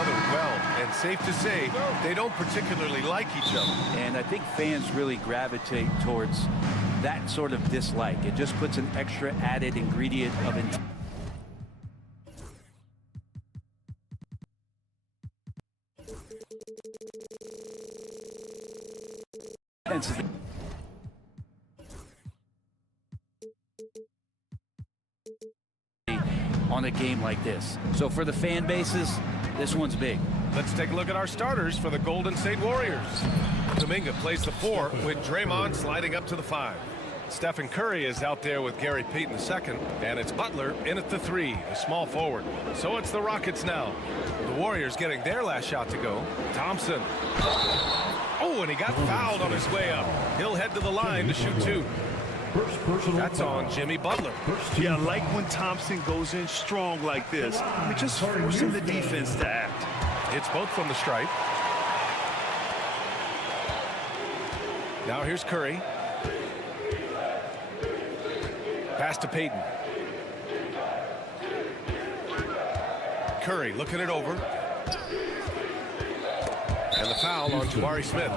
other well, and safe to say, they don't particularly like each other. And I think fans really gravitate towards that sort of dislike. It just puts an extra added ingredient of intensity. On a game like this. So for the fan bases, this one's big. Let's take a look at our starters for the Golden State Warriors. Kuminga plays the 4 with Draymond sliding up to the 5. Stephen Curry is out there with Gary Payton II, and it's Butler in at the 3, the small forward. So it's the Rockets now. The Warriors getting their last shot to go. Thompson. Oh, and he got fouled on his way up. He'll head to the line to shoot 2. That's on Jimmy Butler. Yeah, I like when Thompson goes in strong like this. You're just forcing the defense to act. It's both from the stripe. Now here's Curry. Pass to Payton. Curry looking it over. And the foul on Jabari Smith.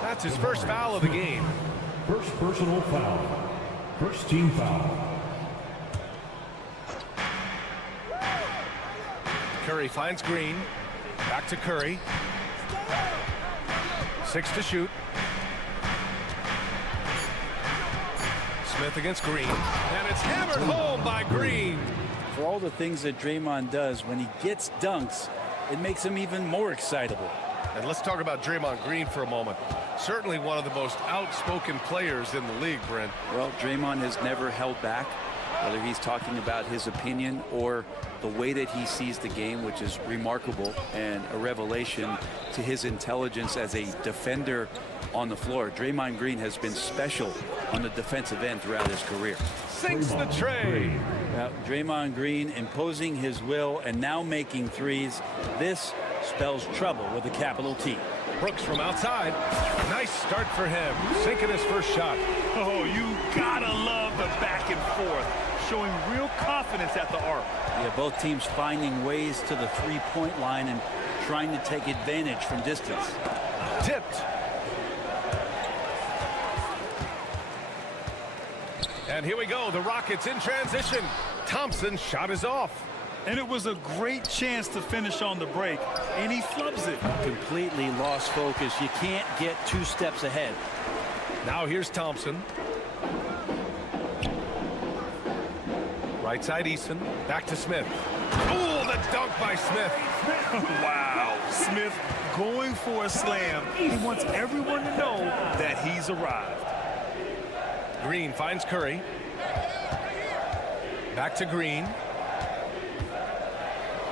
That's his first foul of the game. First personal foul. First team foul. Curry finds Green. Back to Curry. 6 to shoot. Smith against Green. And it's hammered home by Green. For all the things that Draymond does, when he gets dunks, it makes him even more excitable. And let's talk about Draymond Green for a moment. Certainly one of the most outspoken players in the league, Brent. Well, Draymond has never held back, whether he's talking about his opinion or the way that he sees the game, which is remarkable and a revelation to his intelligence as a defender on the floor. Draymond Green has been special on the defensive end throughout his career. Sinks the tray. Now, Draymond Green imposing his will and now making threes. This spells trouble with a capital T. Brooks from outside. Nice start for him. Sinking his first shot. Oh, you gotta love the back and forth. Showing real confidence at the arc. Yeah, both teams finding ways to the three-point line and trying to take advantage from distance. Tipped. And here we go. The Rockets in transition. Thompson's shot is off. And it was a great chance to finish on the break, and he flubs it. Completely lost focus. You can't get 2 steps ahead. Now here's Thompson. Right side Eason. Back to Smith. Oh, the dunk by Smith. Wow. Smith going for a slam. He wants everyone to know that he's arrived. Green finds Curry. Back to Green.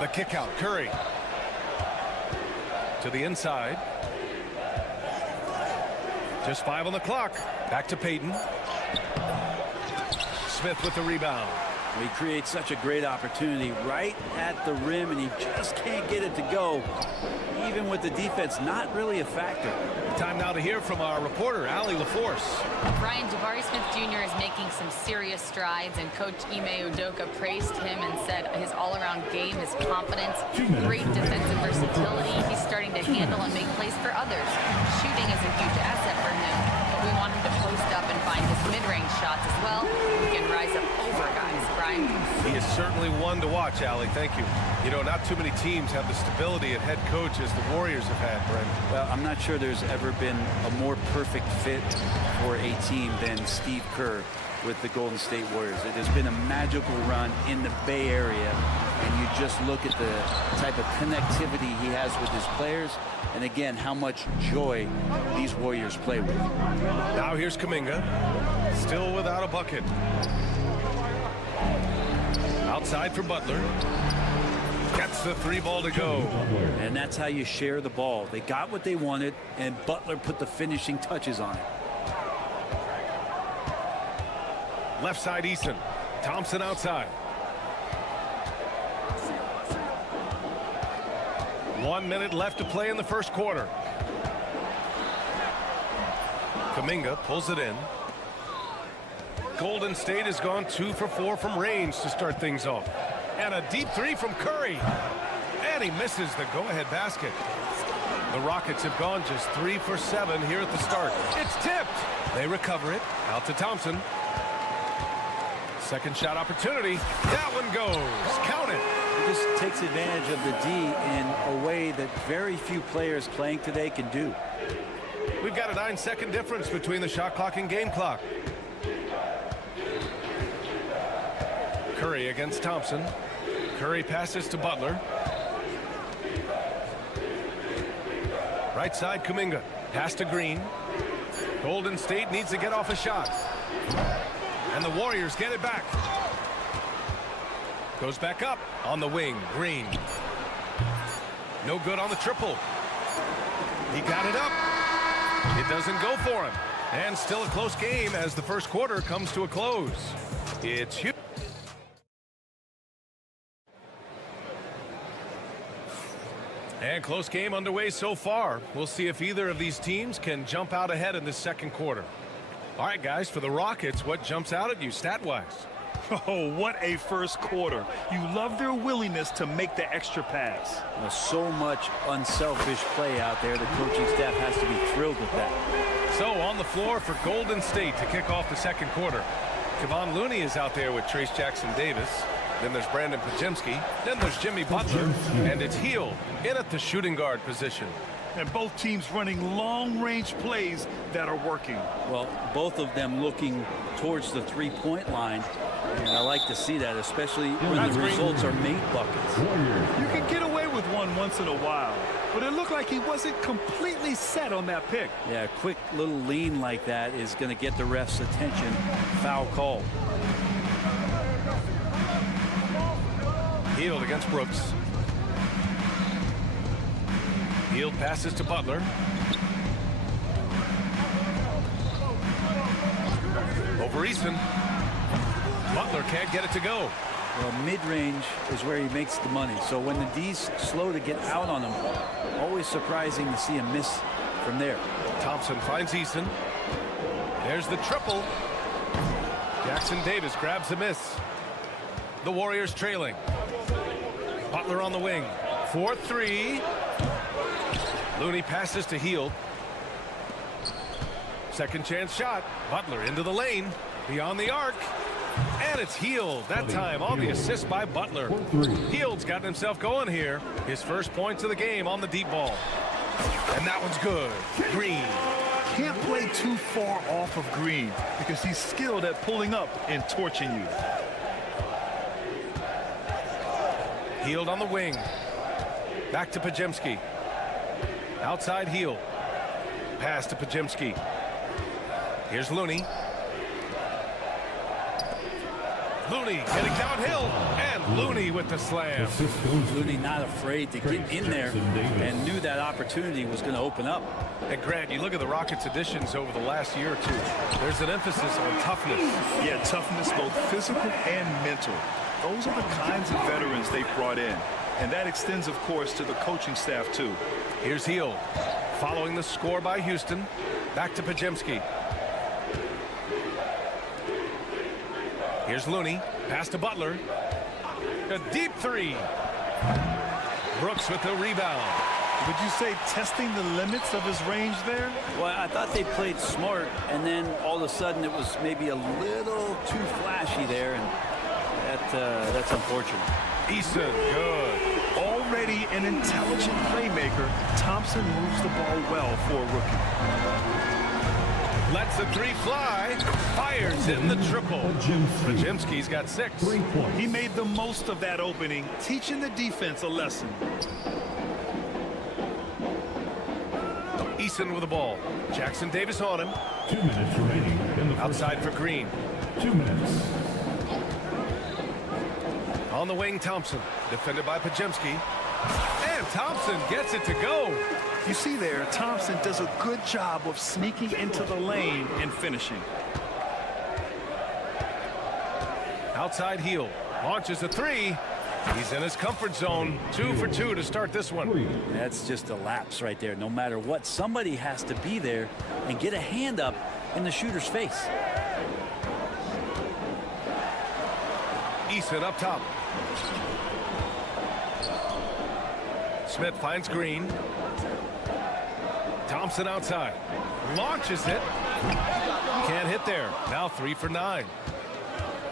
The kick out, Curry. To the inside. Just 5 on the clock. Back to Payton. Smith with the rebound. He creates such a great opportunity right at the rim, and he just can't get it to go. Even with the defense not really a factor. Time now to hear from our reporter, Allie LaForce. Brian, Jabari Smith Jr. is making some serious strides, and Coach Ime Udoka praised him and said his all-around game, his confidence, great defensive versatility. He's starting to handle and make plays for others. Shooting is a huge asset for him, but we want him to post up and find his mid-range shots as well. He can rise up over guys. Brian? He is certainly one to watch, Allie. Thank you. You know, not too many teams have the stability at head coach as the Warriors have had, Brent. Well, I'm not sure there's ever been a more perfect fit for a team than Steve Kerr with the Golden State Warriors. It has been a magical run in the Bay Area, and you just look at the type of connectivity he has with his players, and again, how much joy these Warriors play with. Now here's Kuminga, still without a bucket. Outside for Butler. Gets the 3 ball to go. And that's how you share the ball. They got what they wanted, and Butler put the finishing touches on it. Left side Eason. Thompson outside. 1 minute left to play in the first quarter. Kuminga pulls it in. Golden State has gone 2 for 4 from range to start things off. And a deep 3 from Curry. And he misses the go-ahead basket. The Rockets have gone just 3 for 7 here at the start. It's tipped. They recover it. Out to Thompson. Second shot opportunity. That one goes. Count it. He just takes advantage of the D in a way that very few players playing today can do. We've got a 9-second difference between the shot clock and game clock. Curry against Thompson. Curry passes to Butler. Right side, Kuminga. Pass to Green. Golden State needs to get off a shot. And the Warriors get it back. Goes back up on the wing. Green. No good on the triple. He got it up. It doesn't go for him. And still a close game as the first quarter comes to a close. It's huge. And close game underway so far. We'll see if either of these teams can jump out ahead in the second quarter. All right, guys, for the Rockets, what jumps out at you stat-wise? Oh, what a first quarter. You love their willingness to make the extra pass. Well, so much unselfish play out there. The coaching staff has to be thrilled with that. So on the floor for Golden State to kick off the second quarter. Kevon Looney is out there with Trace Jackson-Davis. Then there's Brandon Podziemski. Then there's Jimmy Butler. And it's Hield in at the shooting guard position. And both teams running long-range plays that are working. Well, both of them looking towards the three-point line. And I like to see that, especially when the results are made buckets. You can get away with one once in a while, but it looked like he wasn't completely set on that pick. Yeah, a quick little lean like that is going to get the ref's attention. Foul call. Hield against Brooks. Hield passes to Butler. Over Easton. Butler can't get it to go. Well, mid-range is where he makes the money. So when the D's slow to get out on him, always surprising to see him miss from there. Thompson finds Easton. There's the triple. Jackson-Davis grabs the miss. The Warriors trailing. Butler on the wing. 4-3. Looney passes to Hield. Second chance shot. Butler into the lane. Beyond the arc. And it's Hield. That time on the assist by Butler. Hield's gotten himself going here. His first points of the game on the deep ball. And that one's good. Green. Can't play too far off of Green because he's skilled at pulling up and torching you. Hield on the wing. Back to Podziemski. Outside Hield. Pass to Podziemski. Here's Looney. Looney getting downhill. And Looney with the slam. Looney not afraid to get in there and knew that opportunity was going to open up. And Grant, you look at the Rockets' additions over the last year or two. There's an emphasis on toughness. Yeah, toughness, both physical and mental. Those are the kinds of veterans they've brought in. And that extends, of course, to the coaching staff, too. Here's Hield. Following the score by Houston. Back to Podziemski. Here's Looney. Pass to Butler. A deep three. Brooks with the rebound. Would you say testing the limits of his range there? Well, I thought they played smart, and then all of a sudden it was maybe a little too flashy there, and that's unfortunate. Easton, good. Already an intelligent playmaker, Thompson moves the ball well for a rookie. Lets the three fly. Fires in the triple. Podziemski's got 6. He made the most of that opening, teaching the defense a lesson. Easton with the ball. Jackson-Davis on him. 2 minutes remaining in the first Outside half. for Green. 2 minutes. On the wing, Thompson. Defended by Podziemski. And Thompson gets it to go. You see there, Thompson does a good job of sneaking into the lane and finishing. Outside Hield. Launches a 3. He's in his comfort zone. 2 for 2 to start this one. That's just a lapse right there. No matter what, somebody has to be there and get a hand up in the shooter's face. Easton up top. Smith finds Green. Thompson outside. Launches it. Can't hit there. Now 3 for 9.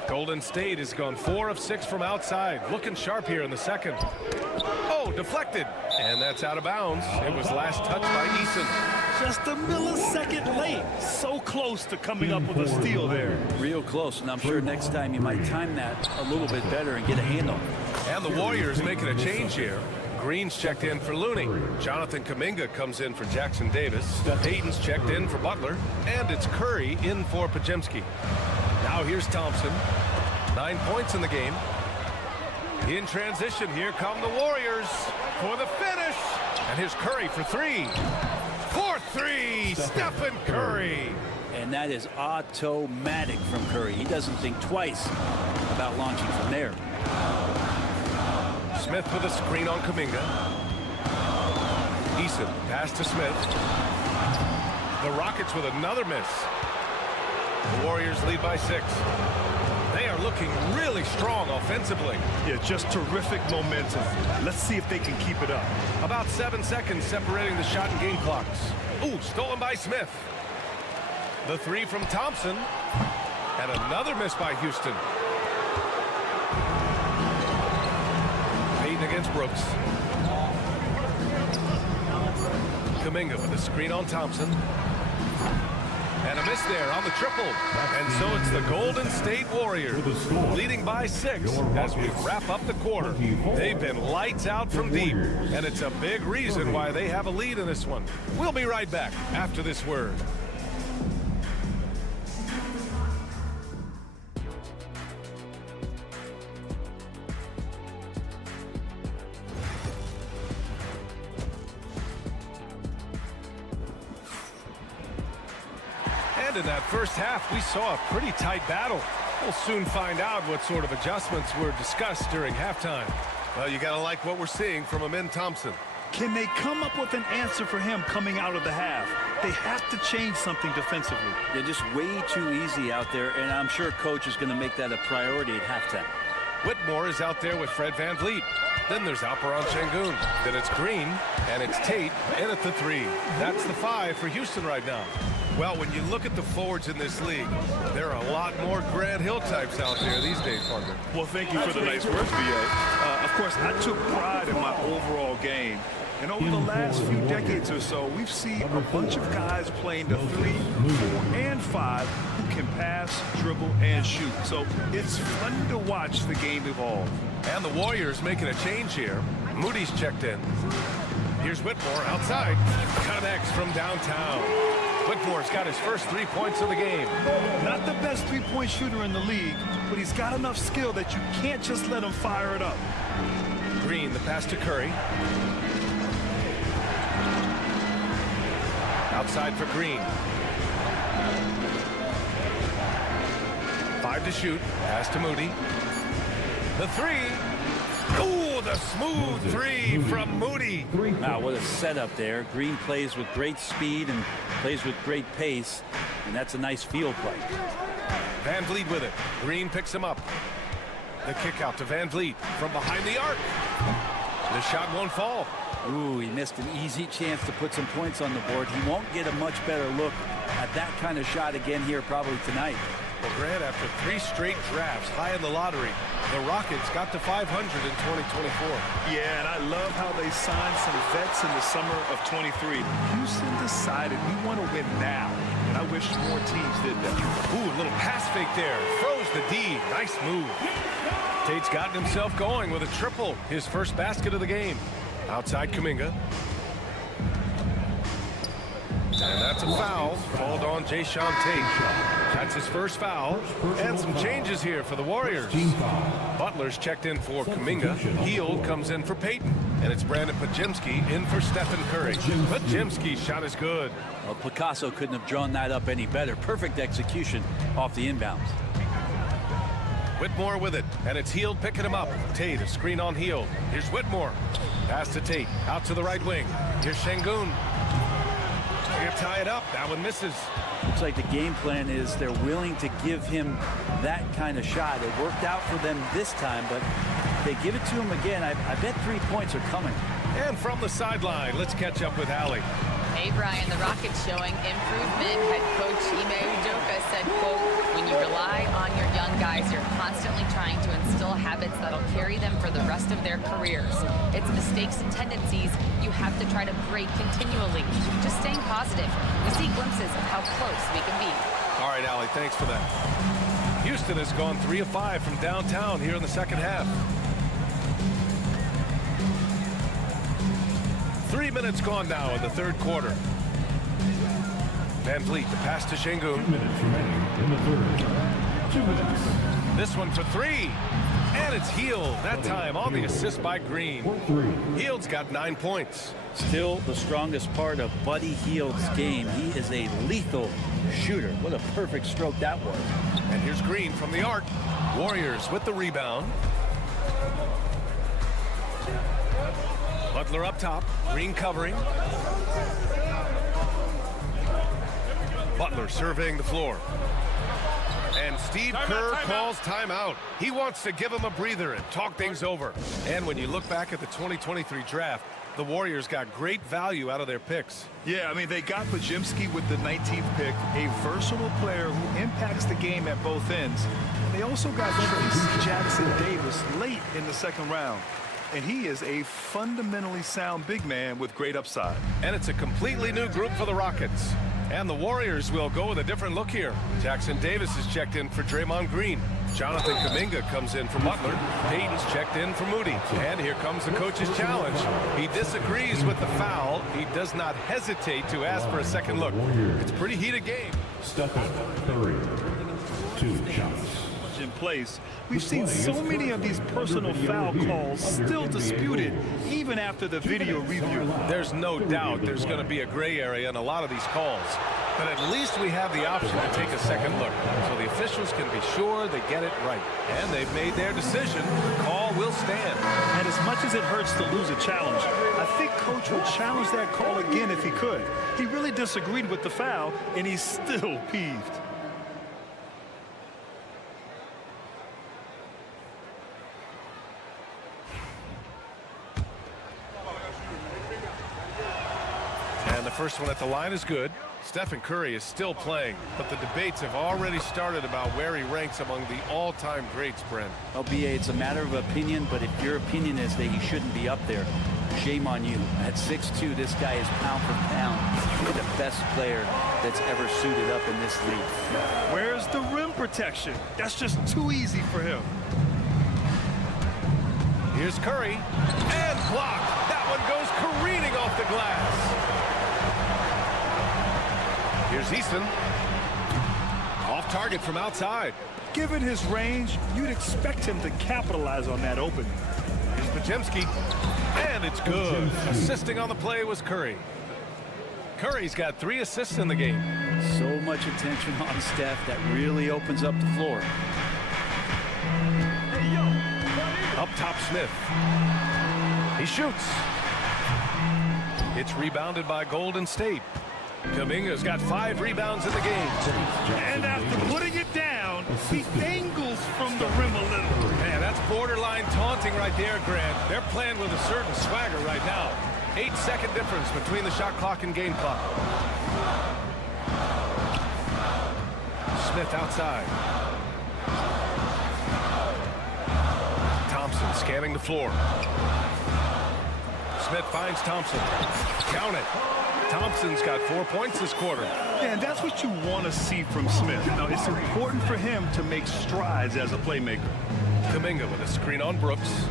Golden State has gone 4 of 6 from outside. Looking sharp here in the second. Oh, deflected. And that's out of bounds. It was last touched by Eason. Just a millisecond late. So close to coming up with a steal there. Real close, and I'm sure next time you might time that a little bit better and get a handle. And the Warriors making a change here. Green's checked in for Looney. Jonathan Kuminga comes in for Jackson Davis. Payton's checked in for Butler. And it's Curry in for Podziemski. Now here's Thompson. 9 points in the game. In transition, here come the Warriors for the finish. And here's Curry for 3. For 3, Stephen Curry. And that is automatic from Curry. He doesn't think twice about launching from there. Smith with a screen on Kuminga. Eason pass to Smith. The Rockets with another miss. The Warriors lead by 6. They are looking really strong offensively. Yeah, just terrific momentum. Let's see if they can keep it up. About 7 seconds separating the shot and game clocks. Ooh, stolen by Smith. The 3 from Thompson. And another miss by Houston. Payton against Brooks. Kuminga with a screen on Thompson. And a miss there on the triple. And so it's the Golden State Warriors leading by 6 as we wrap up the quarter. They've been lights out from deep, and it's a big reason why they have a lead in this one. We'll be right back after this word. And in that first half, we saw a pretty tight battle. We'll soon find out what sort of adjustments were discussed during halftime. Well, you got to like what we're seeing from Amin Thompson. Can they come up with an answer for him coming out of the half? They have to change something defensively. They're just way too easy out there, and I'm sure coach is going to make that a priority at halftime. Whitmore is out there with Fred VanVleet. Then there's Alperon Şengün. Then it's Green, and it's Tate in at the 3. That's the 5 for Houston right now. Well, when you look at the forwards in this league, there are a lot more Grant Hill types out there these days, Parker. Well, thank you for the nice words, B.A. Of course, I took pride in my overall game. And over the last few decades or so, we've seen a bunch of guys playing the 3, 4, and 5 who can pass, dribble, and shoot. So it's fun to watch the game evolve. And the Warriors making a change here. Moody's checked in. Here's Whitmore outside. Connects from downtown. Whitmore's got his first 3 points of the game. Not the best three-point shooter in the league, but he's got enough skill that you can't just let him fire it up. Green, the pass to Curry. Outside for Green. 5 to shoot. Pass to Moody. The 3. Ooh, the smooth 3 from Moody. Wow, what a setup there. Green plays with great speed and plays with great pace, and that's a nice field play. VanVleet with it. Green picks him up. The kick out to VanVleet from behind the arc. The shot won't fall. Ooh, he missed an easy chance to put some points on the board. He won't get a much better look at that kind of shot again here probably tonight. Well, Grant, after 3 straight drafts high in the lottery, the Rockets got to 500 in 2024. Yeah, and I love how they signed some vets in the summer of 23. Houston decided we want to win now, and I wish more teams did that. Ooh, a little pass fake there. Throws the D. Nice move. Tate's gotten himself going with a triple, his first basket of the game. Outside Kuminga. And that's a foul called on Jayshawn Tate. That's his first foul. And some changes here for the Warriors. Butler's checked in for Kuminga. Hield comes in for Payton. And it's Brandon Podziemski in for Stephen Curry. Podziemski's shot is good. Well, Picasso couldn't have drawn that up any better. Perfect execution off the inbounds. Whitmore with it, and it's Hield picking him up. Tate, a screen on Hield. Here's Whitmore. Pass to Tate, out to the right wing. Here's Şengün. Can't tie it up. That one misses. Looks like the game plan is they're willing to give him that kind of shot. It worked out for them this time, but if they give it to him again, I bet 3 points are coming. And from the sideline, let's catch up with Allie. Hey, Brian, the Rockets showing improvement. Head coach Ime Udoka said, quote, when you rely on your young guys, you're constantly trying to instill habits that'll carry them for the rest of their careers. It's mistakes and tendencies you have to try to break continually. Just staying positive. We see glimpses of how close we can be. All right, Allie, thanks for that. Houston has gone 3 of 5 from downtown here in the second half. 3 minutes gone now in the third quarter. Van Vliet, the pass to Şengün. 2 minutes remaining in the third. 2 minutes. This one for 3. And it's Hield. That time on the assist by Green. Hield's got 9 points. Still the strongest part of Buddy Hield's game. He is a lethal shooter. What a perfect stroke that was. And here's Green from the arc. Warriors with the rebound. Butler up top. Green covering. Butler surveying the floor. And Steve Kerr calls timeout. He wants to give him a breather and talk things over. And when you look back at the 2023 draft, the Warriors got great value out of their picks. Yeah, I mean, they got Podziemski with the 19th pick, a versatile player who impacts the game at both ends. And they also got Trace Jackson Davis late in the second round. And he is a fundamentally sound big man with great upside. And it's a completely new group for the Rockets. And the Warriors will go with a different look here. Jackson Davis is checked in for Draymond Green. Jonathan Kuminga comes in for Butler. Payton's checked in for Moody. And here comes the coach's challenge. He disagrees with the foul. He does not hesitate to ask for a second look. It's a pretty heated game. Stephen Curry. 2 shots. In place. We've seen so many of these personal foul calls still disputed even after the video review. There's no doubt there's going to be a gray area in a lot of these calls. But at least we have the option to take a second look, so the officials can be sure they get it right. And they've made their decision. The call will stand. And as much as it hurts to lose a challenge, I think Coach would challenge that call again if he could. He really disagreed with the foul, and he's still peeved. And the first one at the line is good. Stephen Curry is still playing, but the debates have already started about where he ranks among the all-time greats, Brent. LBA, it's a matter of opinion, but if your opinion is that he shouldn't be up there, shame on you. At 6'2", this guy is pound for pound the best player that's ever suited up in this league. Where's the rim protection? That's just too easy for him. Here's Curry, and blocked. That one goes careening off the glass. Here's Easton. Off target from outside. Given his range, you'd expect him to capitalize on that opening. Here's Podziemski, and it's good. Assisting on the play was Curry. Curry's got 3 assists in the game. So much attention on Steph that really opens up the floor. Up top, Smith. He shoots. It's rebounded by Golden State. Kuminga's got 5 rebounds in the game. And after putting it down, he dangles from the rim a little. Man, that's borderline taunting right there, Grant. They're playing with a certain swagger right now. 8-second difference between the shot clock and game clock. Smith outside. Thompson scanning the floor. Smith finds Thompson. Count it. Thompson's got 4 points this quarter. Yeah, and that's what you want to see from Smith. Now, it's important for him to make strides as a playmaker. Kuminga with a screen on Brooks.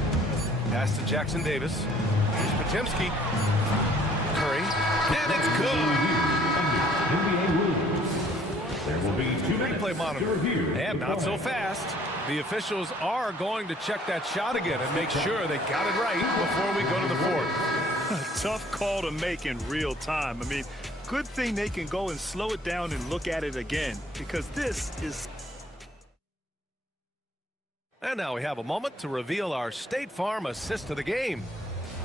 Pass to Jackson Davis. Here's Podziemski. Curry. And it's good. There will be 2 minutes. Replay monitor. And not so fast. The officials are going to check that shot again and make sure they got it right before we go to the fourth. A tough call to make in real time. I mean, good thing they can go and slow it down and look at it again, because this is... And now we have a moment to reveal our State Farm assist of the game.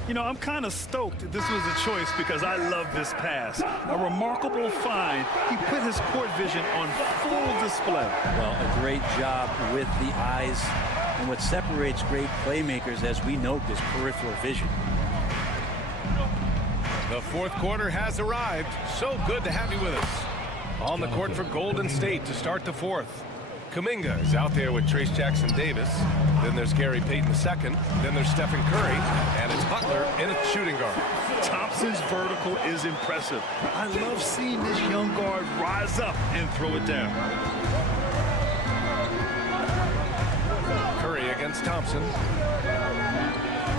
You know, I'm kind of stoked this was a choice because I love this pass. A remarkable find. He put his court vision on full display. Well, a great job with the eyes. And what separates great playmakers, as we note, is peripheral vision. The fourth quarter has arrived. So good to have you with us. On the court for Golden State to start the fourth. Kuminga is out there with Trace Jackson-Davis. Then there's Gary Payton II. Then there's Stephen Curry. And it's Butler in at shooting guard. Thompson's vertical is impressive. I love seeing this young guard rise up and throw it down. Curry against Thompson.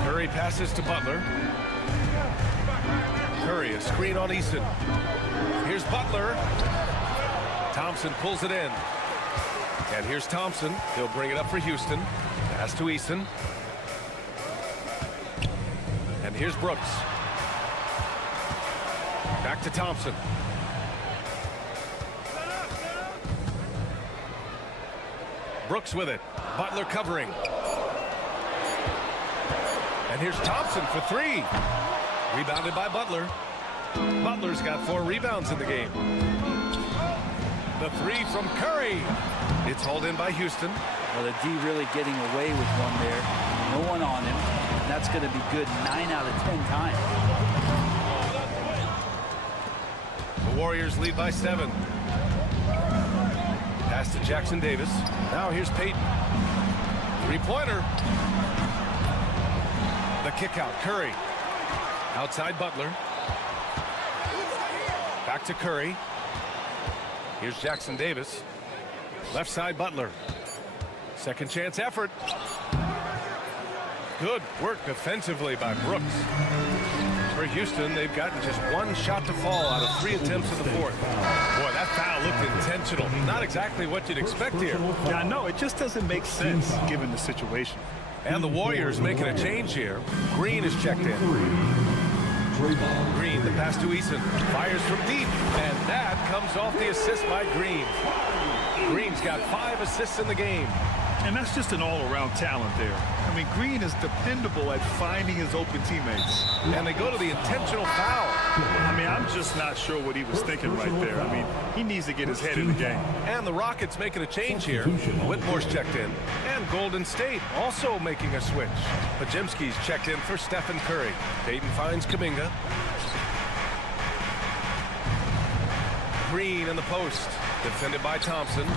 Curry passes to Butler. Curry, a screen on Eason. Here's Butler. Thompson pulls it in. And here's Thompson. He'll bring it up for Houston. Pass to Eason. And here's Brooks. Back to Thompson. Brooks with it. Butler covering. And here's Thompson for three. Rebounded by Butler. Butler's got 4 rebounds in the game. The three from Curry. It's hauled in by Houston. Well, the D really getting away with one there. No one on him. And that's going to be good 9 out of 10 times. The Warriors lead by 7. Pass to Jackson-Davis. Now here's Payton. Three-pointer. The kick out. Curry. Outside Butler. Back to Curry. Here's Jackson-Davis. Left side Butler. Second chance effort. Good work defensively by Brooks. For Houston, they've gotten just 1 shot to fall out of 3 attempts in the fourth. Boy, that foul looked intentional. Not exactly what you'd expect here. Yeah, I know. It just doesn't make sense given the situation. And the Warriors making a change here. Green is checked in. Green, the pass to Eason. Fires from deep. And that comes off the assist by Green. Green's got 5 assists in the game. And that's just an all-around talent there. I mean, Green is dependable at finding his open teammates. And they go to the intentional foul. I mean, I'm just not sure what he was thinking right there. I mean, he needs to get his head in the game. And the Rockets making a change here. Whitmore's checked in. And Golden State also making a switch. Podziemski's checked in for Stephen Curry. Payton finds Kuminga. Green in the post. Defended by Thompson.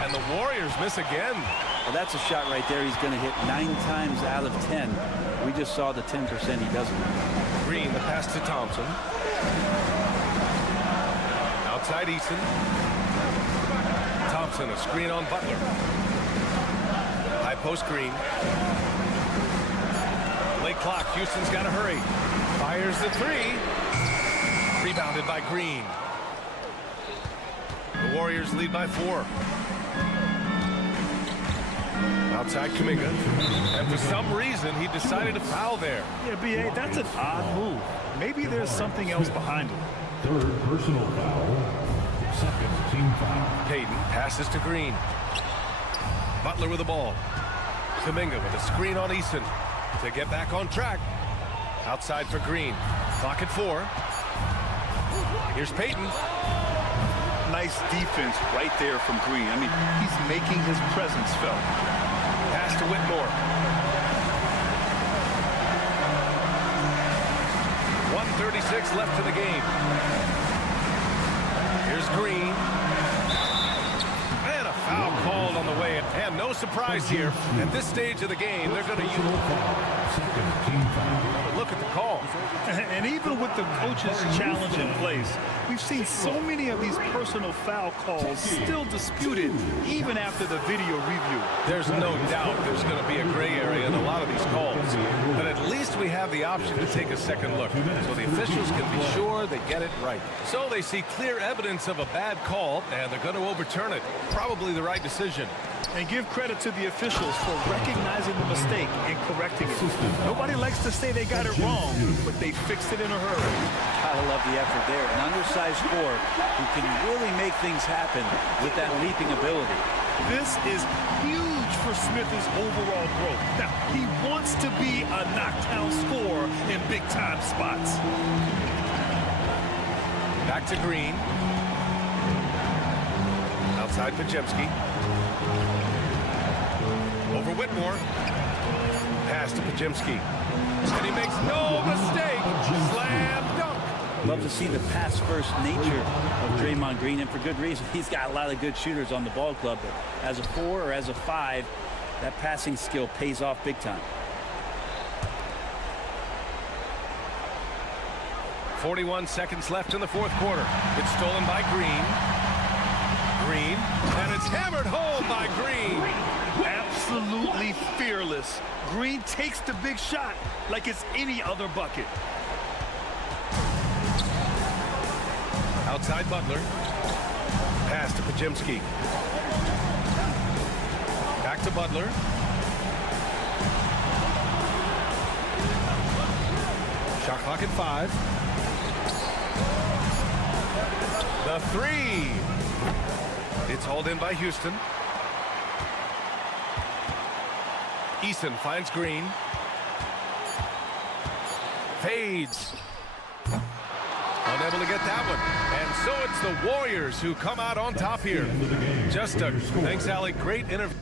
And the Warriors miss again. Well, that's a shot right there. He's going to hit 9 times out of 10. We just saw the 10% he doesn't. Green, the pass to Thompson. Outside Eason. Thompson, a screen on Butler. High post Green. Late clock. Houston's got to hurry. Fires the 3. Rebounded by Green. The Warriors lead by 4. Outside Kuminga. And for some reason, he decided to foul there. Yeah, B.A., that's an odd move. Maybe there's something else behind it. Third personal foul. Second team foul. Payton passes to Green. Butler with the ball. Kuminga with a screen on Eason to get back on track. Outside for Green. Clock at 4. Here's Payton. Nice defense right there from Green. I mean, he's making his presence felt. Pass to Whitmore. 1:36 left in the game. Here's Green. And a foul called on the way. And no surprise here. At this stage of the game, they're going to use... Second team foul. Look at the call. And even with the coach's challenge in place, we've seen so many of these personal foul calls still disputed even after the video review. There's no doubt there's going to be a gray area in a lot of these calls. But at least we have the option to take a second look so the officials can be sure they get it right. So they see clear evidence of a bad call, and they're going to overturn it. Probably the right decision. And give credit to the officials for recognizing the mistake and correcting it. Nobody likes to say they got it wrong, but they fixed it in a hurry. Gotta love the effort there. An undersized forward who can really make things happen with that leaping ability. This is huge for Smith's overall growth. Now, he wants to be a knockdown scorer in big-time spots. Back to Green. Outside Podziemski. Over Whitmore. Pass to Podziemski. And he makes no mistake. Slam dunk. Love to see the pass-first nature of Draymond Green, and for good reason. He's got a lot of good shooters on the ball club, but as a 4 or as a 5, that passing skill pays off big time. 41 seconds left in the fourth quarter. It's stolen by Green. Green, and it's hammered home by Green. Absolutely fearless. Green takes the big shot like it's any other bucket. Outside Butler. Pass to Pajemski. Back to Butler. Shot clock at 5. The 3. It's hauled in by Houston. Eason finds Green. Fades. Unable to get that one. And so it's the Warriors who come out on top here. Just a, thanks, Allie, great interview.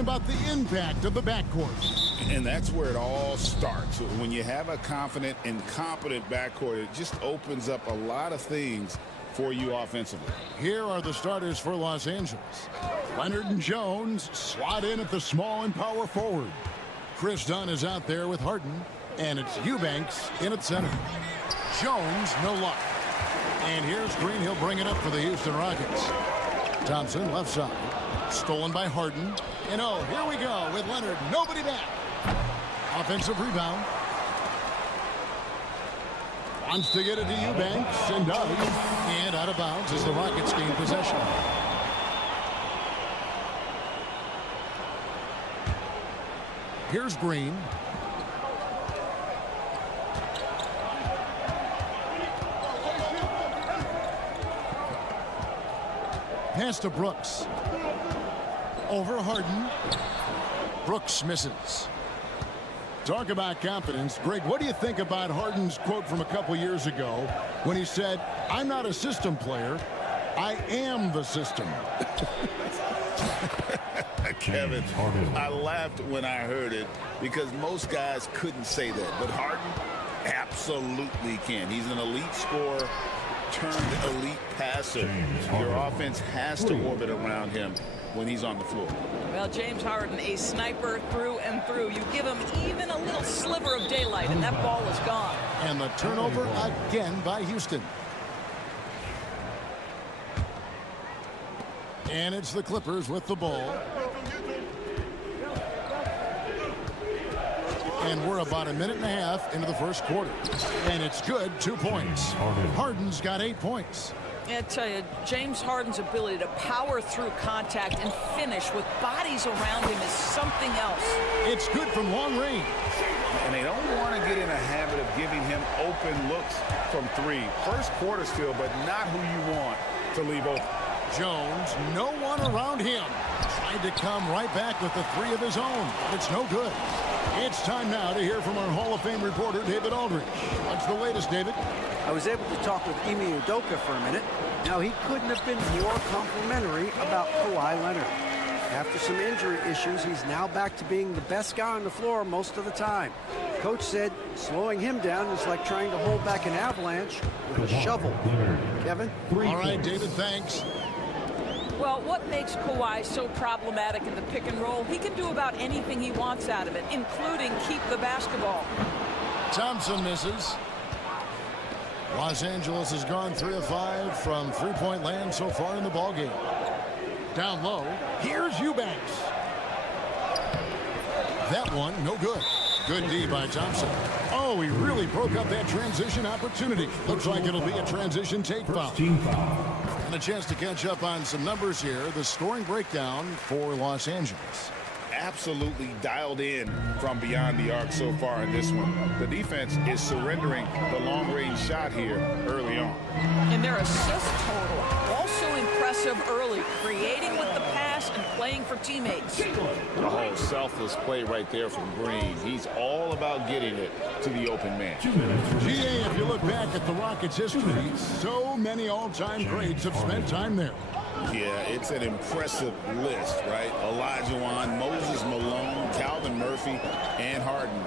About the impact of the backcourt. And that's where it all starts. When you have a confident and competent backcourt, it just opens up a lot of things for you offensively. Here are the starters for Los Angeles. Leonard and Jones slot in at the small and power forward. Chris Dunn is out there with Harden, and it's Eubanks in at center. Jones, no luck. And here's Green. He'll bring it up for the Houston Rockets. Thompson, left side. Stolen by Harden. And oh, here we go with Leonard. Nobody back. Offensive rebound. Wants to get it to Eubanks and does. And out of bounds as the Rockets gain possession. Here's Green. Pass to Brooks. Over Harden. Brooks misses. Talk about confidence. Greg, what do you think about Harden's quote from a couple years ago when he said, "I'm not a system player, I am the system"? Kevin, I laughed when I heard it because most guys couldn't say that, but Harden absolutely can. He's an elite scorer turned elite passer. Your offense has to orbit around him when he's on the floor. Well, James Harden, a sniper through and through. You give him even a little sliver of daylight, and that ball is gone. And the turnover again by Houston. And it's the Clippers with the ball. And we're about a minute and a half into the first quarter. And it's good, 2 points. Harden's got 8 points. I tell you, James Harden's ability to power through contact and finish with bodies around him is something else. It's good from long range. And they don't want to get in a habit of giving him open looks from three. First quarter still, but not who you want to leave open. Jones, no one around him. Tried to come right back with the three of his own, but it's no good. It's time now to hear from our Hall of Fame reporter, David Aldridge. What's the latest, David? I was able to talk with Ime Udoka for a minute. Now, he couldn't have been more complimentary about Kawhi Leonard. After some injury issues, he's now back to being the best guy on the floor most of the time. Coach said slowing him down is like trying to hold back an avalanche with a shovel. Kevin? All right, David, thanks. Well, what makes Kawhi so problematic in the pick and roll? He can do about anything he wants out of it, including keep the basketball. Thompson misses. Los Angeles has gone 3 of 5 from three-point land so far in the ballgame. Down low, here's Eubanks. That one, no good. Good D by Thompson. Oh, he really broke up that transition opportunity. Looks like it'll be a transition take foul. And a chance to catch up on some numbers here. The scoring breakdown for Los Angeles. Absolutely dialed in from beyond the arc so far in this one. The defense is surrendering the long-range shot here early on. And their assist total also impressive early, creating with the pass and playing for teammates. Oh, selfless play right there from Green. He's all about getting it to the open man. GA, if you look back at the Rockets' history, so many all-time greats have spent time there. Yeah, it's an impressive list, right? Olajuwon, Moses Malone, Calvin Murphy, and Harden.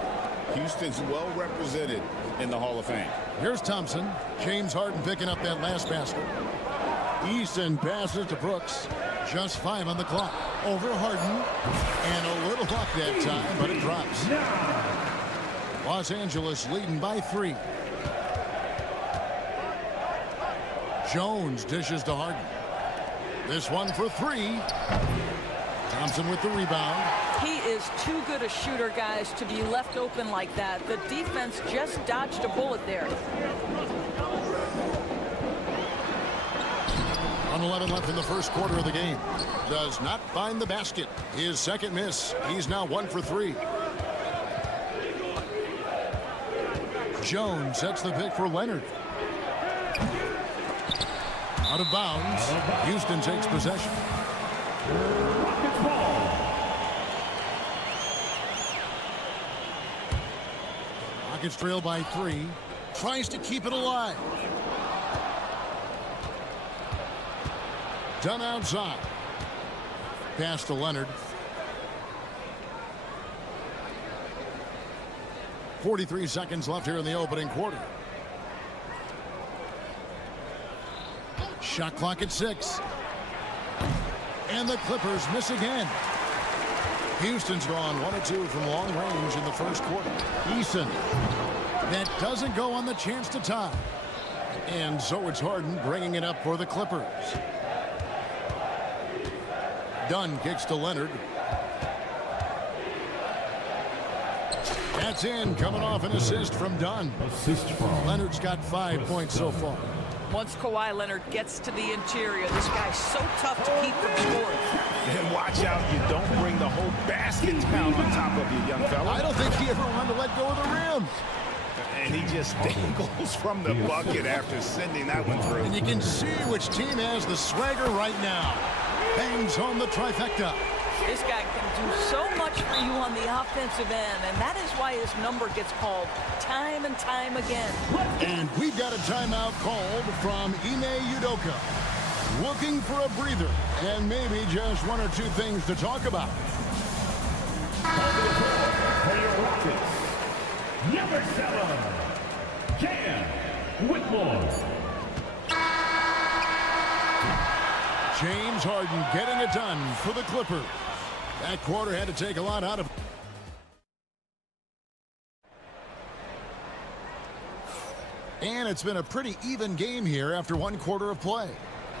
Houston's well represented in the Hall of Fame. Here's Thompson. James Harden picking up that last basket. Eason passes to Brooks. Just 5 on the clock. Over Harden. And a little luck that time, but it drops. Los Angeles leading by 3. Jones dishes to Harden. This one for 3. Thompson with the rebound. He is too good a shooter, guys, to be left open like that. The defense just dodged a bullet there. 1:11 left in the first quarter of the game. Does not find the basket. His second miss. He's now 1 for 3. Jones sets the pick for Leonard. Out of bounds. Houston takes possession. Rockets ball. Rockets trail by 3. Tries to keep it alive. Done outside. Pass to Leonard. 43 seconds left here in the opening quarter. Shot clock at 6. And the Clippers miss again. Houston's gone 1 of 2 from long range in the first quarter. Eason. That doesn't go on the chance to tie. And so it's Harden bringing it up for the Clippers. Dunn kicks to Leonard. That's in, coming off an assist from Dunn. Assist from Leonard's got 5 points so far. Once Kawhi Leonard gets to the interior, this guy's so tough to keep from scoring. And watch out, you don't bring the whole basket down on top of you, young fella. I don't think he ever wanted to let go of the rim. And he just dangles from the bucket after sending that one through. And you can see which team has the swagger right now. Bangs home the trifecta. This guy can do so much for you on the offensive end, and that is why his number gets called time and time again. And we've got a timeout called from Ime Udoka. Looking for a breather and maybe just 1 or 2 things to talk about. for your Rockets. Number 7, Cam Whitmore. James Harden getting it done for the Clippers. That quarter had to take a lot out of. And it's been a pretty even game here after 1 quarter of play.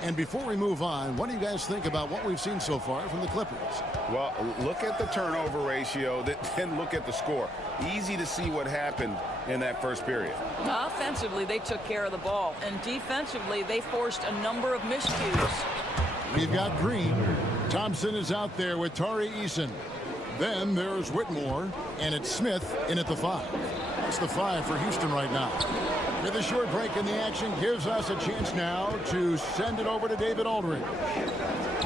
And before we move on, what do you guys think about what we've seen so far from the Clippers? Well, look at the turnover ratio, then look at the score. Easy to see what happened in that first period. Offensively, they took care of the ball, and defensively, they forced a number of miscues. We've got Green. Thompson is out there with Tari Eason. Then there's Whitmore, and it's Smith in at the 5. That's the 5 for Houston right now. With a short break in the action gives us a chance now to send it over to David Aldridge.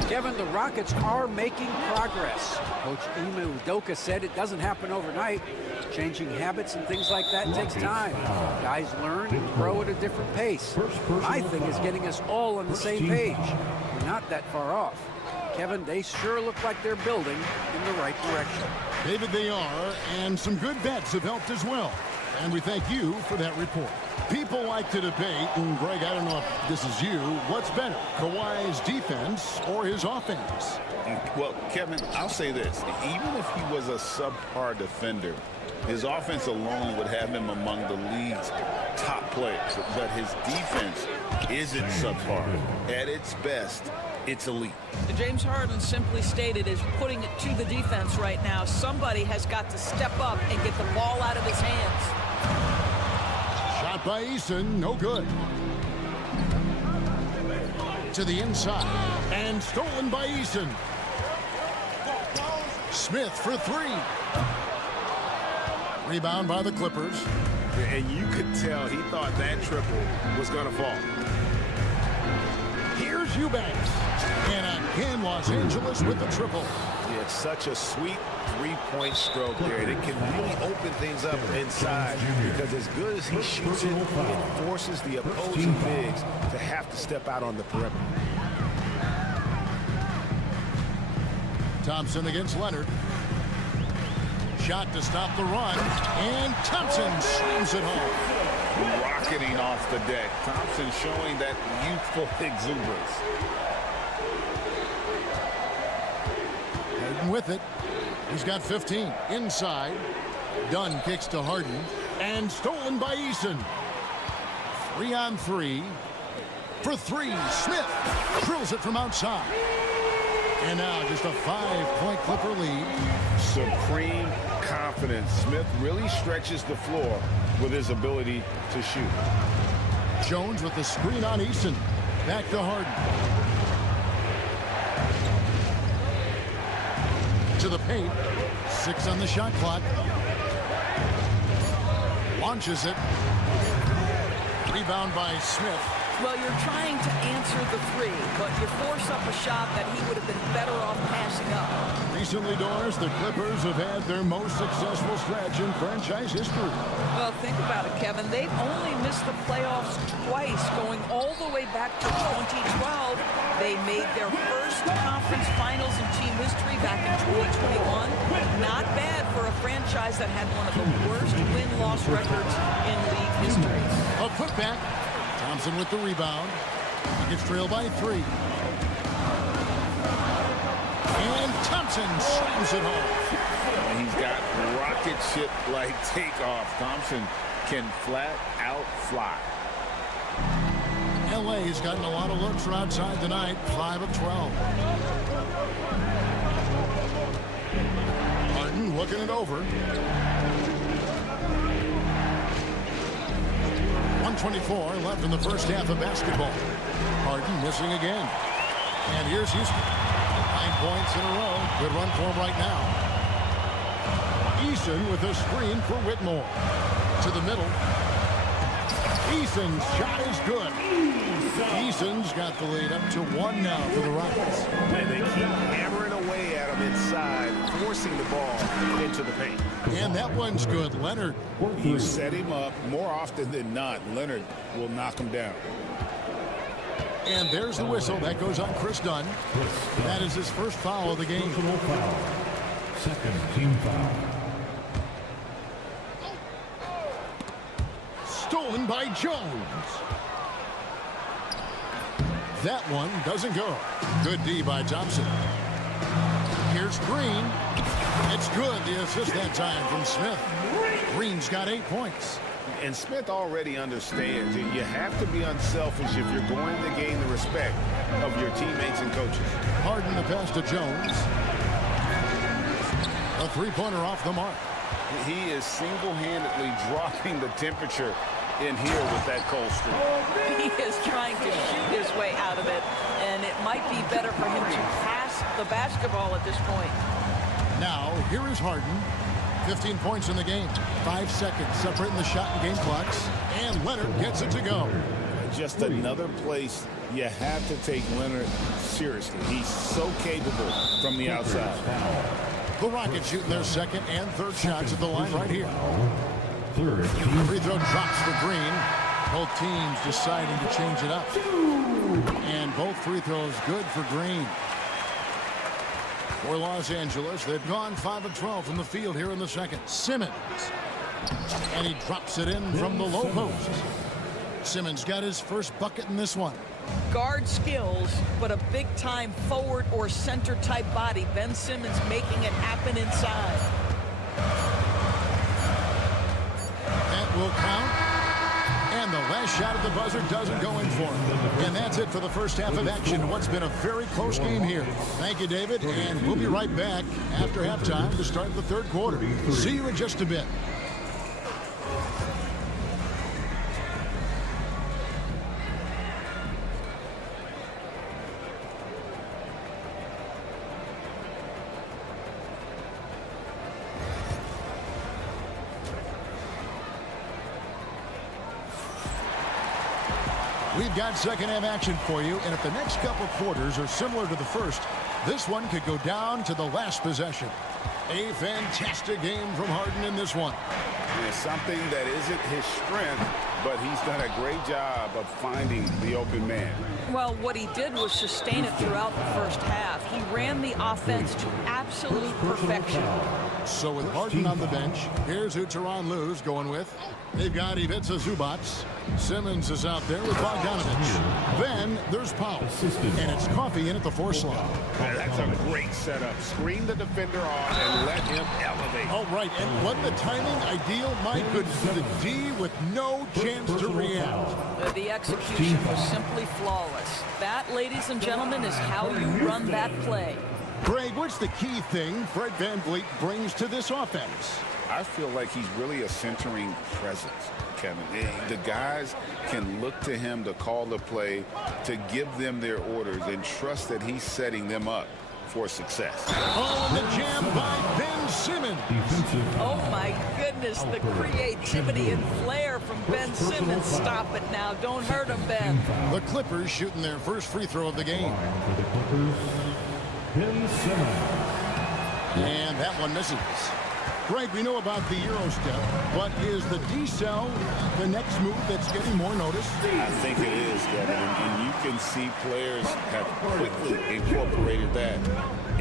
Kevin, the Rockets are making progress. Coach Ime Udoka said it doesn't happen overnight. Changing habits and things like that takes time. Guys learn and grow at a different pace. My thing is getting us all on the same page. We're not that far off. Kevin, they sure look like they're building in the right direction. David, they are, and some good vets have helped as well. And we thank you for that report. People like to debate, and Greg, I don't know if this is you, what's better, Kawhi's defense or his offense? Well, Kevin, I'll say this. Even if he was a subpar defender, his offense alone would have him among the league's top players. But his defense isn't subpar. At its best, it's elite. James Harden simply stated is putting it to the defense right now. Somebody has got to step up and get the ball out of his hands. Shot by Eason, no good. To the inside, and stolen by Eason. Smith for 3. Rebound by the Clippers. And you could tell he thought that triple was going to fall. Here's Eubanks. And again, Los Angeles with the triple. Yeah, it's such a sweet three-point stroke there. And it can really open things up inside because as good as he shoots it, it forces the opposing bigs to have to step out on the perimeter. Thompson against Leonard. Shot to stop the run. And Thompson slams it home. Rocketing off the deck. Thompson showing that youthful exuberance. with it. He's got 15. Inside. Dunn kicks to Harden. And stolen by Eason. 3-on-3. For three. Smith drills it from outside. And now just a 5-point Clipper lead. Supreme confidence. Smith really stretches the floor with his ability to shoot. Jones with the screen on Eason. Back to Harden. To the paint. 6 on the shot clock. Launches it. Rebound by Smith. Well, you're trying to answer the three, but you force up a shot that he would have been better off passing up. Recently, Doris, the Clippers have had their most successful stretch in franchise history. Well, think about it, Kevin. They've only missed the playoffs twice, going all the way back to 2012. They made their first conference finals in team history back in 2021. Not bad for a franchise that had one of the worst win-loss records in league history. A putback. Thompson with the rebound. He gets trailed by 3. And Thompson slams it home. And he's got rocket ship-like takeoff. Thompson can flat out fly. LA's gotten a lot of looks from outside tonight. 5 of 12. Harden looking it over. 1:24 left in the first half of basketball. Harden missing again. And here's Houston. 9 points in a row. Good run for him right now. Eason with a screen for Whitmore. To the middle. Eason's shot is good. Eason's got the lead up to 1 now for the Rockets. And they keep hammering away at him inside, forcing the ball into the paint. And that one's good. Leonard. You set him up more often than not. Leonard will knock him down. And there's the whistle. That goes on Chris Dunn. That is his first foul of the game. Personal foul. Second team foul. Stolen by Jones. That one doesn't go. Good D by Thompson. Here's Green. It's good. The assist that time from Smith. Green's got 8 points. And Smith already understands that you have to be unselfish if you're going to gain the respect of your teammates and coaches. Harden the pass to Jones. A three-pointer off the mark. He is single-handedly dropping the temperature in here with that cold streak. He is trying to shoot his way out of it, and it might be better for him to pass the basketball at this point. Now, here is Harden. 15 points in the game. 5 seconds separating the shot and game clocks. And Leonard gets it to go. Just another place you have to take Leonard seriously. He's so capable from the outside. The Rockets shooting their second and third shots at the line right here. Third Free throw drops for Green. Both teams deciding to change it up. And both free throws good for Green. For Los Angeles, they've gone 5 of 12 from the field here in the second. Simmons. And he drops it in from the low post. Simmons got his first bucket in this one. Guard skills, but a big-time forward or center-type body. Ben Simmons making it happen inside. That will count. And the last shot at the buzzer doesn't go in for him. And that's it for the first half of action. What's been a very close game here. Thank you, David. And we'll be right back after halftime to start the third quarter. See you in just a bit. We've got second half action for you, and if the next couple quarters are similar to the first, this one could go down to the last possession. A fantastic game from Harden in this one. It's something that isn't his strength, but he's done a great job of finding the open man. Well, what he did was sustain it throughout the first half. He ran the offense to absolute perfection. So with Harden on the bench, here's who Tyronn Lue's going with. They've got Ivica Zubac. Simmons is out there with Bogdanovich. Then there's Powell. And it's Coffey in at the 4 slot. That's a great setup. Screen the defender off and let him elevate. All right, and what the timing ideal. My goodness, the D with no chance to react. The execution was simply flawless. That, ladies and gentlemen, is how you run that play. Greg, what's the key thing Fred VanVleet brings to this offense? I feel like he's really a centering presence, Kevin. The guys can look to him to call the play, to give them their orders, and trust that he's setting them up for success. Oh, and the jam by Ben Simmons. Oh, my goodness, the creativity and flair from Ben Simmons. Stop it now. Don't hurt him, Ben. The Clippers shooting their first free throw of the game. For the Clippers, Ben Simmons. And that one misses. Greg, we know about the Euro step, but is the D-cell the next move that's getting more notice? I think it is, Kevin, and you can see players have quickly incorporated that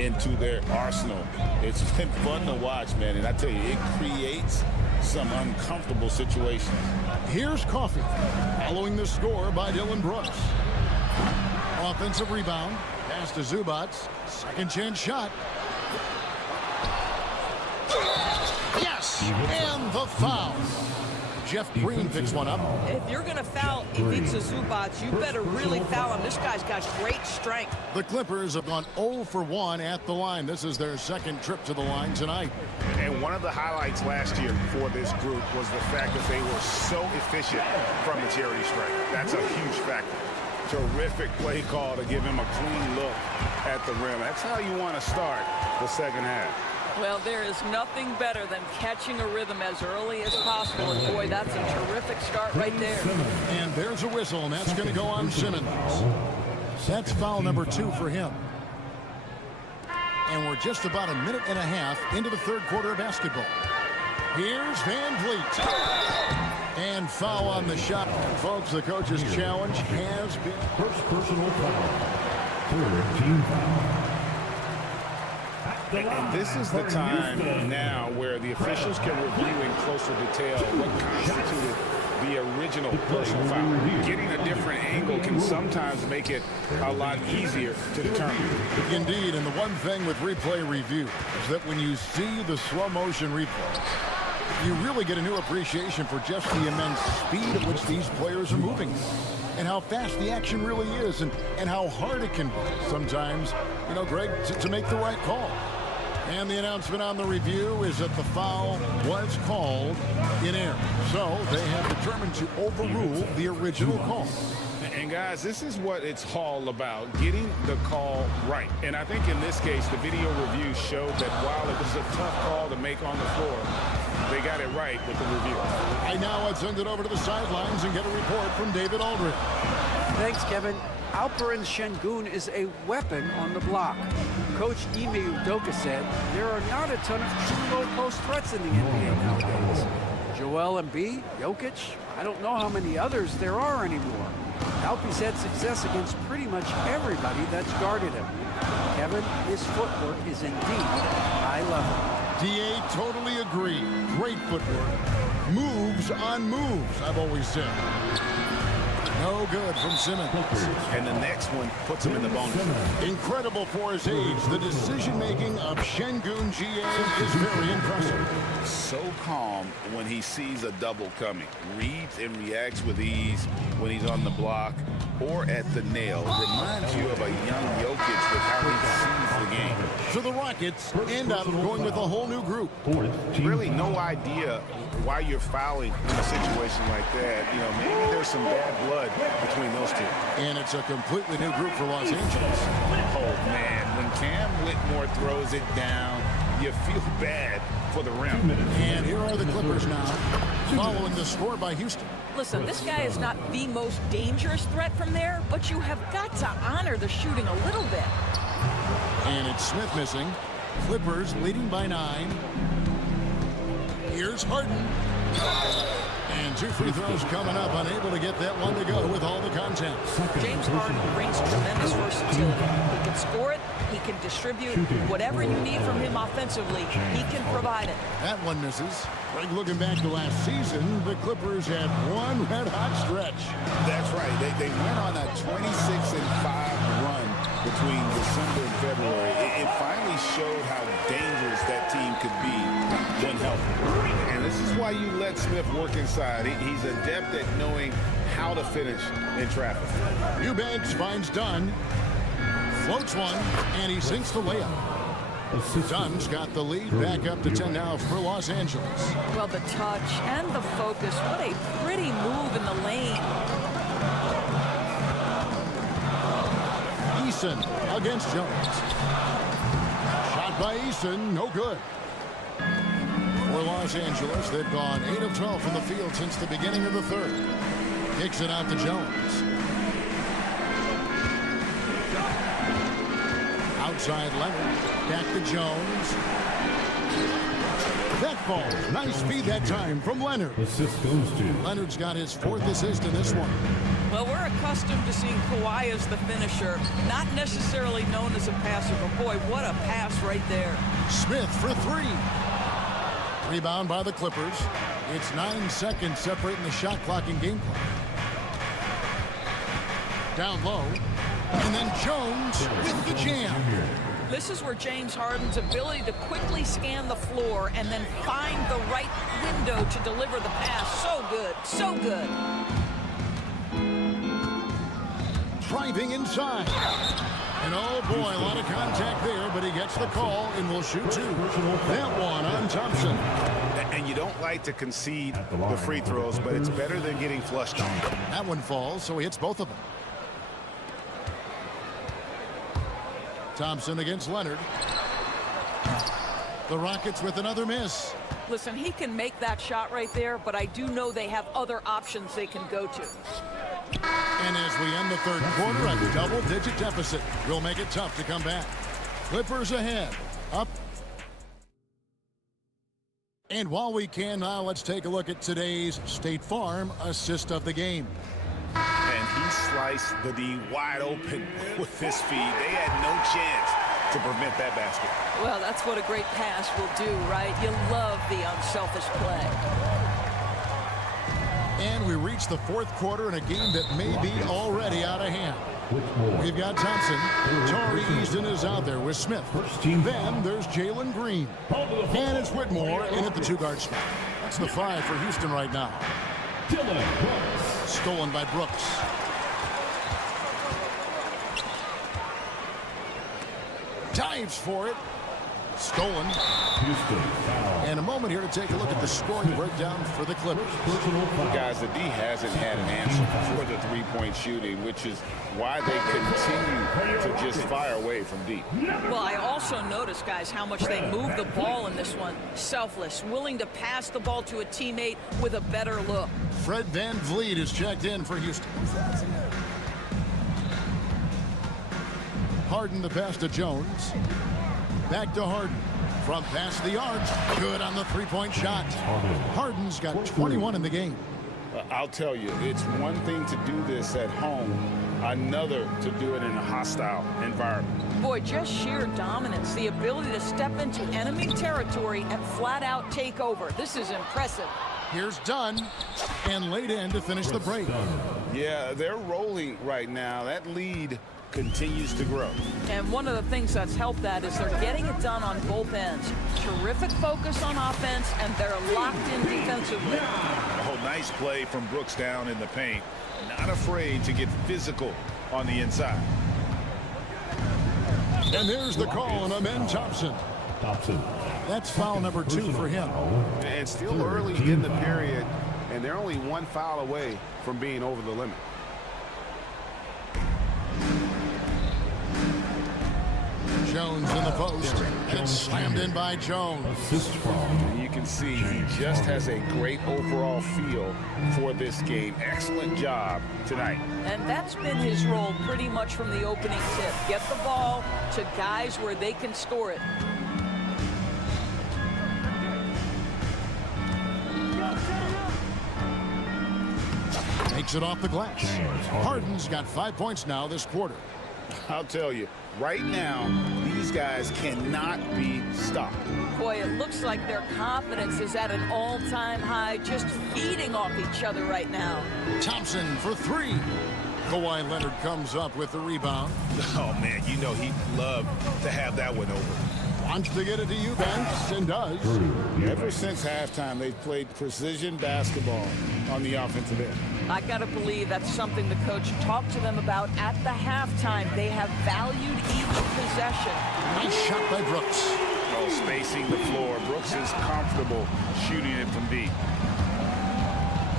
into their arsenal. It's been fun to watch, man, and I tell you, it creates some uncomfortable situations. Here's Coffey, following the score by Dylan Brooks. Offensive rebound, pass to Zubac, second chance shot. Yes, and the foul. Jeff Green picks one up. If you're going to foul Ivica Zubac, you better really foul him. This guy's got great strength. The Clippers have gone 0 for 1 at the line. This is their second trip to the line tonight. And one of the highlights last year for this group was the fact that they were so efficient from the charity stripe. That's a huge factor. Terrific play call to give him a clean look at the rim. That's how you want to start the second half. Well, there is nothing better than catching a rhythm as early as possible. And boy, that's a terrific start right there. And there's a whistle, and that's going to go on Simmons. That's foul number 2 for him. And we're just about a minute and a half into the third quarter of basketball. Here's VanVleet. And foul on the shot. And folks, the coach's challenge has been First personal foul. Third team foul. And this is the time now where the officials can review in closer detail what constituted the original personal foul. Getting a different angle can sometimes make it a lot easier to determine. Indeed, and the one thing with replay review is that when you see the slow motion replay, you really get a new appreciation for just the immense speed at which these players are moving and how fast the action really is and how hard it can be sometimes, you know, Greg, to make the right call. And the announcement on the review is that the foul was called in error. So they have determined to overrule the original call. And guys, this is what it's all about, getting the call right. And I think in this case, the video review showed that while it was a tough call to make on the floor, they got it right with the review. And now let's send it over to the sidelines and get a report from David Aldridge. Thanks, Kevin. Alperen Şengün is a weapon on the block. Coach Ime Udoka said there are not a ton of true low-post threats in the NBA nowadays. Joel Embiid, Jokic, I don't know how many others there are anymore. Alpe's had success against pretty much everybody that's guarded him. Kevin, his footwork is indeed high level. DA totally agree. Great footwork. Moves on moves, I've always said. No good from Simmons. And the next one puts him in the bonus. Incredible for his age. The decision-making of Şengün GA is very impressive. So calm when he sees a double coming. Reads and reacts with ease when he's on the block or at the nail. Reminds you of a young Jokic with how he sees the game. So the Rockets end up going with a whole new group. Really no idea why you're fouling in a situation like that. You know, maybe there's some bad blood between those two. And it's a completely new group for Los Angeles. Oh, man, when Cam Whitmore throws it down, you feel bad for the rim. And here are the Clippers now, following the score by Houston. Listen, this guy is not the most dangerous threat from there, but you have got to honor the shooting a little bit. And it's Smith missing. Clippers leading by 9. Here's Harden. And 2 free throws coming up, unable to get that one to go with all the contact. James Harden brings tremendous versatility. He can score it, he can distribute. Whatever you need from him offensively, he can provide it. That one misses. Greg, looking back to last season, the Clippers had one red-hot stretch. That's right. They went on a 26-5 run between December and February. It finally showed how dangerous that team could be when healthy. And this is why you let Smith work inside. He's adept at knowing how to finish in traffic. Eubanks finds Dunn, floats one, and he sinks the layup. Dunn's got the lead back up to 10 now for Los Angeles. Well, the touch and the focus. What a pretty move in the lane. Eason against Jones. Shot by Eason, no good. For Los Angeles, they've gone 8 of 12 from the field since the beginning of the third. Kicks it out to Jones. Outside Leonard, back to Jones. That falls. Nice feed that time from Leonard. Assist goes to Leonard's got his 4th assist in this one. Well, we're accustomed to seeing Kawhi as the finisher, not necessarily known as a passer, but boy, what a pass right there. Smith for 3. Rebound by the Clippers. It's 9 seconds separating the shot clock and game clock. Down low. And then Jones with the jam. This is where James Harden's ability to quickly scan the floor and then find the right window to deliver the pass. So good, so good. Driving inside. And oh boy, a lot of contact there, but he gets the call and will shoot 2. That one on Thompson. And you don't like to concede the free throws, but it's better than getting flushed on. That one falls, so he hits both of them. Thompson against Leonard. The Rockets with another miss. Listen, he can make that shot right there, but I do know they have other options they can go to. And as we end the third quarter, a double-digit deficit will make it tough to come back. Clippers ahead, up. And while we can now, let's take a look at today's State Farm assist of the game. And he sliced the D wide open with his feed. They had no chance to prevent that basket. Well, that's what a great pass will do, right? You love the unselfish play. And we reach the 4th quarter in a game that may be already out of hand. We've got Thompson. Tari Easton is out there with Smith. Then there's Jalen Green. And it's Whitmore in at the 2-guard spot. That's the 5 for Houston right now. Stolen by Brooks. Dives for it. Stolen. And a moment here to take a look at the scoring breakdown for the Clippers. Guys, the D hasn't had an answer for the three-point shooting, which is why they continue to just fire away from deep. Well, I also noticed, guys, how much they move the ball in this one. Selfless, willing to pass the ball to a teammate with a better look. Fred VanVleet is checked in for Houston. Harden the pass to Jones. Back to Harden. From past the arch. Good on the three-point shot. Harden's got 21 in the game. I'll tell you, it's one thing to do this at home, another to do it in a hostile environment. Boy, just sheer dominance, the ability to step into enemy territory and flat-out take over. This is impressive. Here's Dunn, and laid in to finish the break. Yeah, they're rolling right now. That lead continues to grow. And one of the things that's helped that is they're getting it done on both ends. Terrific focus on offense, and they're locked in defensively. Oh, nice play from Brooks down in the paint. Not afraid to get physical on the inside. And there's the call on Amen Thompson. That's foul number 2 for him. And still early in the period, and they're only one foul away from being over the limit. Jones in the post, and it's slammed in by Jones. And you can see he just has a great overall feel for this game. Excellent job tonight. And that's been his role pretty much from the opening tip. Get the ball to guys where they can score it. knocks it off the glass. Harden's got 5 points now this quarter. I'll tell you, right now, these guys cannot be stopped. Boy, it looks like their confidence is at an all-time high, just feeding off each other right now. Thompson for three. Kawhi Leonard comes up with the rebound. Oh, man, you know he'd love to have that one over. Wants to get it to Eubanks, and does. Ever since halftime, they've played precision basketball on the offensive end. I got to believe that's something the coach talked to them about at the halftime. They have valued each possession. Nice shot by Brooks. Oh, spacing the floor. Brooks is comfortable shooting it from deep.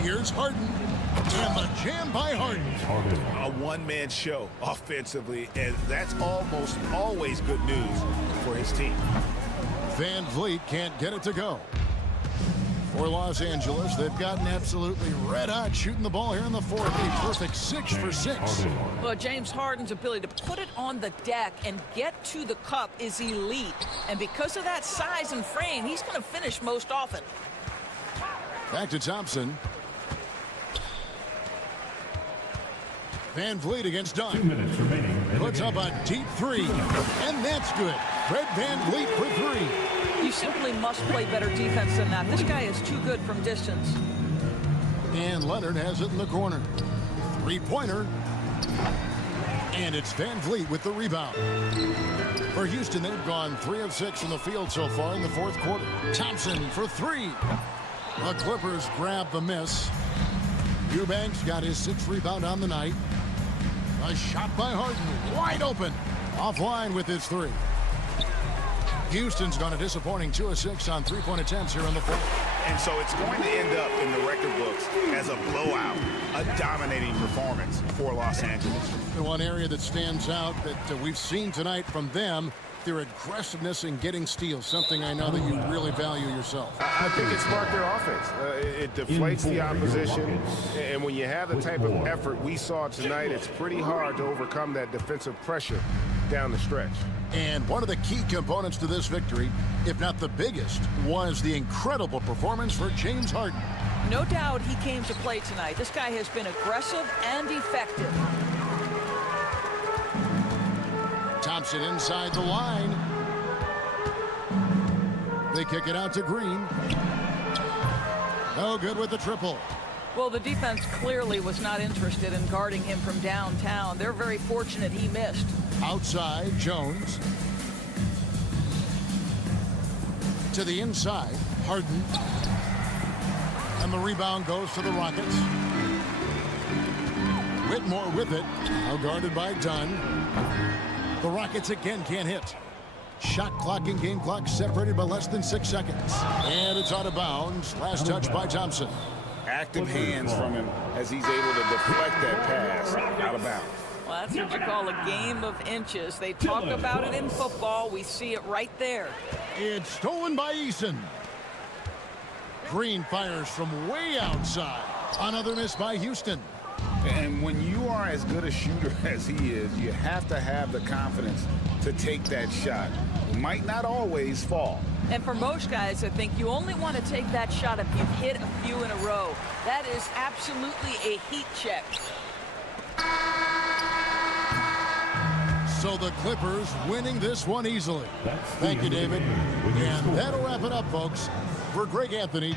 Here's Harden. And the jam by Harden. A one-man show offensively, and that's almost always good news for his team. Van Vliet can't get it to go. For Los Angeles, they've gotten absolutely red hot shooting the ball here in the fourth. A perfect 6 for 6. Well, James Harden's ability to put it on the deck and get to the cup is elite. And because of that size and frame, he's going to finish most often. Back to Thompson. Van Vliet against Dunn. 2 minutes remaining. Puts up a deep three. And that's good. Fred Van Vliet for three. You simply must play better defense than that. This guy is too good from distance. And Leonard has it in the corner. Three-pointer. And it's Van Vliet with the rebound. For Houston, they've gone 3 of 6 from the field so far in the fourth quarter. Thompson for three. The Clippers grab the miss. Eubanks got his 6th rebound on the night. A shot by Harden, wide open. Offline with his 3. Houston's gone a disappointing 2 of 6 on 3-point attempts here in the fourth. And so it's going to end up in the record books as a blowout, a dominating performance for Los Angeles. The one area that stands out that we've seen tonight from them, their aggressiveness in getting steals, something I know that you really value yourself. I think it sparked their offense. It deflates the opposition, and when you have the type of effort we saw tonight, it's pretty hard to overcome that defensive pressure down the stretch. And one of the key components to this victory, if not the biggest, was the incredible performance for James Harden. No doubt he came to play tonight. This guy has been aggressive and effective. Thompson inside the line. They kick it out to Green. No good with the triple. Well, the defense clearly was not interested in guarding him from downtown. They're very fortunate he missed. Outside, Jones. To the inside, Harden. And the rebound goes to the Rockets. Whitmore with it. Now guarded by Dunn. The Rockets again can't hit. Shot clock and game clock separated by less than 6 seconds. And it's out of bounds. Last touch by Thompson. Active hands from him as he's able to deflect that pass out of bounds. Well, that's what you call a game of inches. They talk about it in football. We see it right there. It's stolen by Eason. Green fires from way outside. Another miss by Houston. And when you are as good a shooter as he is, you have to have the confidence to take that shot. It might not always fall. And for most guys, I think you only want to take that shot if you've hit a few in a row. That is absolutely a heat check. So the Clippers winning this one easily. Thank you, David. And that'll wrap it up, folks. For Greg Anthony.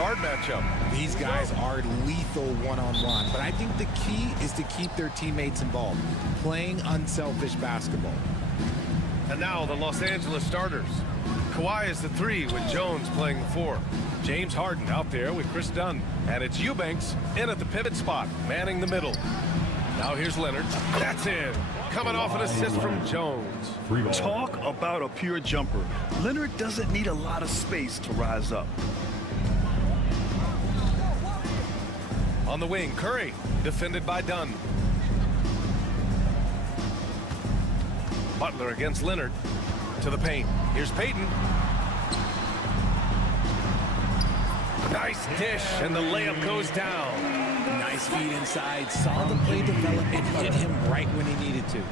guard matchup. These guys are lethal one-on-one, but I think the key is to keep their teammates involved, playing unselfish basketball. And now the Los Angeles starters. Kawhi is the 3 with Jones playing the 4. James Harden out there with Chris Dunn. And it's Eubanks in at the pivot spot, manning the middle. Now here's Leonard. That's in. Coming off an assist from Jones. Talk about a pure jumper. Leonard doesn't need a lot of space to rise up. On the wing, Curry, defended by Dunn. Butler against Leonard. To the paint. Here's Payton. Nice dish, and the layup goes down. Nice feed inside. Saw the play develop and hit him right when he needed to.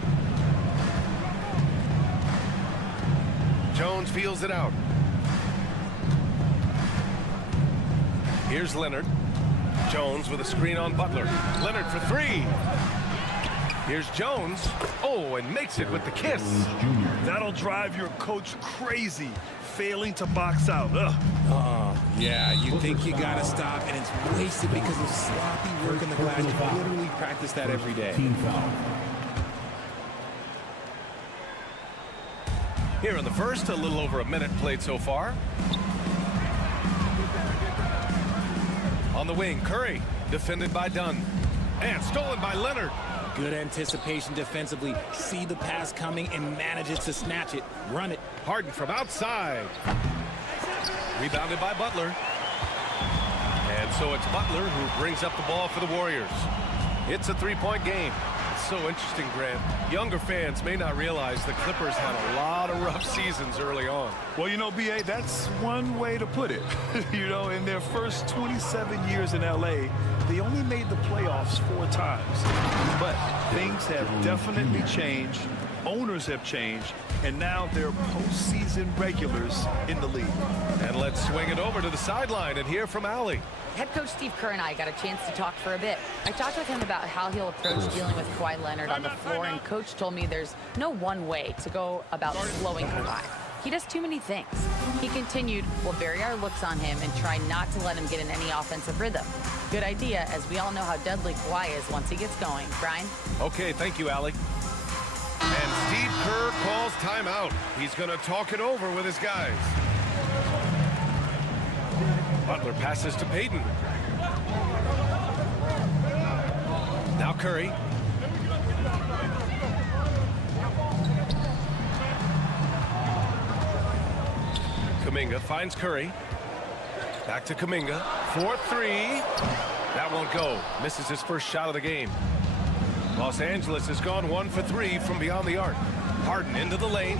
Jones feels it out. Here's Leonard. Jones with a screen on Butler. Leonard for 3. Here's Jones. Oh, and makes it with the kiss. That'll drive your coach crazy, failing to box out. Yeah, you think you gotta stop, and it's wasted because of sloppy work in the glass. You literally practice that every day. Team foul. Here in the first, a little over a minute played so far. On the wing, Curry, defended by Dunn. And stolen by Leonard. Good anticipation defensively. See the pass coming and manage it to snatch it. Run it. Harden from outside. Rebounded by Butler. And so it's Butler who brings up the ball for the Warriors. It's a 3-point game. It's so interesting, Grant. Younger fans may not realize the Clippers had a lot of rough seasons early on. Well, you know, B.A., that's one way to put it. You know, in their first 27 years in L.A., they only made the playoffs 4 times. But things have definitely changed. Owners have changed. And now they're postseason regulars in the league. And let's swing it over to the sideline and hear from Allie. Head coach Steve Kerr and I got a chance to talk for a bit. I talked with him about how he'll approach dealing with Kawhi Leonard on the floor, and coach told me there's no one way to go about slowing Kawhi. He does too many things. He continued, we'll vary our looks on him and try not to let him get in any offensive rhythm. Good idea, as we all know how deadly Kawhi is once he gets going. Brian? Okay, thank you, Allie. And Steve Kerr calls timeout. He's going to talk it over with his guys. Butler passes to Payton. Now Curry. Kuminga finds Curry. Back to Kuminga. 4-3. That won't go. Misses his first shot of the game. Los Angeles has gone 1 for 3 from beyond the arc. Harden into the lane.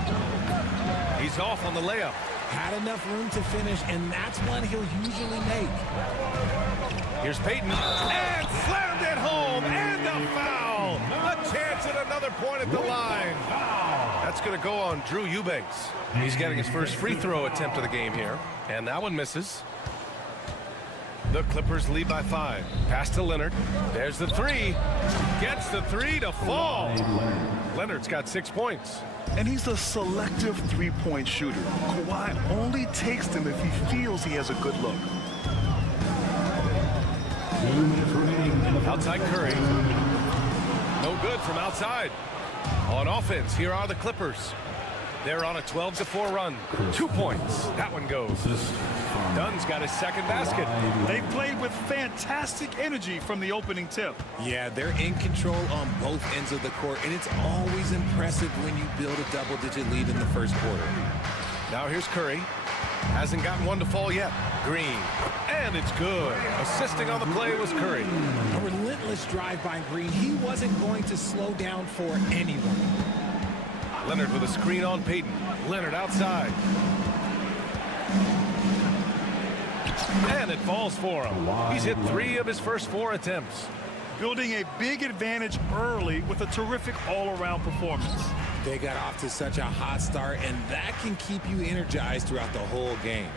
He's off on the layup. Had enough room to finish, and that's one he'll usually make. Here's Payton. And slammed it home. And a foul. A chance at another point at the line. That's going to go on Drew Eubanks. He's getting his first free throw attempt of the game here. And that one misses. The Clippers lead by 5. Pass to Leonard. There's the 3. Gets the 3 to fall. Leonard's got 6 points. And he's a selective three-point shooter. Kawhi only takes them if he feels he has a good look. 2 minutes remaining. Outside Curry. No good from outside. On offense, here are the Clippers. They're on a 12-4 run. 2 points. That one goes. Dunn's got his second basket. They played with fantastic energy from the opening tip. Yeah, they're in control on both ends of the court, and it's always impressive when you build a double-digit lead in the first quarter. Now here's Curry. Hasn't gotten one to fall yet. Green. And it's good. Assisting on the play was Curry. A relentless drive by Green. He wasn't going to slow down for anyone. Leonard with a screen on Payton. Leonard outside. And it falls for him. He's hit 3 of his first 4 attempts. Building a big advantage early with a terrific all-around performance. They got off to such a hot start, and that can keep you energized throughout the whole game.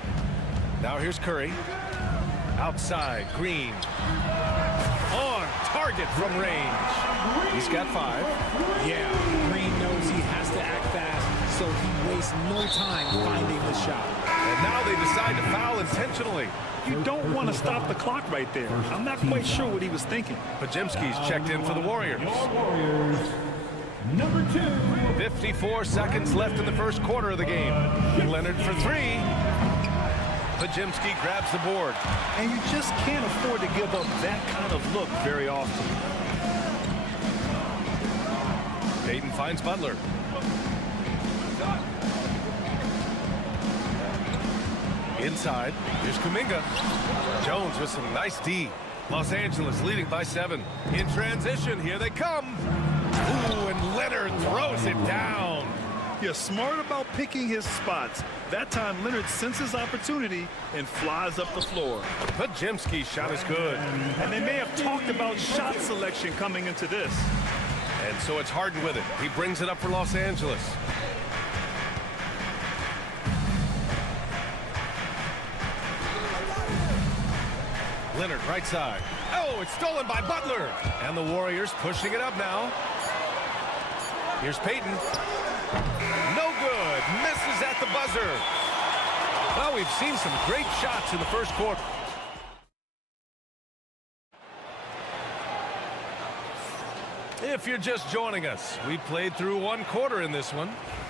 Now here's Curry. Outside, Green. On target from range. He's got 5. Yeah, Green knows he has to act fast, so he wastes no time finding the shot. And now they decide to foul intentionally. You don't want to stop the clock right there. I'm not quite sure what he was thinking. Pajemski's checked in for the Warriors. Number 2. 54 seconds left in the first quarter of the game. Leonard for three. Pajemski grabs the board. And you just can't afford to give up that kind of look very often. Payton finds Butler. Inside, here's Kuminga. Jones with some nice D. Los Angeles leading by 7. In transition, here they come. Ooh, and Leonard throws it down. You're smart about picking his spots. That time, Leonard senses opportunity and flies up the floor. Pajemski's shot is good. And they may have talked about shot selection coming into this. And so it's Harden with it. He brings it up for Los Angeles. Leonard right side. Oh, it's stolen by Butler. And the Warriors pushing it up now. Here's Payton. No good. Misses at the buzzer. Well, we've seen some great shots in the first quarter. If you're just joining us, we played through one quarter in this one.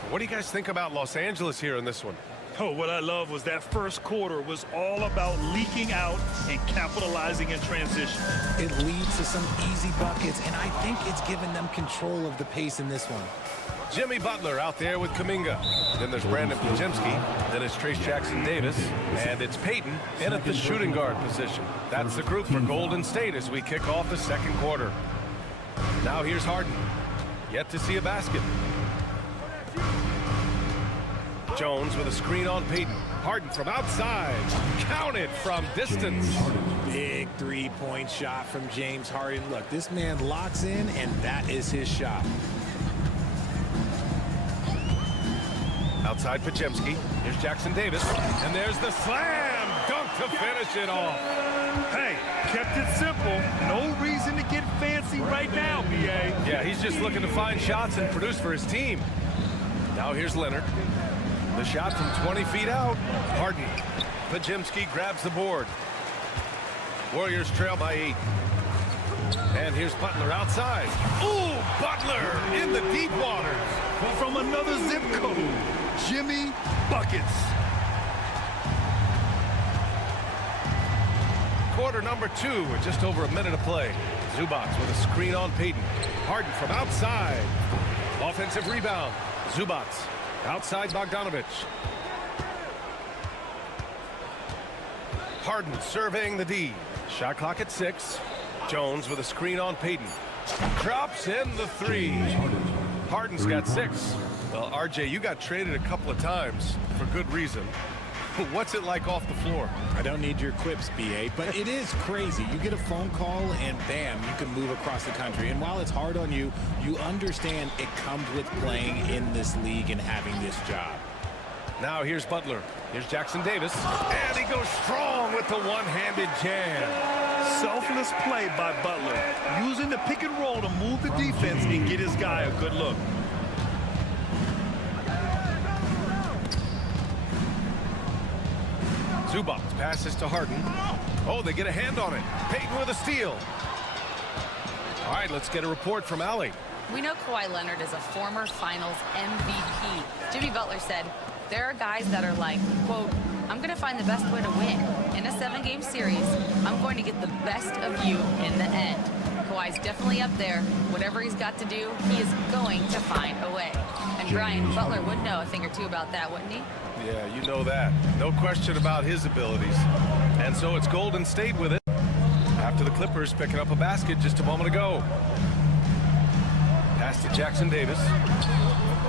What do you guys think about Los Angeles here in this one? Oh, what I love was that first quarter was all about leaking out and capitalizing in transition. It leads to some easy buckets, and I think it's given them control of the pace in this one. Jimmy Butler out there with Kuminga. Then there's Brandon Pajemski. Then it's Trace Jackson-Davis. And it's Payton in at the shooting guard position. That's the group for Golden State as we kick off the second quarter. Now here's Harden. Yet to see a basket. Jones with a screen on Payton. Harden from outside. Counted from distance. Big three-point shot from James Harden. Look, this man locks in, and that is his shot. Outside Pajemski. Here's Jackson-Davis. And there's the slam dunk to finish it off. Hey, kept it simple. No reason to get fancy right now, B.A. Yeah, he's just looking to find shots and produce for his team. Now here's Leonard. The shot from 20 feet out. Harden. Pajemski grabs the board. Warriors trail by 8. And here's Butler outside. Ooh, Butler in the deep waters. From another zip code, Jimmy Buckets. Quarter number 2 with just over a minute of play. Zubac with a screen on Payton. Harden from outside. Offensive rebound. Zubac. Outside Bogdanovich. Harden surveying the D. Shot clock at 6. Jones with a screen on Payton. Drops in the 3. Harden's got 6. Well, RJ, you got traded a couple of times for good reason. What's it like off the floor? I don't need your quips, BA, but it is crazy. You get a phone call and bam, you can move across the country. And while it's hard on you, you understand it comes with playing in this league and having this job. Now here's Butler. Here's Jackson-Davis. And he goes strong with the one-handed jam. Selfless play by Butler, using the pick and roll to move the defense and get his guy a good look. Zubac passes to Harden. Oh, they get a hand on it. Payton with a steal. All right, let's get a report from Allie. We know Kawhi Leonard is a former Finals MVP. Jimmy Butler said, there are guys that are like, quote, I'm going to find the best way to win. In a 7-game series, I'm going to get the best of you in the end. Kawhi's definitely up there. Whatever he's got to do, he is going to find a way. And Brian, Butler would know a thing or two about that, wouldn't he? Yeah, you know that. No question about his abilities. And so it's Golden State with it. After the Clippers picking up a basket just a moment ago. Pass to Jackson-Davis.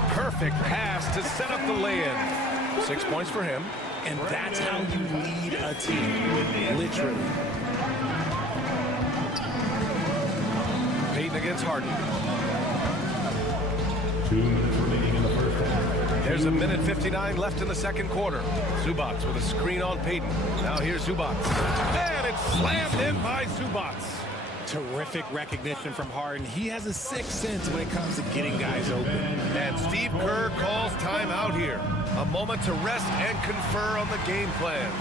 Perfect pass to set up the lay-in. 6 points for him. And that's how you lead a team, literally. Payton against Harden. 2 minutes remaining in the first half. There's a minute 59 left in the second quarter. Zubac with a screen on Payton. Now here's Zubac. And it's slammed in by Zubac. Terrific recognition from Harden. He has a sixth sense when it comes to getting guys open. And Steve Kerr calls timeout here. A moment to rest and confer on the game plan.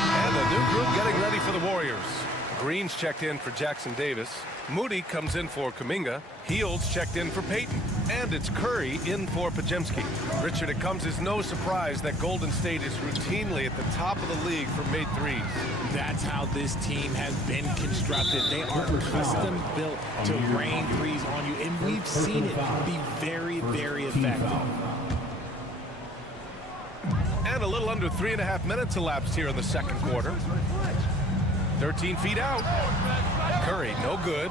And the new group getting ready for the Warriors. Green's checked in for Jackson Davis. Moody comes in for Kuminga. Heald's checked in for Payton. And it's Curry in for Pajemski. Richard, it comes as no surprise that Golden State is routinely at the top of the league for made threes. That's how this team has been constructed. They are custom built to rain threes on you, and we've seen it be very, very effective. And a little under 3.5 minutes elapsed here in the second quarter. 13 feet out. Curry, no good.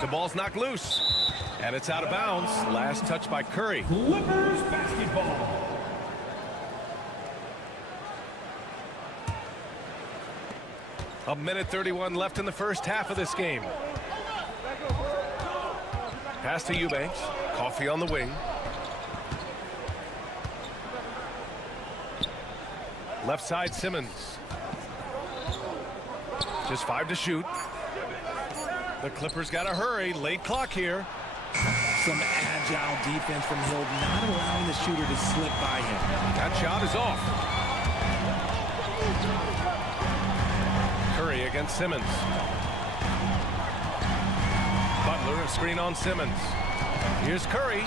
The ball's knocked loose. And it's out of bounds. Last touch by Curry. Clippers basketball. A minute 31 left in the first half of this game. Pass to Eubanks. Coffee on the wing. Left side, Simmons. Just 5 to shoot. The Clippers got to hurry. Late clock here. Some agile defense from Hill, not allowing the shooter to slip by him. That shot is off. Curry against Simmons. Butler, a screen on Simmons. Here's Curry.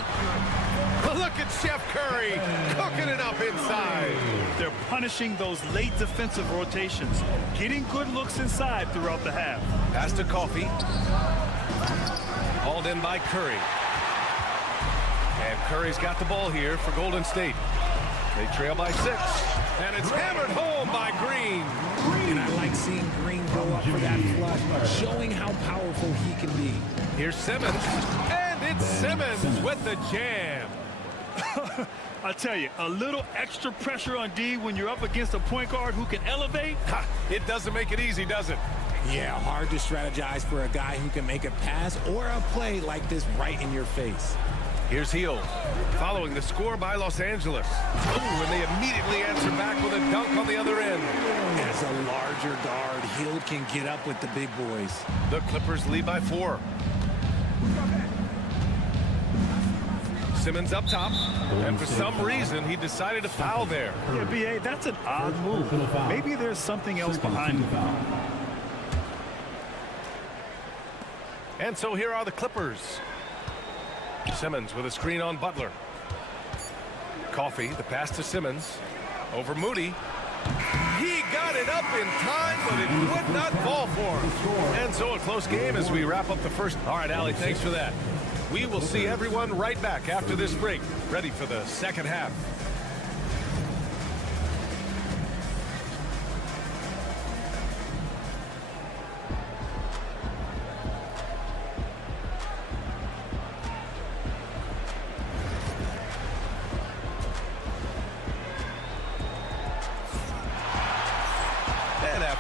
Look at Chef Curry cooking it up inside. They're punishing those late defensive rotations, getting good looks inside throughout the half. Pass to Coffee. Hauled in by Curry. And Curry's got the ball here for Golden State. They trail by 6. And it's hammered home by Green. And I like seeing Green go up for that flush, showing how powerful he can be. Here's Simmons. And it's Simmons with the jam. I tell you, a little extra pressure on D when you're up against a point guard who can elevate. Ha, it doesn't make it easy, does it? Yeah, hard to strategize for a guy who can make a pass or a play like this right in your face. Here's Hield, following the score by Los Angeles. Ooh, and they immediately answer back with a dunk on the other end. As a larger guard, Hield can get up with the big boys. The Clippers lead by 4. Simmons up top, and for some reason, he decided to foul there. Yeah, B.A., that's an odd move. Maybe there's something else behind it. And so here are the Clippers. Simmons with a screen on Butler. Coffee, the pass to Simmons. Over Moody. He got it up in time, but it would not fall for him. And so a close game as we wrap up the first. All right, Allie, thanks for that. We will see everyone right back after this break, ready for the second half.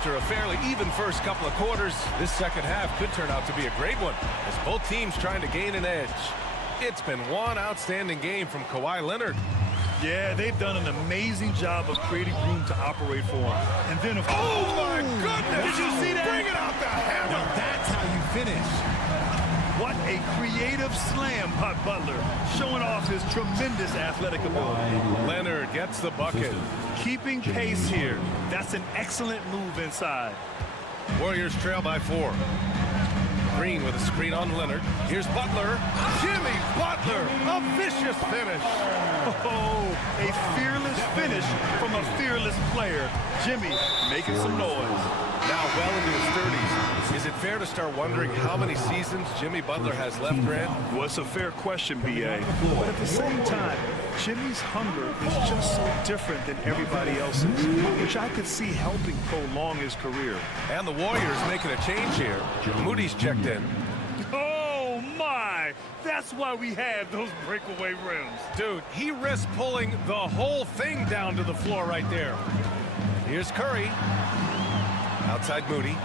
After a fairly even first couple of quarters, this second half could turn out to be a great one as both teams trying to gain an edge. It's been one outstanding game from Kawhi Leonard. Yeah, they've done an amazing job of creating room to operate for him. And then, oh my goodness! Did you see that? Bringing out the hammer! Now that's how you finish. What a creative slam by Butler, showing off his tremendous athletic ability. Leonard gets the bucket. Keeping pace here. That's an excellent move inside. Warriors trail by 4. Green with a screen on Leonard. Here's Butler. Jimmy Butler, a vicious finish. Oh, a fearless finish from a fearless player. Jimmy making some noise. Now well into his 30s. Is it fair to start wondering how many seasons Jimmy Butler has left, Grant? Well, it's a fair question, B.A. But at the same time, Jimmy's hunger is just so different than everybody else's, which I could see helping prolong his career. And the Warriors making a change here. Moody's checked in. Oh, my! That's why we have those breakaway rims. Dude, he risked pulling the whole thing down to the floor right there. Here's Curry. Outside Moody.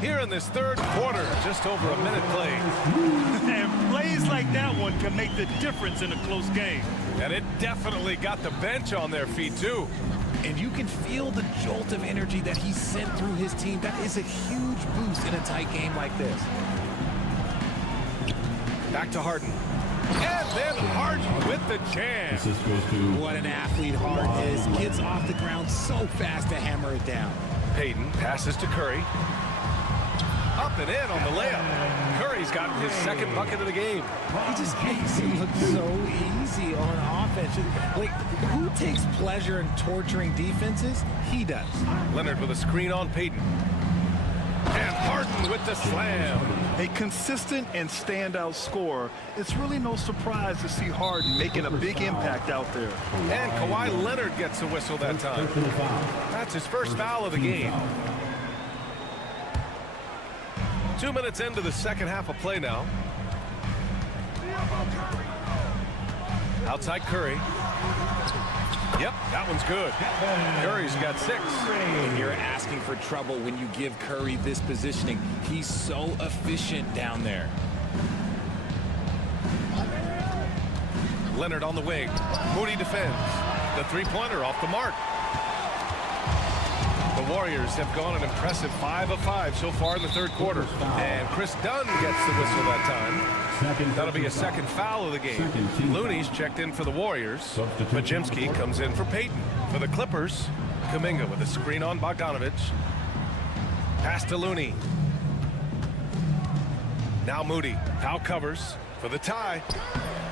Here in this third quarter, just over a minute played. And plays like that one can make the difference in a close game. And it definitely got the bench on their feet, too. And you can feel the jolt of energy that he sent through his team. That is a huge boost in a tight game like this. Back to Harden. And then Harden with the jam. What an athlete Harden is. Gets off the ground so fast to hammer it down. Payton passes to Curry. Up and in on the layup. Curry's gotten his second bucket of the game. He just makes it look so easy on offense. Like, who takes pleasure in torturing defenses? He does. Leonard with a screen on Payton. And Harden with the slam. A consistent and standout scorer. It's really no surprise to see Harden making a big impact out there. And Kawhi Leonard gets a whistle that time. That's his first foul of the game. 2 minutes into the second half of play now. Outside Curry. Yep, that one's good. Curry's got 6. And you're asking for trouble when you give Curry this positioning. He's so efficient down there. Leonard on the wing. Moody defends. The three-pointer off the mark. The Warriors have gone an impressive 5 of 5 so far in the third quarter. And Chris Dunn gets the whistle that time. That'll be a second foul of the game. Looney's checked in for the Warriors. Pajemski comes in for Payton. For the Clippers, Kuminga with a screen on Bogdanovich. Pass to Looney. Now Moody. Powell covers for the tie.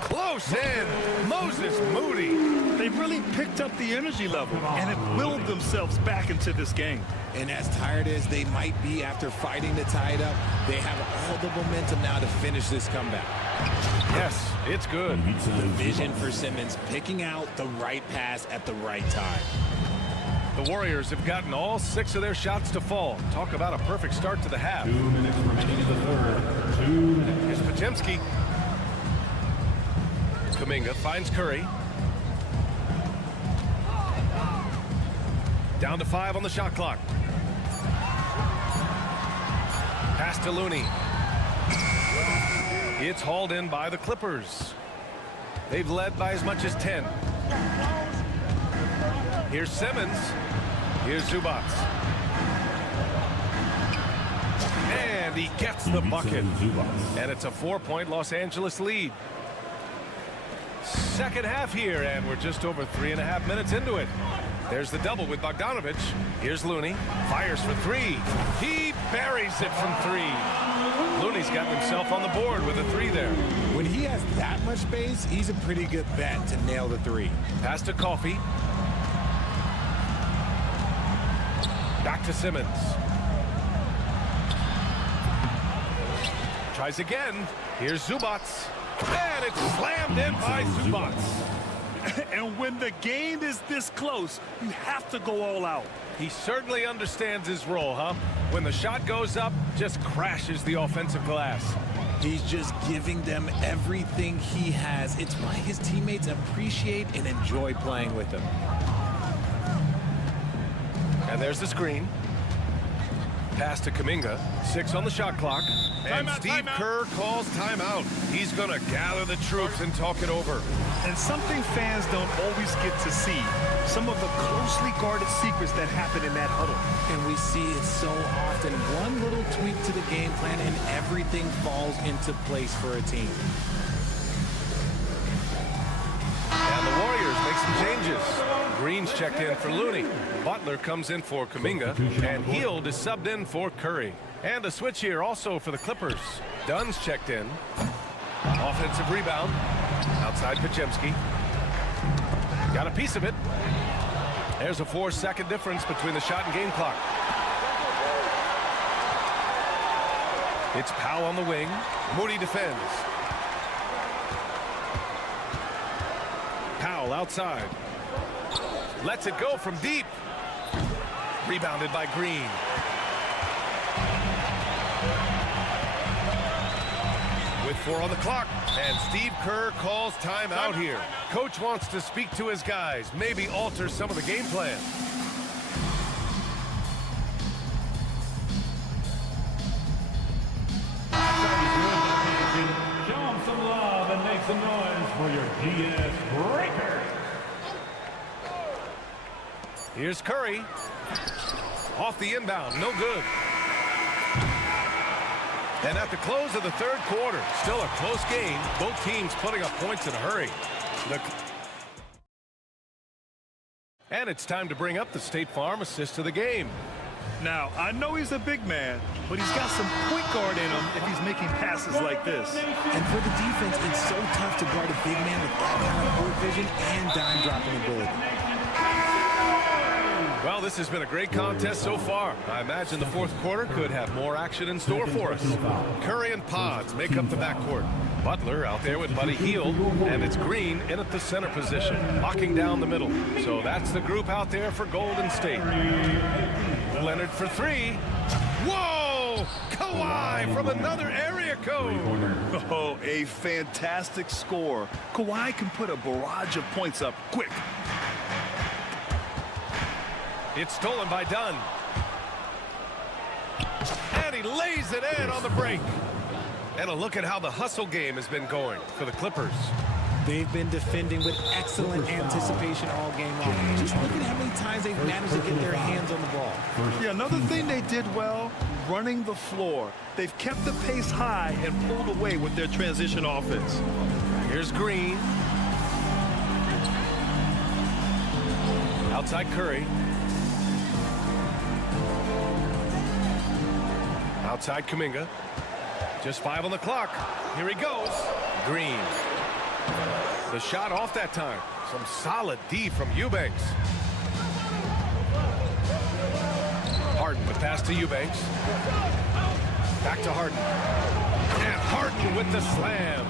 Close in. Moses Moody. They've really picked up the energy level and have willed themselves back into this game. And as tired as they might be after fighting to tie it up, they have all the momentum now to finish this comeback. Yes, it's good. The vision for Simmons, picking out the right pass at the right time. The Warriors have gotten all 6 of their shots to fall. Talk about a perfect start to the half. 2 minutes remaining in the third. 2 minutes. Here's Pajemski. Kuminga finds Curry. Down to 5 on the shot clock. Pass to Looney. It's hauled in by the Clippers. They've led by as much as 10. Here's Simmons. Here's Zubats. And he gets the bucket. And it's a 4-point Los Angeles lead. Second half here, and we're just over 3.5 minutes into it. There's the double with Bogdanovich. Here's Looney. Fires for 3. He buries it from 3. Looney's gotten himself on the board with a 3 there. When he has that much space, he's a pretty good bet to nail the 3. Pass to Coffey. Back to Simmons. Tries again. Here's Zubats. And it's slammed in by Zubats. And when the game is this close, you have to go all out. He certainly understands his role, huh? When the shot goes up, just crashes the offensive glass. He's just giving them everything he has. It's why his teammates appreciate and enjoy playing with him. And there's the screen. Pass to Kuminga. 6 on the shot clock. And Steve Kerr calls timeout. He's going to gather the troops and talk it over. And something fans don't always get to see. Some of the closely guarded secrets that happen in that huddle. And we see it so often. One little tweak to the game plan and everything falls into place for a team. And the Warriors make some changes. Green's checked in for Looney. Butler comes in for Kuminga. And Hield is subbed in for Curry. And a switch here also for the Clippers. Dunn's checked in. Offensive rebound. Outside Pajemski. Got a piece of it. There's a 4-second difference between the shot and game clock. It's Powell on the wing. Moody defends. Powell outside. Lets it go from deep. Rebounded by Green. With 4 on the clock, and Steve Kerr calls timeout here. Coach wants to speak to his guys, maybe alter some of the game plan. Show them some love and make some noise for your GS Breaker. Here's Curry. Off the inbound, no good. And at the close of the third quarter, still a close game. Both teams putting up points in a hurry. And it's time to bring up the State Farm assist of the game. Now, I know he's a big man, but he's got some point guard in him if he's making passes like this. And for the defense, it's so tough to guard a big man with that kind of court vision and dime dropping ability. Well, this has been a great contest so far. I imagine the fourth quarter could have more action in store for us. Curry and Pods make up the backcourt. Butler out there with Buddy Hield, and it's Green in at the center position, locking down the middle. So that's the group out there for Golden State. Leonard for three. Whoa! Kawhi from another area code. Oh, a fantastic score. Kawhi can put a barrage of points up quick. It's stolen by Dunn. And he lays it in on the break. And a look at how the hustle game has been going for the Clippers. They've been defending with excellent anticipation all game long. Just look at how many times they've managed to get their hands on the ball. Yeah, another thing they did well, running the floor. They've kept the pace high and pulled away with their transition offense. Here's Green. Outside Curry. Outside Kuminga. Just 5 on the clock. Here he goes. Green. The shot off that time. Some solid D from Eubanks. Harden, the pass to Eubanks. Back to Harden. And Harden with the slam.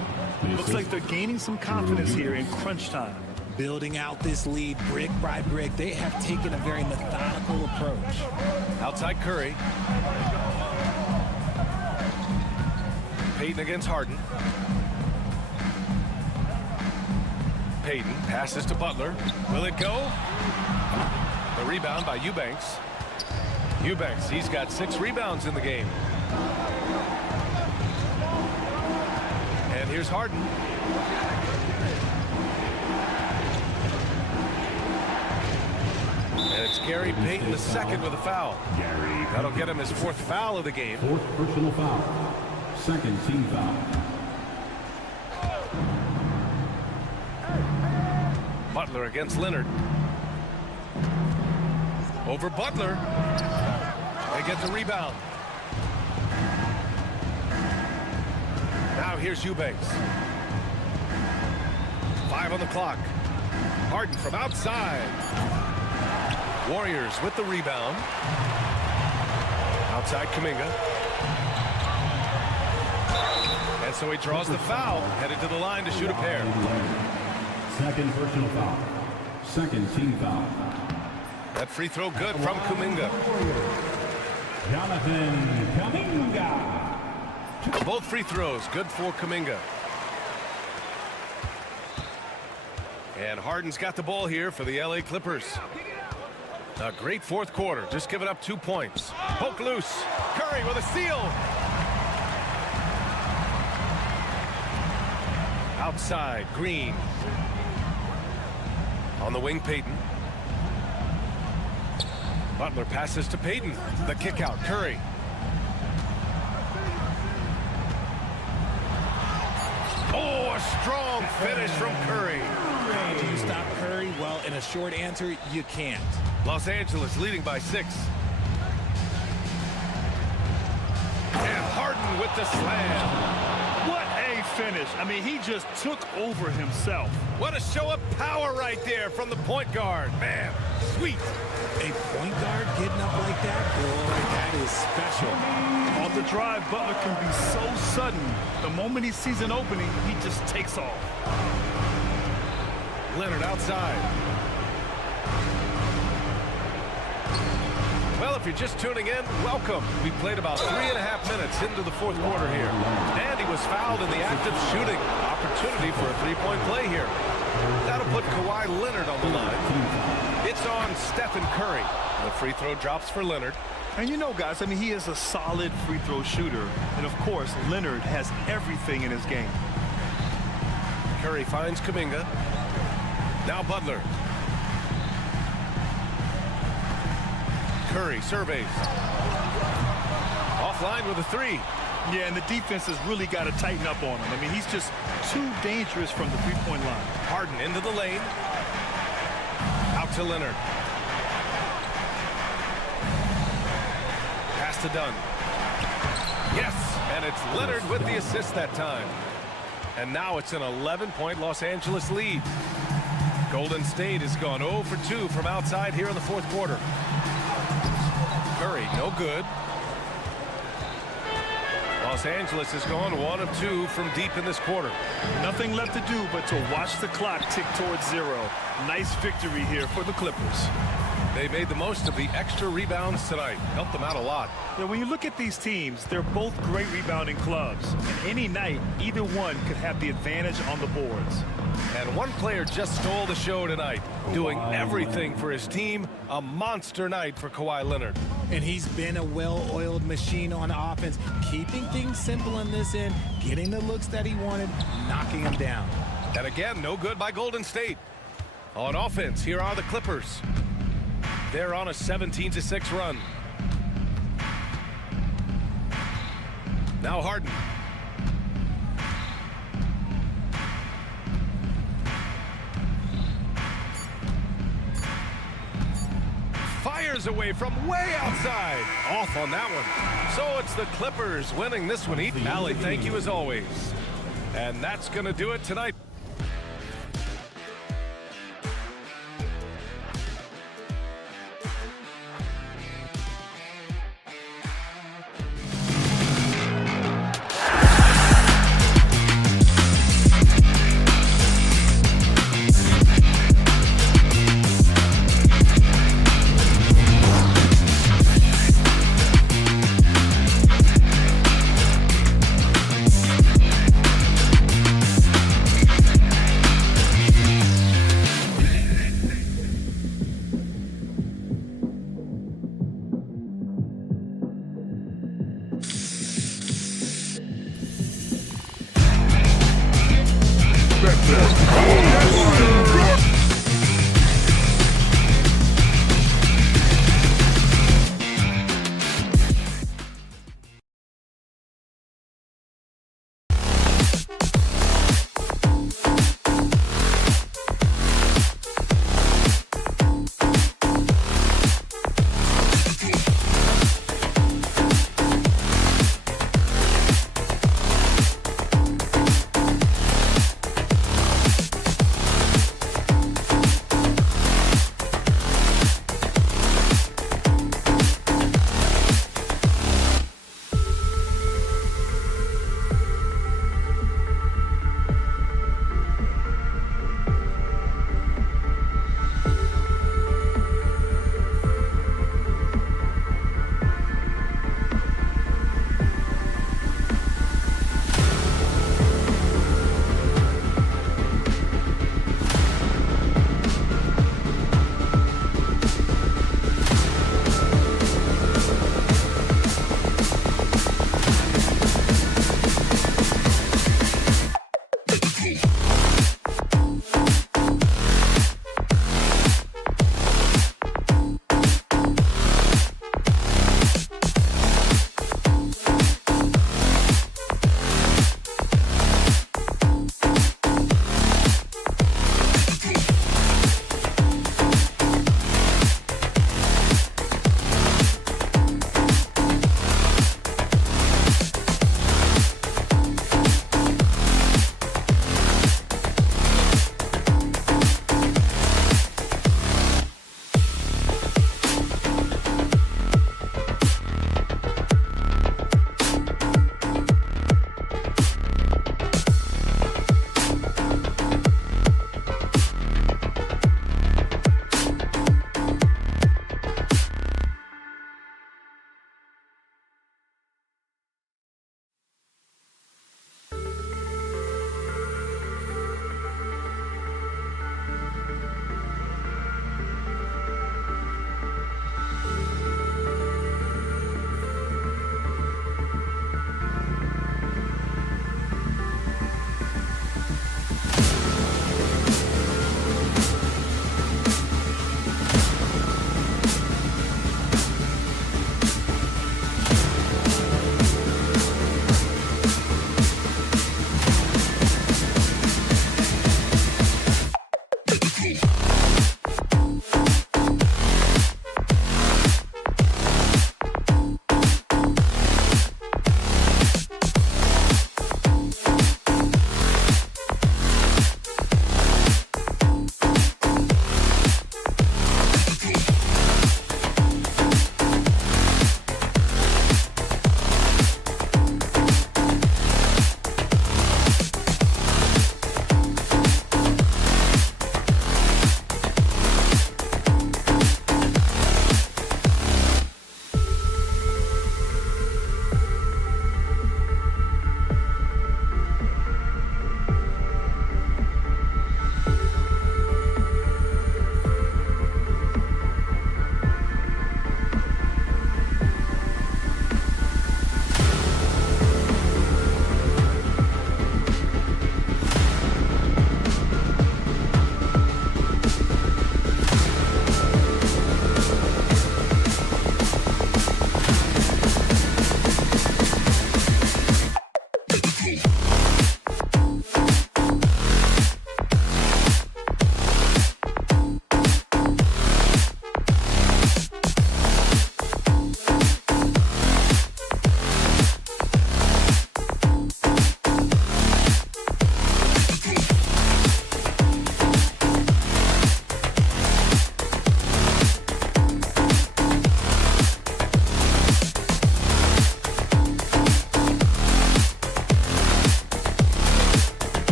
Looks like they're gaining some confidence here in crunch time. Building out this lead brick by brick. They have taken a very methodical approach. Outside Curry. Payton against Harden. Payton passes to Butler. Will it go? The rebound by Eubanks. Eubanks, he's got 6 rebounds in the game. And here's Harden. And it's Gary Payton II with a foul. That'll get him his 4th foul of the game. 4th personal foul. 2nd team foul. Butler against Leonard. Over Butler. They get the rebound. Now here's Eubanks. 5 on the clock. Harden from outside. Warriors with the rebound. Outside Kuminga. And so he draws the foul, headed to the line to shoot a pair. 2nd personal foul. 2nd team foul. That free throw good from Kuminga. Jonathan Kuminga. Both free throws good for Kuminga. And Harden's got the ball here for the LA Clippers. A great 4th quarter, just giving up 2 points. Poke loose. Curry with a steal. Outside, Green. On the wing, Payton. Butler passes to Payton. The kick out, Curry. Oh, a strong finish from Curry. How do you stop Curry? Well, in a short answer, you can't. Los Angeles leading by 6. And Harden with the slam. What a finish. I mean, he just took over himself. What a show of power right there from the point guard. Man, sweet. A point guard getting up like that? Boy, that is special. On the drive, Butler can be so sudden. The moment he sees an opening, he just takes off. Leonard outside. Well, if you're just tuning in, welcome. We played about 3.5 minutes into the 4th quarter here. And he was fouled in the act of shooting. Opportunity for a 3-point play here. That'll put Kawhi Leonard on the line. It's on Stephen Curry. The free throw drops for Leonard. And you know, guys, I mean, he is a solid free throw shooter. And, of course, Leonard has everything in his game. Curry finds Kuminga. Now Butler. Curry surveys. Offline with a three. Yeah, and the defense has really got to tighten up on him. I mean, he's just too dangerous from the three-point line. Harden into the lane. Out to Leonard. Pass to Dunn. Yes, and it's Leonard with the assist that time. And now it's an 11-point Los Angeles lead. Golden State has gone 0 for 2 from outside here in the fourth quarter. Curry, no good. Los Angeles has gone 1 of 2 from deep in this quarter. Nothing left to do but to watch the clock tick towards 0. Nice victory here for the Clippers. They made the most of the extra rebounds tonight. Helped them out a lot. Yeah, when you look at these teams, they're both great rebounding clubs. And any night, either one could have the advantage on the boards. And one player just stole the show tonight, doing everything for his team. A monster night for Kawhi Leonard. And he's been a well-oiled machine on offense, keeping things simple in this end, getting the looks that he wanted, knocking them down. And again, no good by Golden State. On offense, here are the Clippers. They're on a 17-6 run. Now Harden. Fires away from way outside. Off on that one. So it's the Clippers winning this one. Allie, thank you as always. And that's going to do it tonight.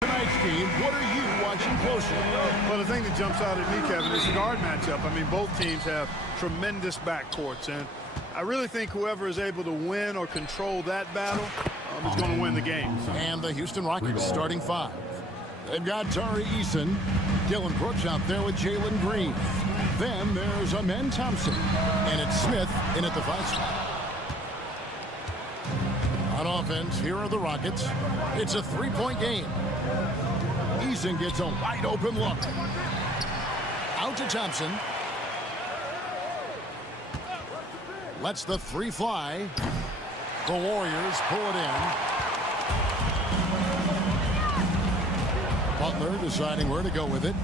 Tonight's game, what are you watching closely? Well, the thing that jumps out at me, Kevin, is the guard matchup. I mean, both teams have tremendous backcourts, and I really think whoever is able to win or control that battle is going to win the game. And the Houston Rockets starting five. They've got Tari Eason, Dylan Brooks out there with Jalen Green. Then there's Amen Thompson, and it's Smith in at the 5 spot. On offense, here are the Rockets. It's a 3-point game. Eason gets a wide open look. Out to Thompson. Lets the 3 fly. The Warriors pull it in. Butler deciding where to go with it.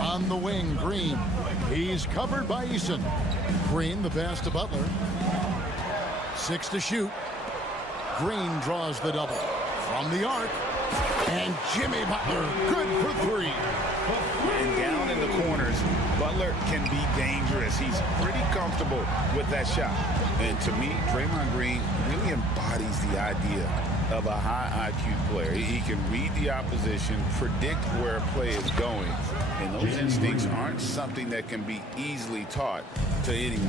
On the wing, Green. He's covered by Eason. Green, the pass to Butler. 6 to shoot. Green draws the double. From the arc. And Jimmy Butler, good for 3. And down in the corners, Butler can be dangerous. He's pretty comfortable with that shot. And to me, Draymond Green really embodies the idea of a high IQ player. He can read the opposition, predict where a play is going, and those instincts aren't something that can be easily taught to anyone.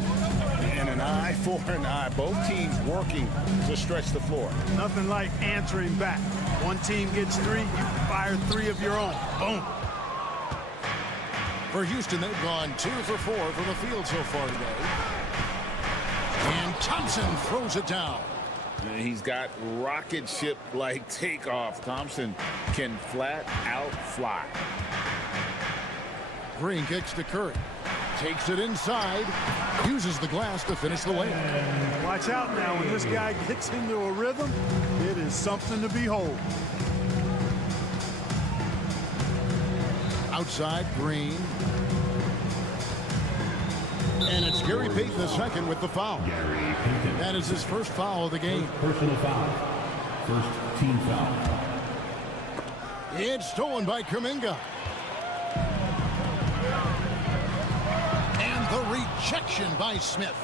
And an eye for an eye, both teams working to stretch the floor. Nothing like answering back. One team gets 3, you fire 3 of your own. Boom. For Houston, they've gone 2 for 4 from the field so far today. And Thompson throws it down. And he's got rocket ship-like takeoff. Thompson can flat out fly. Green kicks to Curry. Takes it inside. Uses the glass to finish the layup. Watch out now. When this guy gets into a rhythm, it is something to behold. Outside, Green. And it's Gary Payton II with the foul. That is his first foul of the game. Personal foul. First team foul. It's stolen by Kuminga. And the rejection by Smith.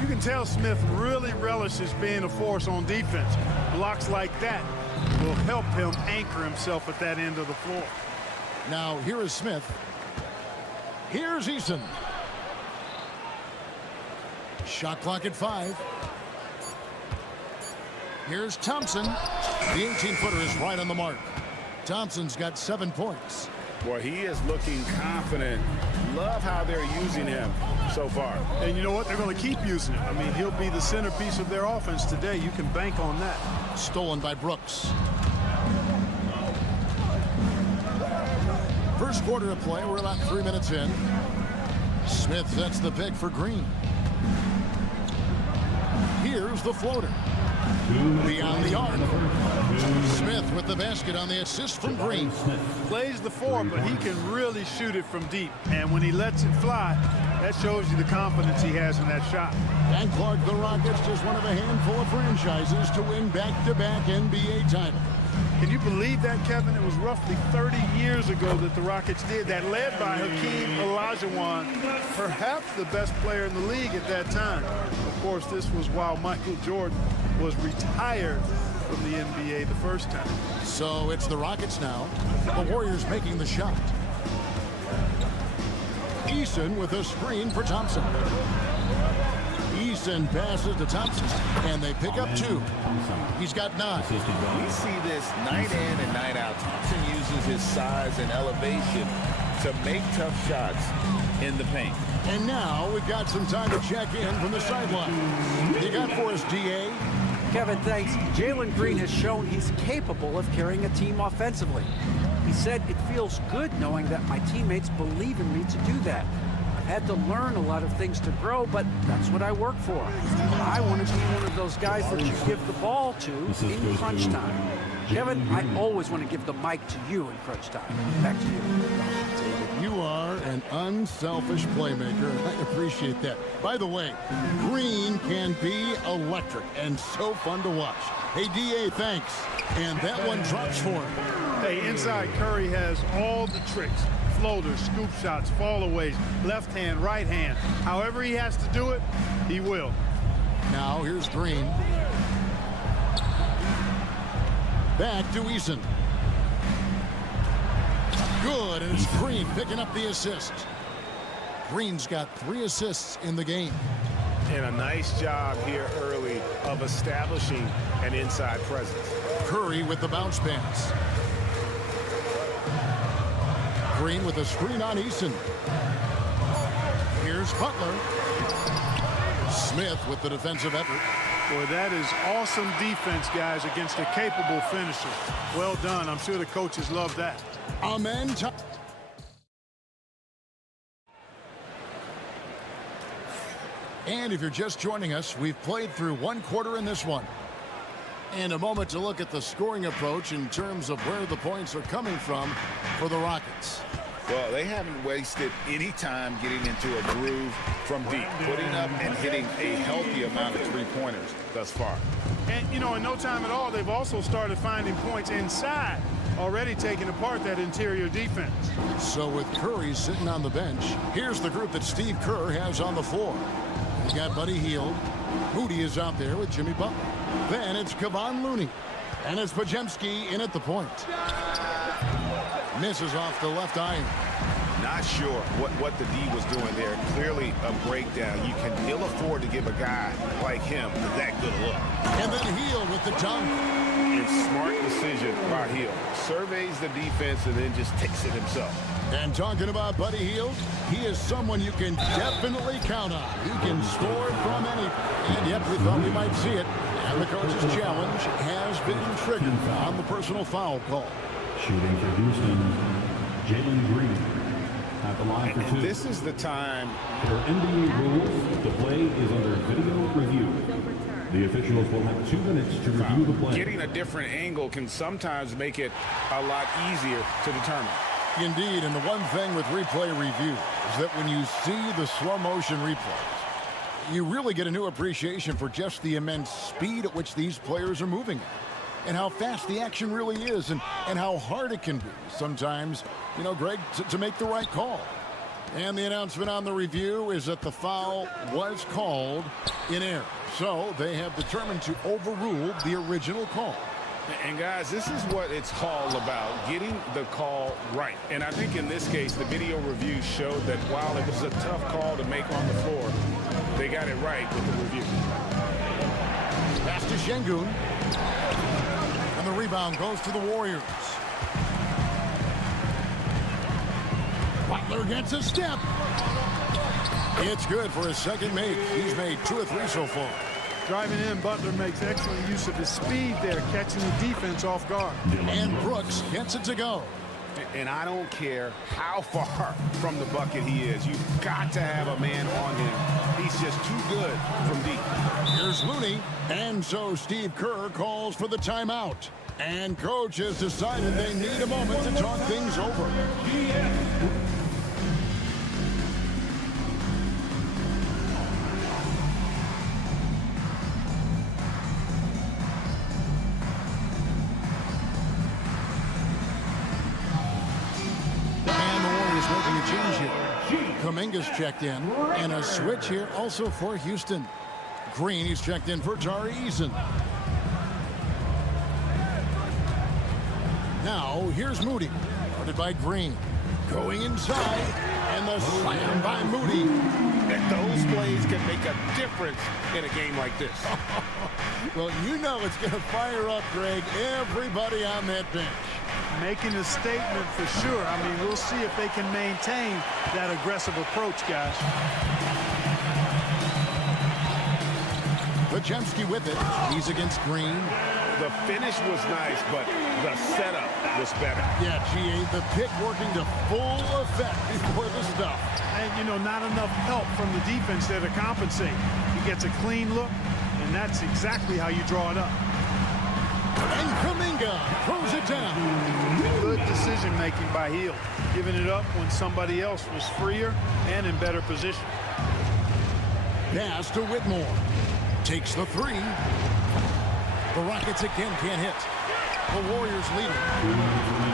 You can tell Smith really relishes being a force on defense. Blocks like that will help him anchor himself at that end of the floor. Now, here is Smith. Here's Eason. Shot clock at 5. Here's Thompson. The 18-footer is right on the mark. Thompson's got 7 points. Boy, he is looking confident. Love how they're using him so far. And you know what? They're going to keep using him. I mean, he'll be the centerpiece of their offense today. You can bank on that. Stolen by Brooks. First quarter of play. We're about 3 minutes in. Smith sets the pick for Green. Here's the floater. Beyond the arc. Smith with the basket on the assist from Green. Plays the 4, but he can really shoot it from deep. And when he lets it fly, that shows you the confidence he has in that shot. And Clark, the Rockets, just one of a handful of franchises to win back-to-back NBA titles. Can you believe that, Kevin? It was roughly 30 years ago that the Rockets did that, led by Hakeem Olajuwon, perhaps the best player in the league at that time. Of course, this was while Michael Jordan was retired from the NBA the first time. So it's the Rockets now. The Warriors making the shot. Eason with a screen for Thompson. Eason passes to Thompson, and they pick up 2. He's got 9. We see this night in and night out. Thompson uses his size and elevation to make tough shots in the paint. And now we've got some time to check in from the sideline. You got for us, D.A.? Kevin, thanks. Jalen Green has shown he's capable of carrying a team offensively. He said, "It feels good knowing that my teammates believe in me to do that." I've had to learn a lot of things to grow, but that's what I work for. I want to be one of those guys that you give the ball to in crunch time. Kevin, I always want to give the mic to you in crunch time. Back to you. You are an unselfish playmaker. I appreciate that. By the way, Green can be electric and so fun to watch. Hey, DA, thanks. And that one drops for him. Hey, inside Curry has all the tricks. Floaters, scoop shots, fallaways, left hand, right hand. However he has to do it, he will. Now here's Green. Back to Eason. Good, and it's Green picking up the assist. Green's got 3 assists in the game. And a nice job here early of establishing an inside presence. Curry with the bounce pass. Green with a screen on Eason. Here's Butler. Smith with the defensive effort. Boy, that is awesome defense, guys, against a capable finisher. Well done. I'm sure the coaches love that. Amen. And if you're just joining us, we've played through 1 quarter in this one. And a moment to look at the scoring approach in terms of where the points are coming from for the Rockets. Well, they haven't wasted any time getting into a groove from deep, putting up and hitting a healthy amount of three-pointers thus far. And, you know, in no time at all, they've also started finding points inside, already taking apart that interior defense. So with Curry sitting on the bench, here's the group that Steve Kerr has on the floor. You got Buddy Hield. Moody is out there with Jimmy Butler. Then it's Kevon Looney. And it's Podziemski in at the point. Misses off the left iron. Not sure what the D was doing there. Clearly a breakdown. You can ill afford to give a guy like him that good look. And then Hield with the dunk. And smart decision by Hield. Surveys the defense and then just takes it himself. And talking about Buddy Hield, he is someone you can definitely count on. He can score from any. And yet we thought we might see it. And the coach's challenge has been triggered on the personal foul call. Shooting for Houston, Jalen Green. At the line for 2. This is the time. For NBA rules, the play is under video review. The officials will have 2 minutes to review the play. Getting a different angle can sometimes make it a lot easier to determine. Indeed, and the one thing with replay review is that when you see the slow motion replays, you really get a new appreciation for just the immense speed at which these players are moving at. And how fast the action really is, and how hard it can be sometimes, you know, Greg, to make the right call. And the announcement on the review is that the foul was called in error. So they have determined to overrule the original call. And guys, this is what it's all about, getting the call right. And I think in this case, the video review showed that while it was a tough call to make on the floor, they got it right with the review. Pass to Şengün. And the rebound goes to the Warriors. Butler gets a step. It's good for his second make. He's made 2 of 3 so far. Driving in, Butler makes excellent use of his speed there, catching the defense off guard. And Brooks gets it to go. And I don't care how far from the bucket he is. You've got to have a man on him. He's just too good from deep. Here's Looney. And so Steve Kerr calls for the timeout. And coach has decided they need a moment to talk things over. Kuminga's checked in, and a switch here also for Houston. Green, he's checked in for Tari Eason. Now, here's Moody, guarded by Green. Going inside, and the slam by Moody. And those plays can make a difference in a game like this. Well, you know it's going to fire up, Greg, everybody on that bench. Making a statement for sure. I mean, we'll see if they can maintain that aggressive approach, guys. Podziemski with it. He's against Green. The finish was nice, but the setup was better. Yeah, GA, the pick working to full effect before the stuff. And, you know, not enough help from the defense there to compensate. He gets a clean look, and that's exactly how you draw it up. And Kuminga throws it down. Good decision-making by Hield, giving it up when somebody else was freer and in better position. Pass to Whitmore. Takes the three. The Rockets again can't hit. The Warriors lead it.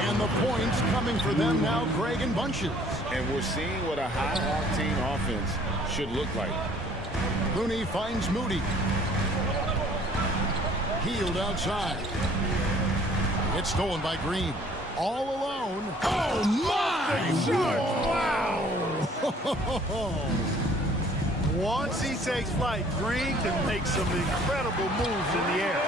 And the points coming for them now, Greg, in bunches. And we're seeing what a high-octane offense should look like. Looney finds Moody. Hield outside. It's stolen by Green. All alone. Oh, my! Wow! Once he takes flight, Green can make some incredible moves in the air.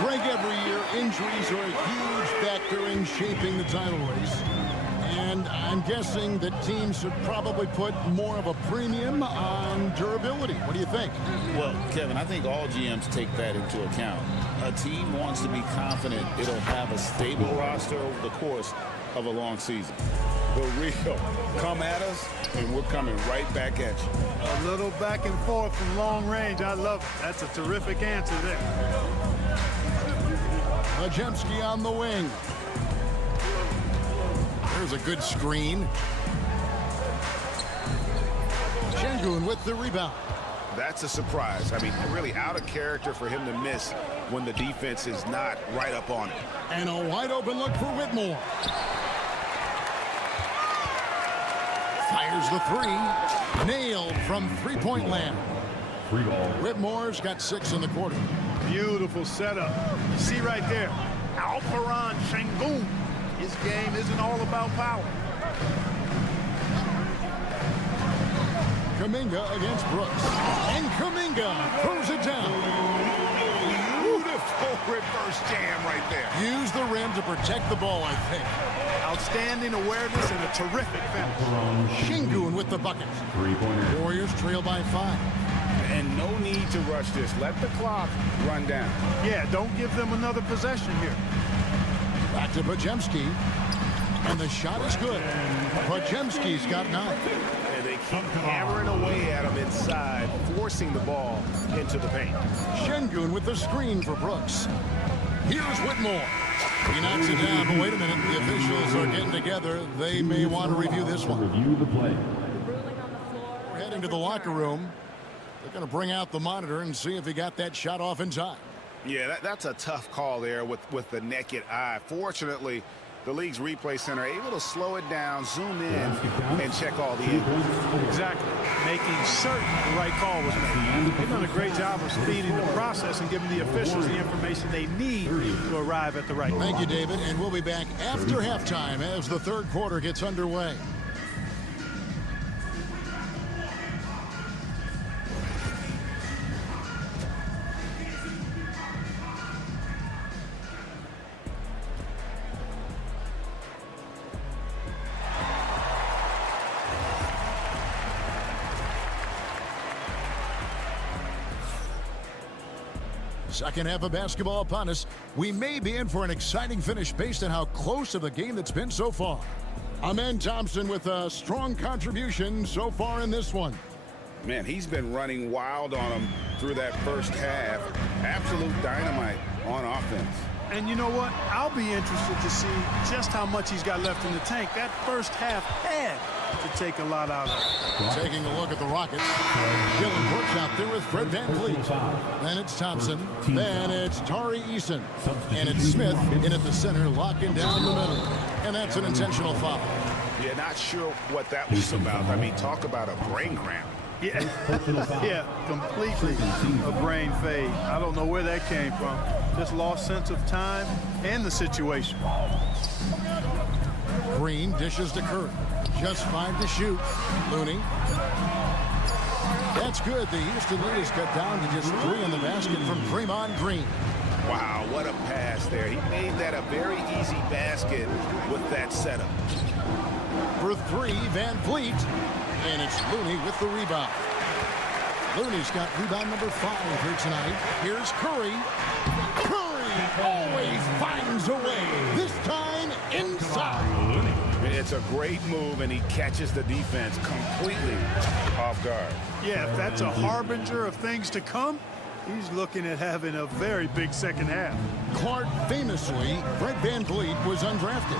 Greg, every year, injuries are a huge factor in shaping the title race. And I'm guessing that teams should probably put more of a premium on durability. What do you think? Well, Kevin, I think all GMs take that into account. A team wants to be confident it'll have a stable roster over the course of a long season. The real come at us, and we're coming right back at you. A little back and forth from long range. I love it. That's a terrific answer there. Majemski on the wing. There's a good screen. Şengün with the rebound. That's a surprise. I mean, really out of character for him to miss when the defense is not right up on it. And a wide open look for Whitmore. Fires the three. Nailed from three-point land. Free ball. Whitmore's got 6 in the quarter. Beautiful setup. You see right there, Alperen Şengün. His game isn't all about power. Kuminga against Brooks. And Kuminga throws it down. Beautiful reverse jam right there. Use the rim to protect the ball, I think. Outstanding awareness and a terrific finish. Şengün with the bucket. Three-pointer. Warriors trail by 5. And no need to rush this. Let the clock run down. Yeah, don't give them another possession here. Back to Majemski. And the shot is good. Majemski's got 9. And they keep hammering away at him inside, forcing the ball into the paint. Şengün with the screen for Brooks. Here's Whitmore. He knocks it down, but wait a minute. The officials are getting together. They may want to review this one. Review the play. We're heading to the locker room. They're going to bring out the monitor and see if he got that shot off in time. Yeah, that's a tough call there with the naked eye. Fortunately, the league's replay center able to slow it down, zoom in, and check all the angles. Exactly. Making certain the right call was made. They've done a great job of speeding the process and giving the officials the information they need to arrive at the right call. Thank you, David. And we'll be back after halftime as the third quarter gets underway. Second half of basketball upon us. We may be in for an exciting finish based on how close to the game that's been so far. Amen Thompson with a strong contribution so far in this one. Man, he's been running wild on him through that first half. Absolute dynamite on offense. And you know what? I'll be interested to see just how much he's got left in the tank. That first half had to take a lot out of it. Taking a look at the Rockets. Dylan Brooks out there with Fred VanVleet. Then it's Thompson. Then it's Tari Eason. And it's Smith in at the center, locking down the middle. And that's an intentional foul. Yeah, not sure what that was about. I mean, talk about a brain cramp. Yeah, yeah, completely a brain fade. I don't know where that came from. Just lost sense of time and the situation. Green dishes to Curry. Just 5 to shoot. Looney. That's good. The Houston lead has cut down to just 3 in the basket from Draymond Green. Wow, what a pass there. He made that a very easy basket with that setup. For 3, VanVleet. And it's Looney with the rebound. Looney's got rebound number 5 here tonight. Here's Curry. Curry always finds a way. This time inside. It's a great move, and he catches the defense completely off guard. Yeah, if that's a harbinger of things to come, he's looking at having a very big second half. Clark, famously, Fred VanVleet was undrafted.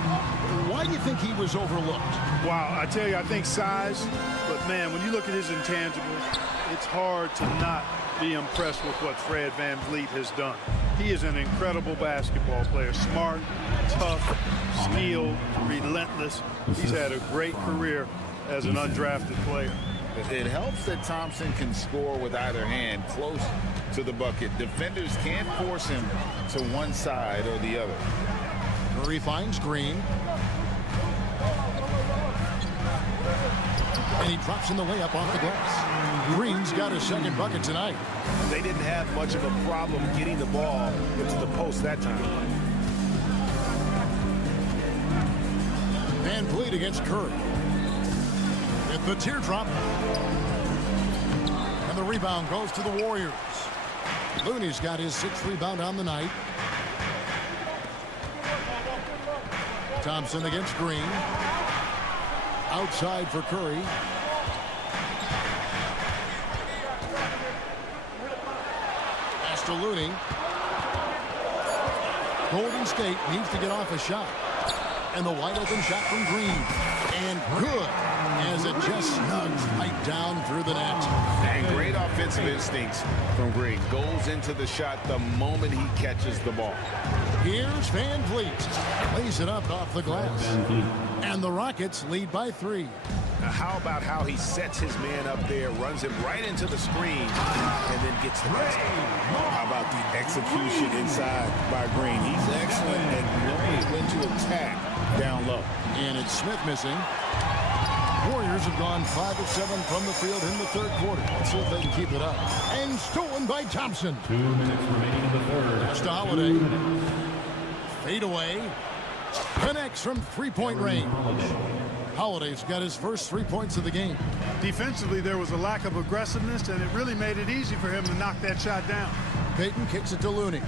Why do you think he was overlooked? Wow, I tell you, I think size, but man, when you look at his intangibles, it's hard to not be impressed with what Fred VanVleet has done. He is an incredible basketball player, smart, tough, skilled, relentless. He's had a great career as an undrafted player. It helps that Thompson can score with either hand close to the bucket. Defenders can't force him to one side or the other. Curry finds Green. And he drops in the layup off the glass. Green's got his second bucket tonight. They didn't have much of a problem getting the ball into the post that time. VanVleet against Curry. With the teardrop. And the rebound goes to the Warriors. Looney's got his 6th rebound on the night. Thompson against Green. Outside for Curry. Pass to Looney. Golden State needs to get off a shot. And the wide open shot from Green. And good, as it just snugs right down through the net. And great offensive instincts from Green. Goes into the shot the moment he catches the ball. Here's VanVleet. Lays it up off the glass. And the Rockets lead by 3. Now how about how he sets his man up there, runs him right into the screen, and then gets the basket. How about the execution inside by Green? He's excellent at knowing when to attack down low. And it's Smith missing. Warriors have gone 5 of 7 from the field in the 3rd quarter. Let's see if they can keep it up. And stolen by Thompson. 2 minutes remaining in the third. Pass to Holiday. Fade away. Connects from 3-point range. Holiday's got his first 3 points of the game. Defensively, there was a lack of aggressiveness, and it really made it easy for him to knock that shot down. Payton kicks it to Looney.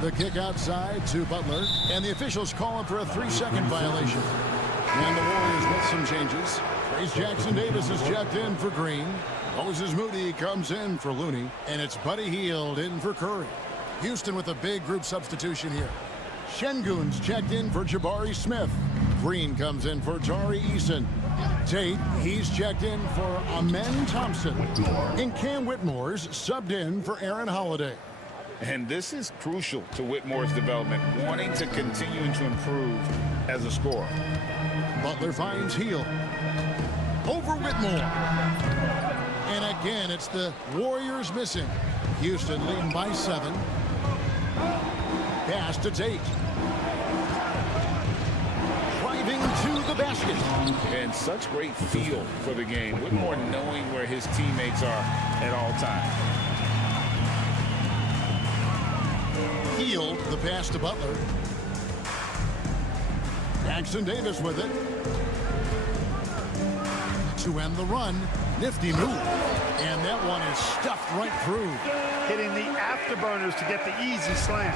The kick outside to Butler, and the officials call him for a 3-second violation. And the Warriors with some changes. Trace Jackson-Davis is checked in for Green. Moses Moody comes in for Looney, and it's Buddy Hield in for Curry. Houston with a big group substitution here. Şengün's checked in for Jabari Smith. Green comes in for Tari Eason. Tate, he's checked in for Amen Thompson. And Cam Whitmore's subbed in for Aaron Holiday. And this is crucial to Whitmore's development, wanting to continue to improve as a scorer. Butler finds Hield. Over Whitmore. And again, it's the Warriors missing. Houston leading by 7. Pass to Tate. Driving to the basket. And such great feel for the game. Whitmore knowing where his teammates are at all times. Hield, the pass to Butler. Jackson-Davis with it. To end the run, nifty move. And that one is stuffed right through. Hitting the afterburners to get the easy slam.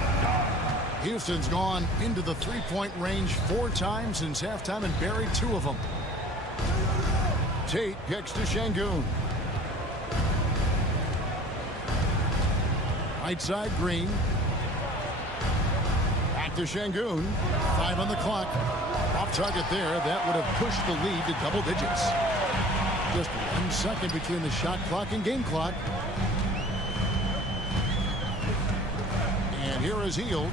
Houston's gone into the 3-point range 4 times since halftime and buried 2 of them. Tate kicks to Şengün. Right side Green. Back to Şengün. 5 on the clock. Off target there. That would have pushed the lead to double digits. Just 1 second between the shot clock and game clock. And here is Hield.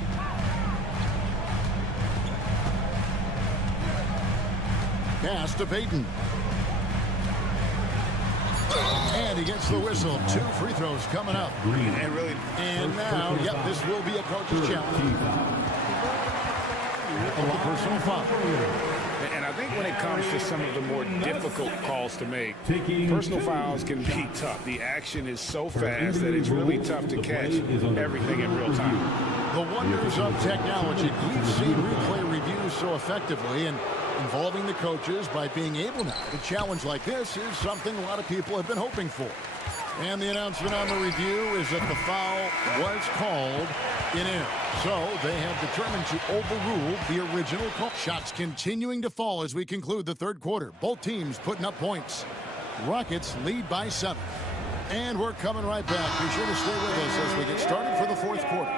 Pass to Payton. And he gets the whistle. 2 free throws coming up. And now, yep, this will be a coach's challenge. A personal foul. And I think when it comes to some of the more difficult calls to make, personal fouls can be tough. The action is so fast that it's really tough to catch everything in real time. The wonders of technology. We've seen replay reviews so effectively, and involving the coaches by being able now to challenge like this is something a lot of people have been hoping for. And the announcement on the review is that the foul was called in air. So they have determined to overrule the original call. Shots continuing to fall as we conclude the third quarter. Both teams putting up points. Rockets lead by 7. And we're coming right back. Be sure to stay with us as we get started for the fourth quarter.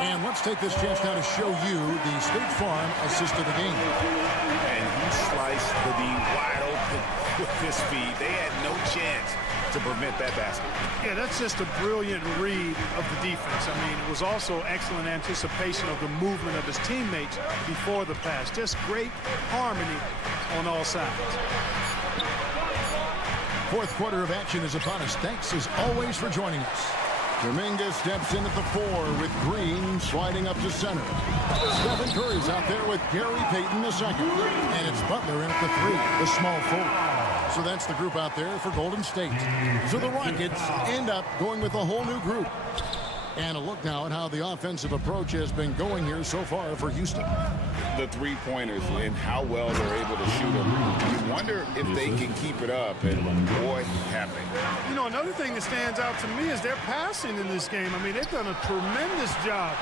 And let's take this chance now to show you the State Farm assist of the game. And he sliced the D wide open with his feet. They had no chance to prevent that basket. Yeah, that's just a brilliant read of the defense. I mean, it was also excellent anticipation of the movement of his teammates before the pass. Just great harmony on all sides. Fourth quarter of action is upon us. Thanks as always for joining us. Kuminga steps in at the 4 with Green sliding up to center. Stephen Curry's out there with Gary Payton the second. And it's Butler in at the 3, the small forward. So that's the group out there for Golden State. So the Rockets end up going with a whole new group. And a look now at how the offensive approach has been going here so far for Houston. The three-pointers and how well they're able to shoot them. You wonder if they can keep it up, and boy, have they. You know, another thing that stands out to me is their passing in this game. I mean, they've done a tremendous job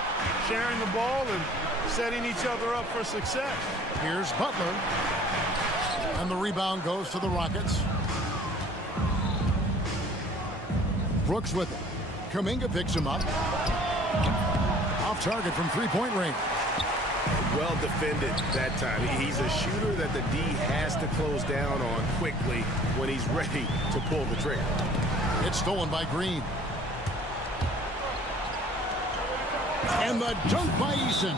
sharing the ball and setting each other up for success. Here's Butler. And the rebound goes to the Rockets. Brooks with it. Kuminga picks him up. Off target from three-point range. Well defended that time. He's a shooter that the D has to close down on quickly when he's ready to pull the trigger. It's stolen by Green. And the dunk by Eason.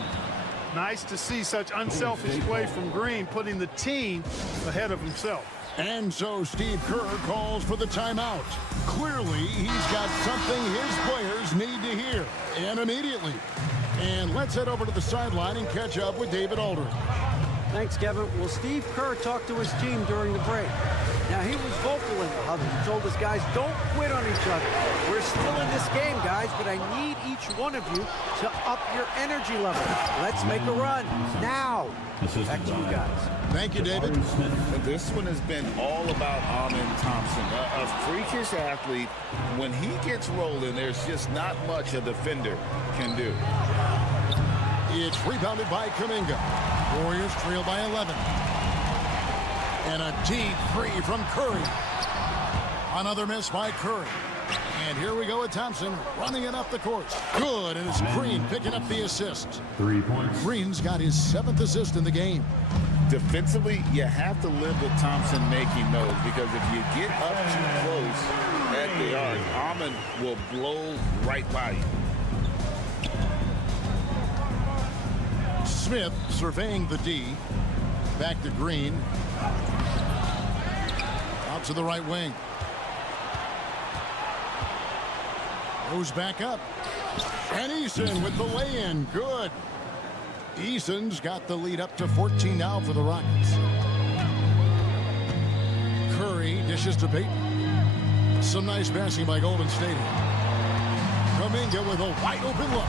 Nice to see such unselfish play from Green, putting the team ahead of himself. And so Steve Kerr calls for the timeout. Clearly, he's got something his players need to hear, and immediately. And let's head over to the sideline and catch up with David Aldridge. Thanks, Kevin. Well, Steve Kerr talked to his team during the break. Now, he was vocal in the huddle. He told his guys, don't quit on each other. We're still in this game, guys, but I need each one of you to up your energy level. Let's make a run now. Back to you guys. Thank you, David. This one has been all about Amin Thompson, a freakish athlete. When he gets rolling, there's just not much a defender can do. It's rebounded by Kuminga. Warriors trail by 11. And a deep three from Curry. Another miss by Curry. And here we go with Thompson running it up the court. Good, and it's Green picking up the assist. 3 points. Green's got his 7th assist in the game. Defensively, you have to live with Thompson making those, because if you get up too close at the arc, Amin will blow right by you. Smith surveying the D. Back to Green. Out to the right wing. Goes back up. And Eason with the lay-in. Good. Eason's got the lead up to 14 now for the Rockets. Curry dishes to Payton. Some nice passing by Golden State. Kuminga with a wide open look.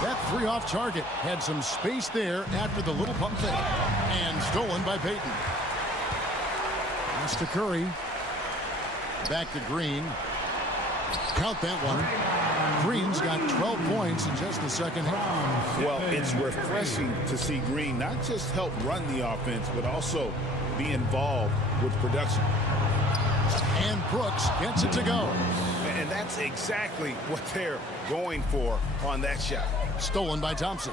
That three off target had some space there after the little pump fake. And stolen by Payton. That's to Curry. Back to Green. Count that one. Green's got 12 points in just the second half. Well, it's refreshing to see Green not just help run the offense, but also be involved with production. And Brooks gets it to go. And that's exactly what they're going for on that shot. Stolen by Thompson.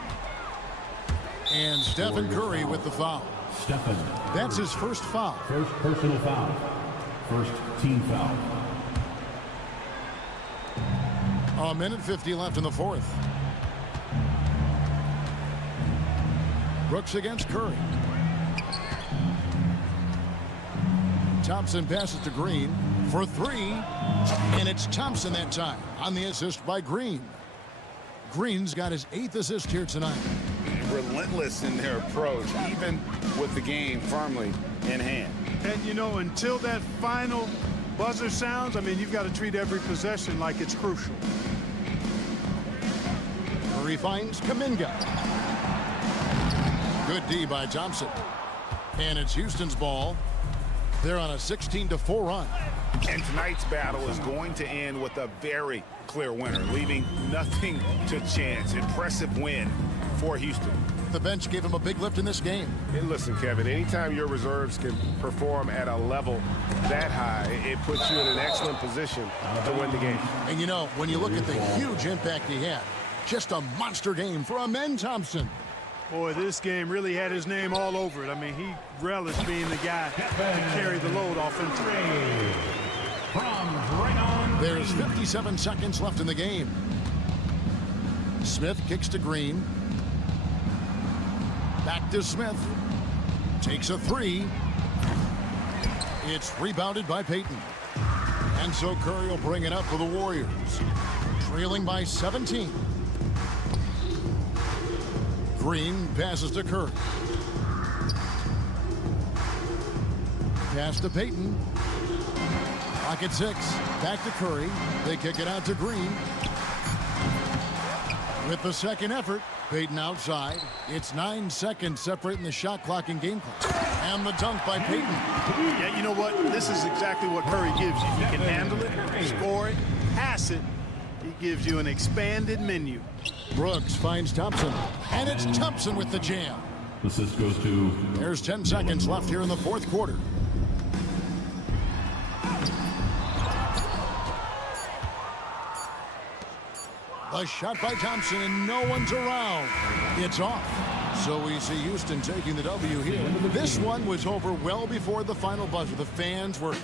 And Stephen Curry with the foul. Stephen. That's his first foul. First personal foul. First team foul. A minute 50 left in the fourth. Brooks against Curry. Thompson passes to Green for three. And it's Thompson that time on the assist by Green. Green's got his 8th assist here tonight. Relentless in their approach, even with the game firmly in hand. And, you know, until that final buzzer sounds, I mean, you've got to treat every possession like it's crucial. Curry finds Kuminga. Good D by Thompson. And it's Houston's ball. They're on a 16-4 run. And tonight's battle is going to end with a very clear winner, leaving nothing to chance. Impressive win for Houston. The bench gave him a big lift in this game. And listen, Kevin, anytime your reserves can perform at a level that high, it puts you in an excellent position to win the game. And you know, when you look at the huge impact he had, just a monster game for Amen Thompson. Boy, this game really had his name all over it. I mean, he relished being the guy to carry the load offensively. There's 57 seconds left in the game. Smith kicks to Green. Back to Smith. Takes a three. It's rebounded by Payton. And so Curry will bring it up for the Warriors. Trailing by 17. Green passes to Curry. Pass to Payton. Clock at 6. Back to Curry. They kick it out to Green. With the second effort, Payton outside. It's 9 seconds separating the shot clock and game clock. And the dunk by Payton. Yeah, you know what? This is exactly what Curry gives you. He can handle it, score it, pass it. He gives you an expanded menu. Brooks finds Thompson. And it's Thompson with the jam. Assist goes to... There's 10 seconds left here in the fourth quarter. A shot by Thompson, and no one's around. It's off. So we see Houston taking the W here. This one was over well before the final buzzer. The fans were...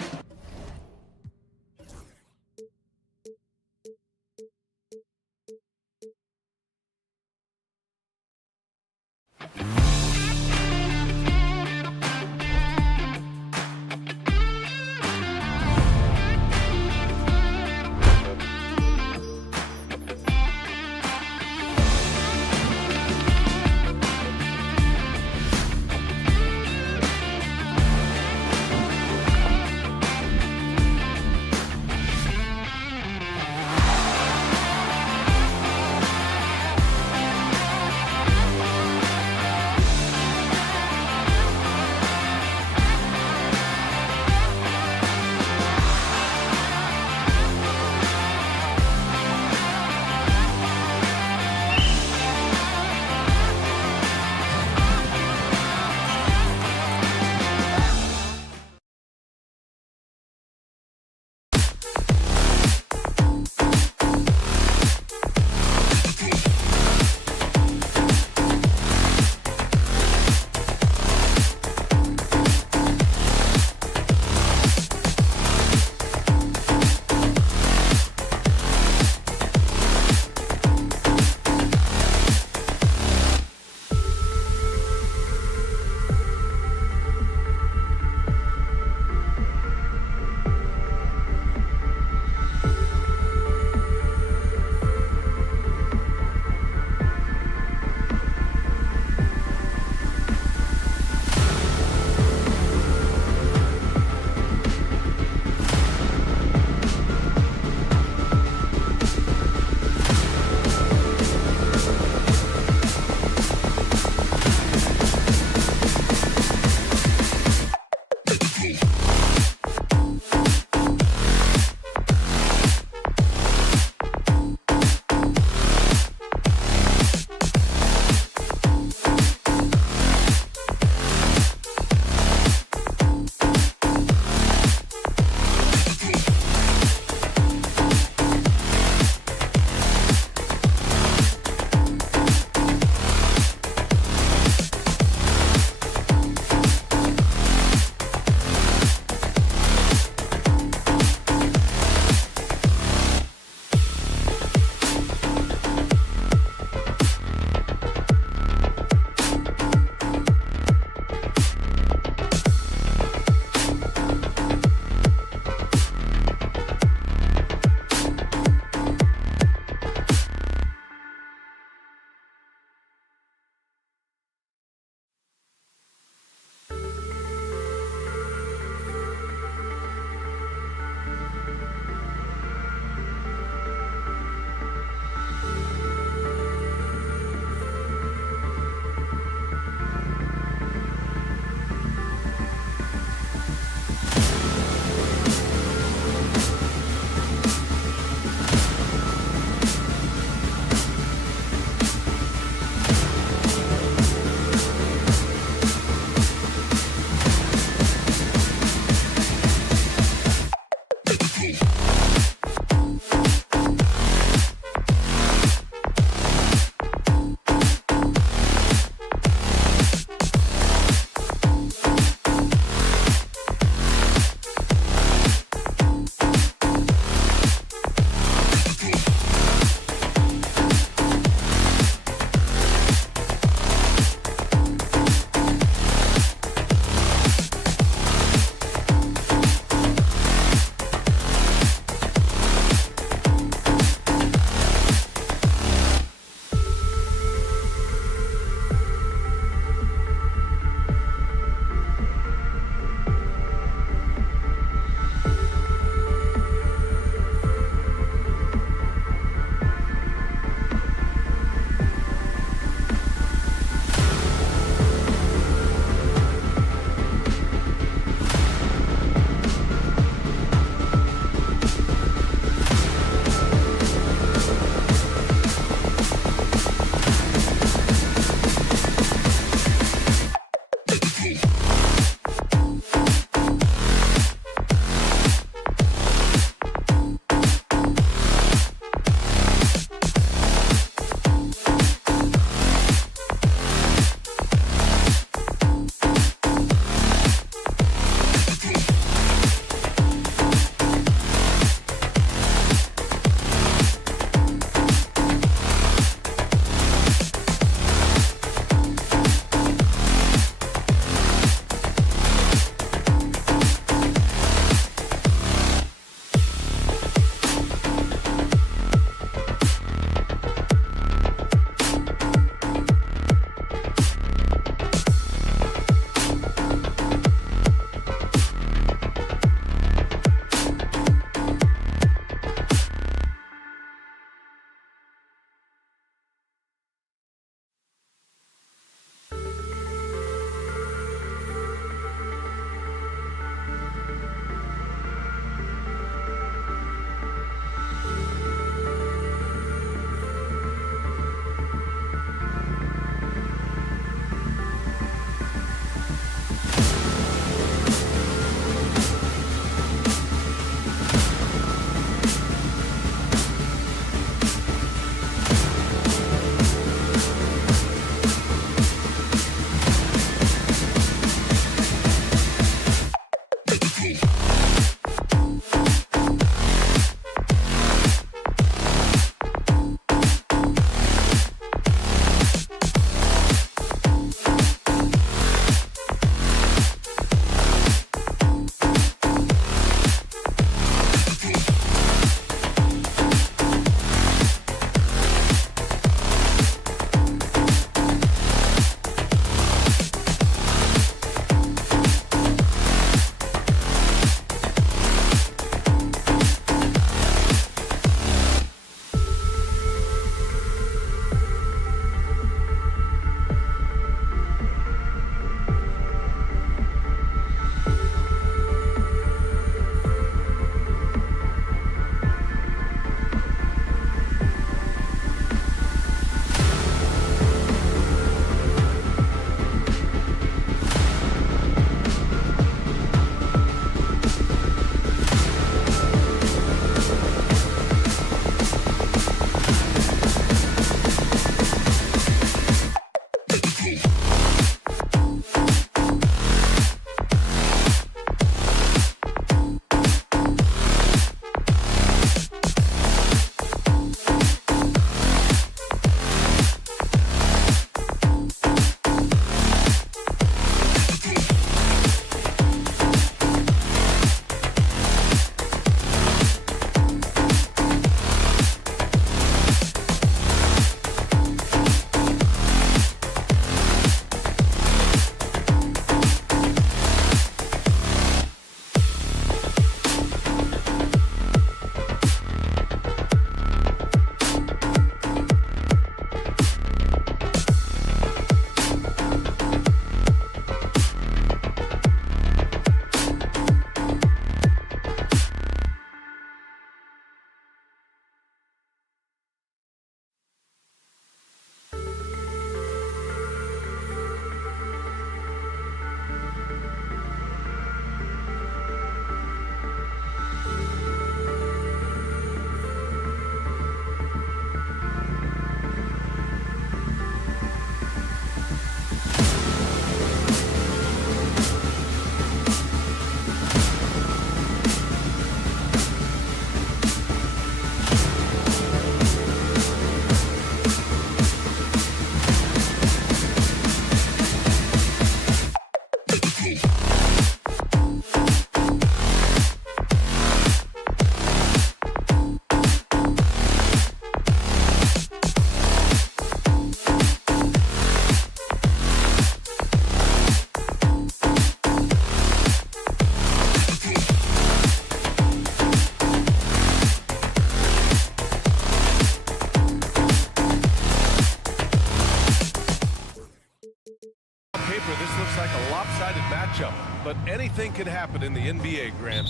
matchup, but anything can happen in the NBA, Grant.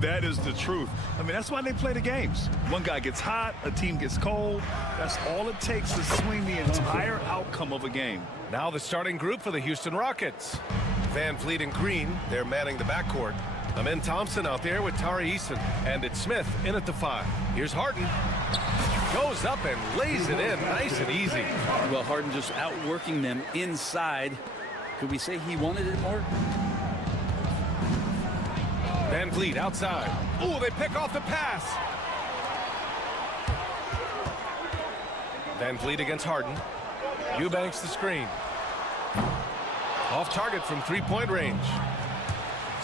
That is the truth. I mean, that's why they play the games. One guy gets hot, a team gets cold. That's all it takes to swing the entire outcome of a game. Now the starting group for the Houston Rockets. Van Vliet and Green, they're manning the backcourt. Amin Thompson out there with Tari Eason, and it's Smith in at the 5. Here's Harden. Goes up and lays it in nice and easy. Well, Harden just outworking them inside. Could we say he wanted it more? Van Vliet outside. Ooh, they pick off the pass. Van Vliet against Harden. Eubanks the screen. Off target from three-point range.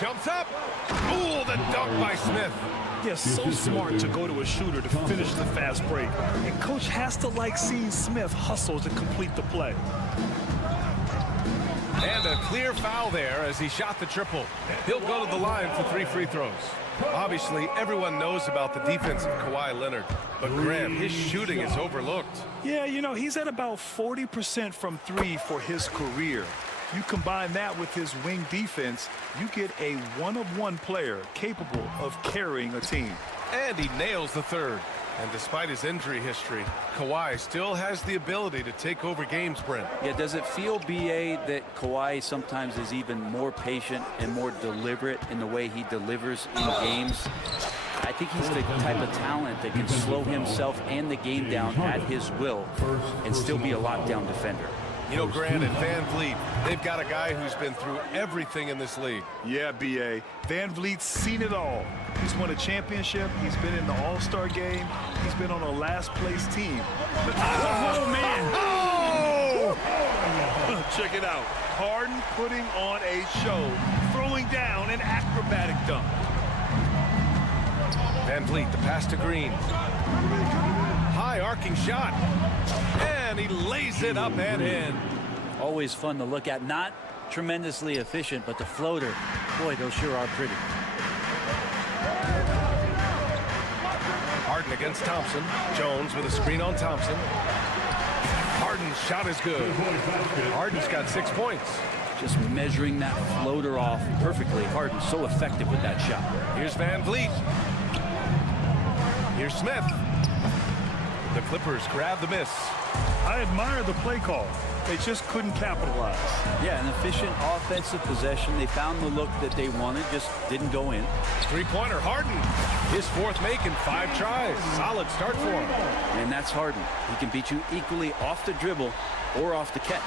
Jumps up. Ooh, the dunk by Smith. Yeah, so smart to go to a shooter to finish the fast break. And coach has to like seeing Smith hustle to complete the play. And a clear foul there as he shot the triple. He'll go to the line for 3 free throws. Obviously, everyone knows about the defense of Kawhi Leonard, but Grant, his shooting is overlooked. Yeah, you know, he's at about 40% from 3 for his career. You combine that with his wing defense, you get a one-of-one player capable of carrying a team. And he nails the third. And despite his injury history, Kawhi still has the ability to take over games, Brent. Yeah, does it feel, B.A., that Kawhi sometimes is even more patient and more deliberate in the way he delivers in games? I think he's the type of talent that can slow himself and the game down at his will and still be a lockdown defender. You know, Grant and Van Vliet, they've got a guy who's been through everything in this league. Yeah, B.A. Van Vliet's seen it all. He's won a championship. He's been in the All-Star game. He's been on a last-place team. Oh, man. Oh! Check it out. Harden putting on a show, throwing down an acrobatic dunk. Van Vliet, the pass to Green. High arcing shot. And he lays it up and in. Always fun to look at. Not tremendously efficient, but the floater, boy, those sure are pretty. Harden against Thompson. Jones with a screen on Thompson. Harden's shot is good. Harden's got 6 points. Just measuring that floater off perfectly. Harden so effective with that shot. Here's Van Vliet. Here's Smith. The Clippers grab the miss. I admire the play call. They just couldn't capitalize. Yeah, an efficient offensive possession. They found the look that they wanted, just didn't go in. Three-pointer, Harden. His 4th make in 5 tries. Solid start for him. And that's Harden. He can beat you equally off the dribble or off the catch.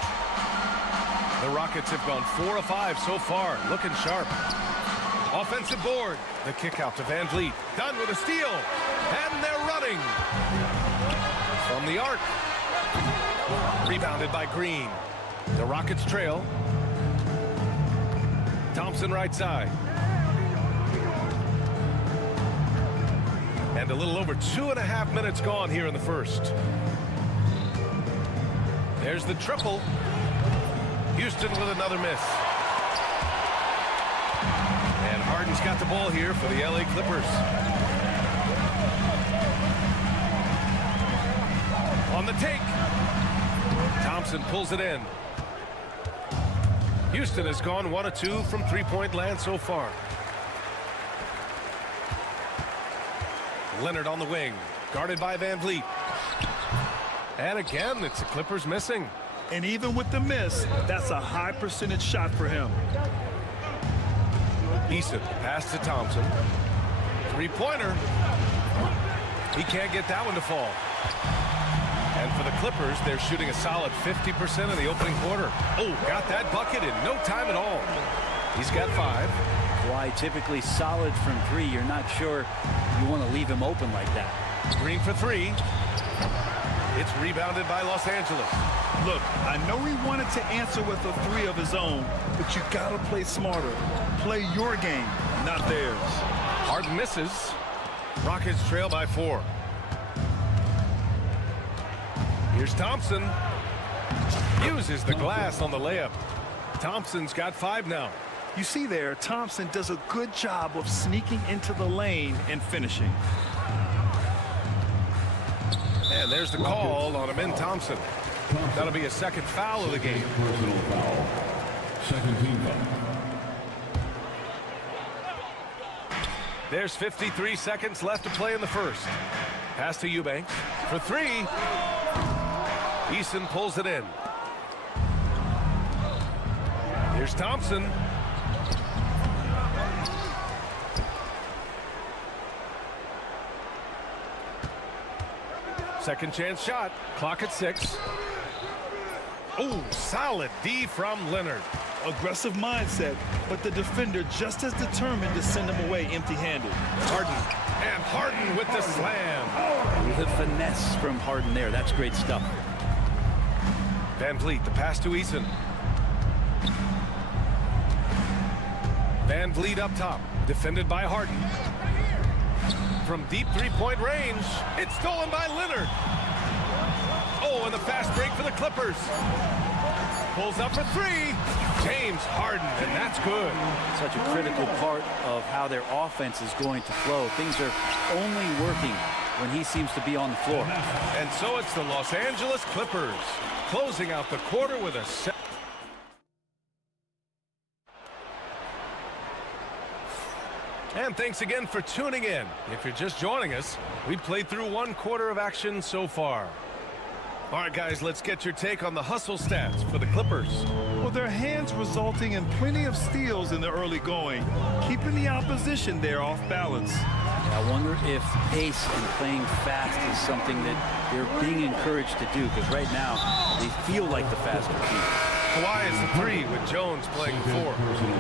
The Rockets have gone 4 of 5 so far, looking sharp. Offensive board. The kick out to Van Vliet. Done with a steal. And they're running. From the arc. Rebounded by Green. The Rockets trail. Thompson right side. And a little over 2.5 minutes gone here in the first. There's the triple. Houston with another miss. And Harden's got the ball here for the LA Clippers. On the take. Thompson pulls it in. Houston has gone 1 of 2 from 3-point land so far. Leonard on the wing, guarded by Van Vliet. And again, it's the Clippers missing. And even with the miss, that's a high percentage shot for him. Eason, pass to Thompson. 3-pointer. He can't get that one to fall. And for the Clippers, they're shooting a solid 50% in the opening quarter. Oh, got that bucket in no time at all. He's got 5. Why typically solid from 3. You're not sure you want to leave him open like that. Green for 3. It's rebounded by Los Angeles. Look, I know he wanted to answer with a 3 of his own, but you got to play smarter. Play your game, not theirs. Harden misses. Rockets trail by 4. Here's Thompson. Uses the glass on the layup. Thompson's got 5 now. You see there, Thompson does a good job of sneaking into the lane and finishing. And there's the call on Amin Thompson. That'll be a 2nd foul of the game. Personal foul. Second team foul. There's 53 seconds left to play in the first. Pass to Eubanks for three. Eason pulls it in. Here's Thompson. Second chance shot. Clock at 6. Oh, solid D from Leonard. Aggressive mindset, but the defender just as determined to send him away empty-handed. Harden. And Harden with the slam. The finesse from Harden there. That's great stuff. Van Vliet, the pass to Eason. Van Vliet up top, defended by Harden. From deep three-point range, it's stolen by Leonard. Oh, and the fast break for the Clippers. Pulls up for three. James Harden, and that's good. Such a critical part of how their offense is going to flow. Things are only working when he seems to be on the floor. And so it's the Los Angeles Clippers closing out the quarter with a set. And thanks again for tuning in. If you're just joining us, we've played through one quarter of action so far. All right, guys, let's get your take on the hustle stats for the Clippers. Well, their hands resulting in plenty of steals in the early going, keeping the opposition there off balance. I wonder if pace and playing fast is something that they're being encouraged to do, because right now they feel like the faster team. Kawhi is the 3 with Jones playing 4.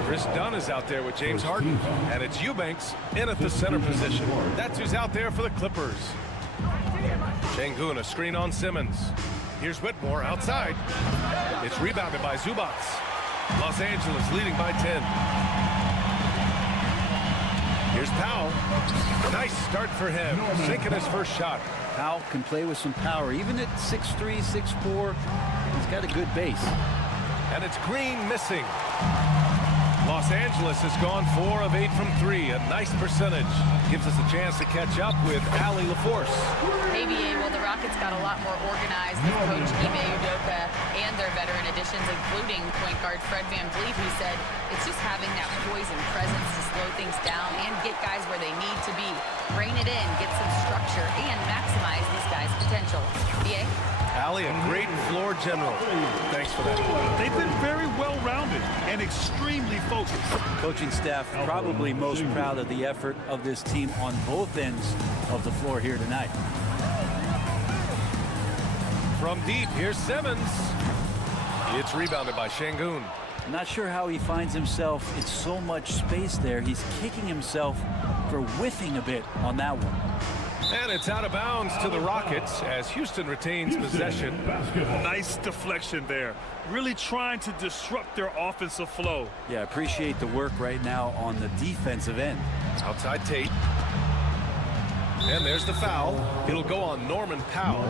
Chris Dunn is out there with James Harden. And it's Eubanks in at the center position. That's who's out there for the Clippers. Şengün, a screen on Simmons. Here's Whitmore outside. It's rebounded by Zubac. Los Angeles leading by 10. Here's Powell. Nice start for him, sinking his first shot. Powell can play with some power. Even at 6'3", 6'4", he's got a good base. And it's Green missing. Los Angeles has gone 4 of 8 from 3. A nice percentage. Gives us a chance to catch up with Allie LaForce. Hey, BA, well, the Rockets got a lot more organized with Coach Ime Udoka and their veteran additions, including point guard Fred VanVleet, who said it's just having that poise and presence to slow things down and get guys where they need to be. Rein it in, get some structure, and maximize these guys' potential. BA? Allie, a great floor general. Thanks for that. They've been very well-rounded and extremely focused. Coaching staff probably most proud of the effort of this team on both ends of the floor here tonight. From deep, here's Simmons. It's rebounded by Şengün. Not sure how he finds himself in so much space there. He's kicking himself for whiffing a bit on that one. And it's out of bounds to the Rockets as Houston retains possession. Nice deflection there. Really trying to disrupt their offensive flow. Yeah, appreciate the work right now on the defensive end. Outside Tate. And there's the foul. It'll go on Norman Powell.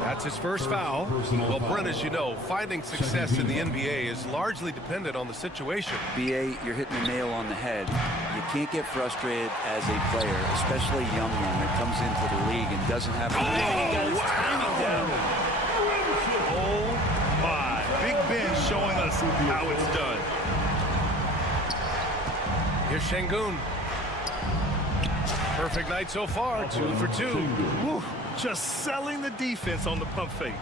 That's his first foul. Well, Brent, as you know, finding success in the NBA is largely dependent on the situation. BA, you're hitting the nail on the head. You can't get frustrated as a player, especially a young one that comes into the league and doesn't have to. Oh, my. Big Ben showing us how it's done. Here's Şengün. Perfect night so far, 2 for 2. Woo, just selling the defense on the pump fake.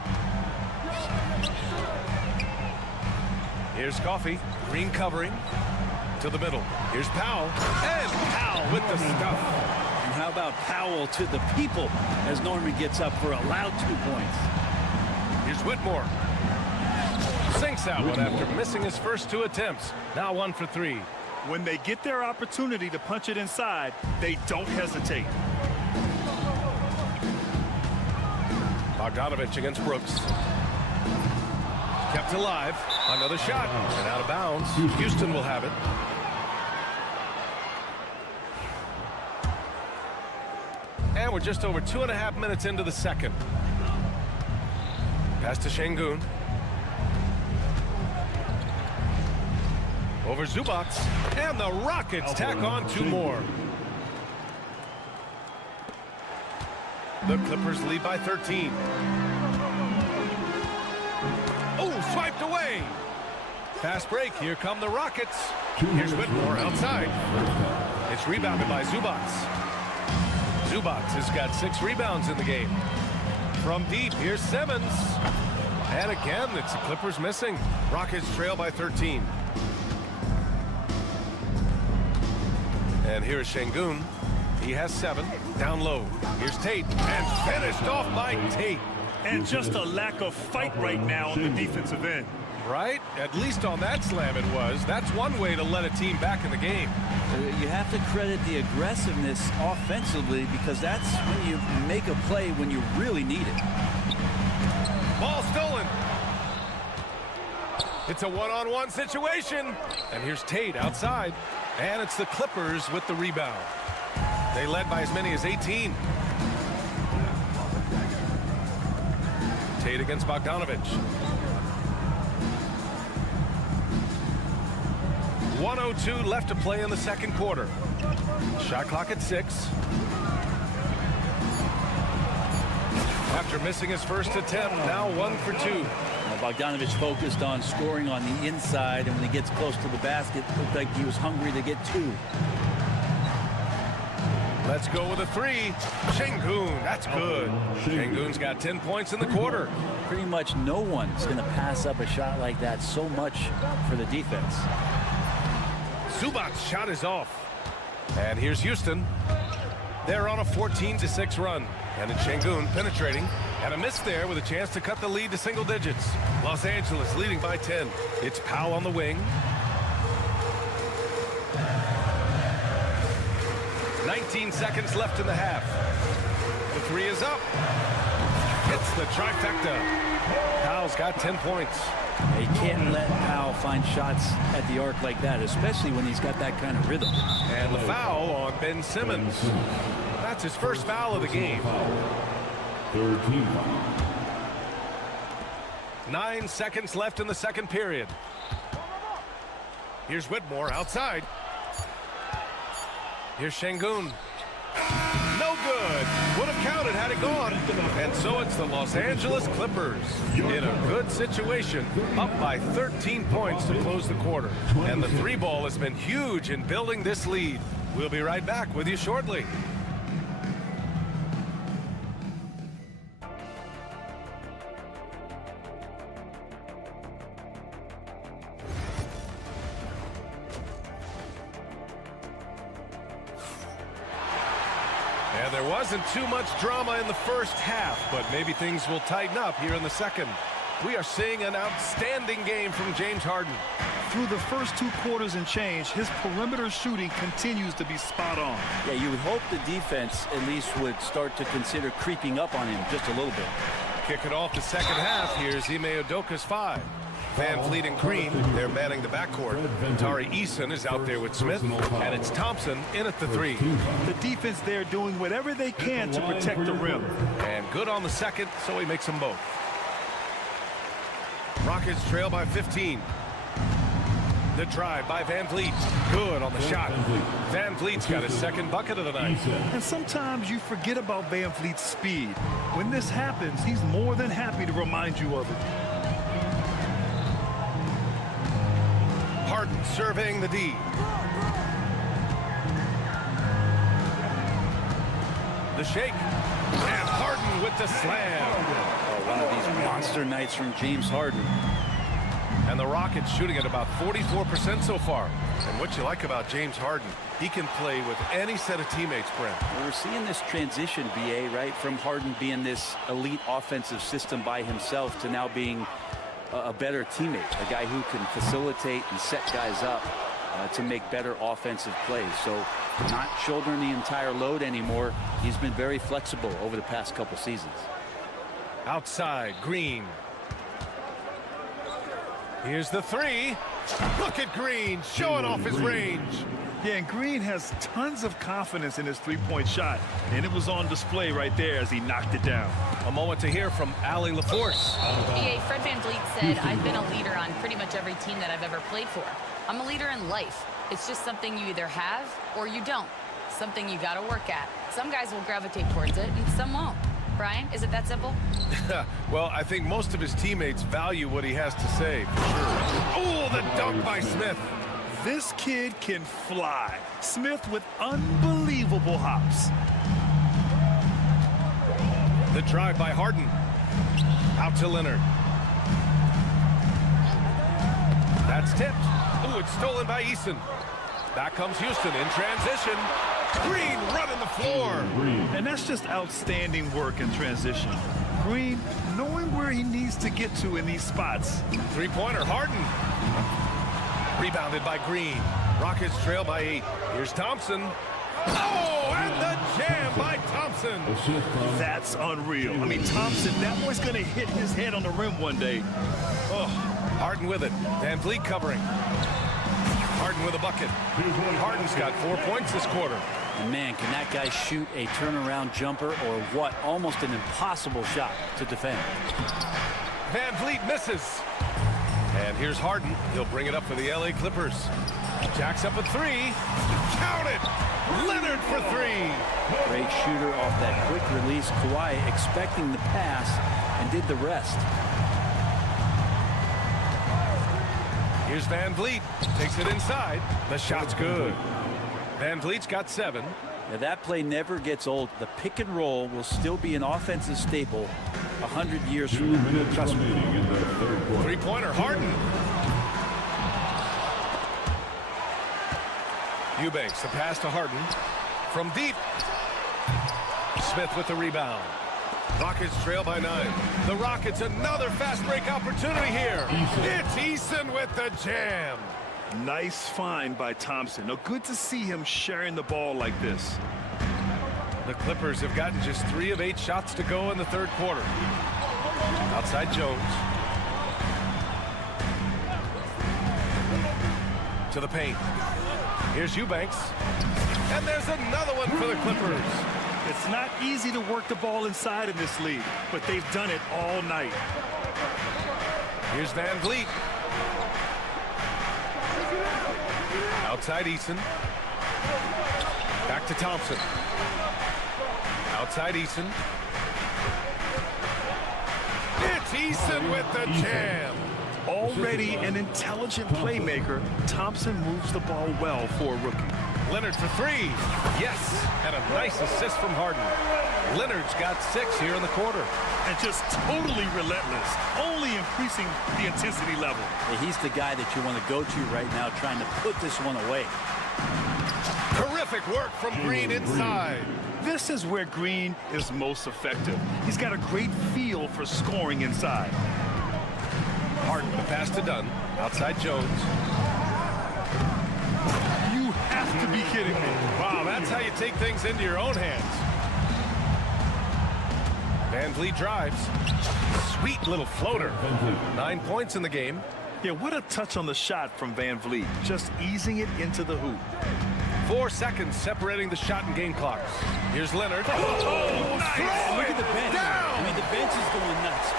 Here's Coffey, Green covering to the middle. Here's Powell, and Powell with the stuff. And how about Powell to the people as Norman gets up for a loud 2 points. Here's Whitmore. Sinks that one after missing his first 2 attempts. Now 1 for 3. When they get their opportunity to punch it inside, they don't hesitate. Bogdanovich against Brooks. Kept alive. Another shot. And out of bounds. Houston will have it. And we're just over 2.5 minutes into the second. Pass to Şengün. Over Zubac, and the Rockets tack on 2 more. The Clippers lead by 13. Oh, swiped away. Fast break. Here come the Rockets. Here's Whitmore outside. It's rebounded by Zubats. Zubats has got 6 rebounds in the game. From deep, here's Simmons. And again, it's the Clippers missing. Rockets trail by 13. And here's Şengün. He has 7. Down low. Here's Tate. And finished off by Tate. And just a lack of fight right now on the defensive end. Right? At least on that slam it was. That's one way to let a team back in the game. You have to credit the aggressiveness offensively, because that's when you make a play when you really need it. Ball stolen. It's a one-on-one situation. And here's Tate outside. And it's the Clippers with the rebound. They led by as many as 18. Tate against Bogdanovich. 1:02 left to play in the second quarter. Shot clock at 6. After missing his first attempt, now 1 for 2. Bogdanovich focused on scoring on the inside, and when he gets close to the basket, it looked like he was hungry to get 2. Let's go with a 3. Şengün, that's good. Şengün's got 10 points in the quarter. Pretty much no one's going to pass up a shot like that so much for the defense. Zubats' shot is off. And here's Houston. They're on a 14-6 run. And it's Şengün penetrating. And a miss there with a chance to cut the lead to single digits. Los Angeles leading by 10. It's Powell on the wing. 19 seconds left in the half. The 3 is up. It's the trifecta. Powell's got 10 points. You can't let Powell find shots at the arc like that, especially when he's got that kind of rhythm. And the foul on Ben Simmons. That's his first foul of the game. 13. 9 seconds left in the second period. Here's Whitmore outside. Here's Şengün. No good. Would have counted had it gone. And so it's the Los Angeles Clippers in a good situation, up by 13 points to close the quarter. And the 3 ball has been huge in building this lead. We'll be right back with you shortly. And there wasn't too much drama in the first half, but maybe things will tighten up here in the second. We are seeing an outstanding game from James Harden. Through the first 2 quarters and change, his perimeter shooting continues to be spot on. Yeah, you would hope the defense at least would start to consider creeping up on him just a little bit. Kicking off the second half, here's Ime Udoka's 5. Van Vliet and Green, they're manning the backcourt. Tari Eason is out there with Smith, and it's Thompson in at the 3. The defense there doing whatever they can to protect the rim. And good on the second, so he makes them both. Rockets trail by 15. The drive by Van Vliet. Good on the shot. Van Vliet's got his second bucket of the night. And sometimes you forget about Van Vliet's speed. When this happens, he's more than happy to remind you of it. Harden surveying the D. The shake. And Harden with the slam. Oh, one of these monster nights from James Harden. And the Rockets shooting at about 44% so far. And what you like about James Harden, he can play with any set of teammates, Brent. We're seeing this transition, BA, right, from Harden being this elite offensive system by himself to now being a better teammate, a guy who can facilitate and set guys up to make better offensive plays. So not shouldering the entire load anymore. He's been very flexible over the past couple seasons. Outside, Green. Here's the 3. Look at Green showing off his range. Yeah, and Green has tons of confidence in his three-point shot, and it was on display right there as he knocked it down. A moment to hear from Allie LaForce. EA, Fred VanVleet said, I've been a leader on pretty much every team that I've ever played for. I'm a leader in life. It's just something you either have or you don't. Something you got to work at. Some guys will gravitate towards it and some won't. Brian, is it that simple? Well, I think most of his teammates value what he has to say, for sure. Oh, the dunk by Smith. This kid can fly. Smith with unbelievable hops. The drive by Harden. Out to Leonard. That's tipped. Oh, it's stolen by Eason. Back comes Houston in transition. Green running the floor. And that's just outstanding work in transition. Green knowing where he needs to get to in these spots. Three-pointer, Harden. Rebounded by Green. Rockets trail by 8. Here's Thompson. Oh, and the jam by Thompson. That's unreal. I mean, Thompson, that boy's going to hit his head on the rim one day. Oh, Harden with it. Van Vliet covering. Harden with a bucket. Harden's got 4 points this quarter. And man, can that guy shoot a turnaround jumper or what? Almost an impossible shot to defend. Van Vliet misses. And here's Harden. He'll bring it up for the LA Clippers. Jacks up a 3. Count it. Leonard for 3. Great shooter off that quick release. Kawhi expecting the pass and did the rest. Here's Van Vliet. Takes it inside. The shot's good. Van Vliet's got 7. Now that play never gets old. The pick and roll will still be an offensive staple 100 years from now. Trust me. Three-pointer, Harden. Eubanks, the pass to Harden. From deep. Smith with the rebound. Rockets trail by 9. The Rockets, another fast break opportunity here. It's Eason with the jam. Nice find by Thompson. Now, good to see him sharing the ball like this. The Clippers have gotten just 3 of 8 shots to go in the third quarter. Outside Jones. To the paint. Here's Eubanks. And there's another one for the Clippers. It's not easy to work the ball inside in this league, but they've done it all night. Here's Van Vliet. Outside Eason. Back to Thompson. Outside Eason. It's Eason with the jam. Already an intelligent playmaker, Thompson moves the ball well for a rookie. Leonard for 3. Yes, and a nice assist from Harden. Leonard's got 6 here in the quarter. And just totally relentless, only increasing the intensity level. Yeah, he's the guy that you want to go to right now, trying to put this one away. Terrific work from Green inside. This is where Green is most effective. He's got a great feel for scoring inside. Harden, the pass to Dunn. Outside Jones. You have to be kidding me. Wow, that's how you take things into your own hands. Van Vliet drives. Sweet little floater. 9 points in the game. Yeah, what a touch on the shot from Van Vliet. Just easing it into the hoop. 4 seconds separating the shot and game clocks. Here's Leonard. Oh, nice. Look at the bench. Down. I mean, the bench is going nuts.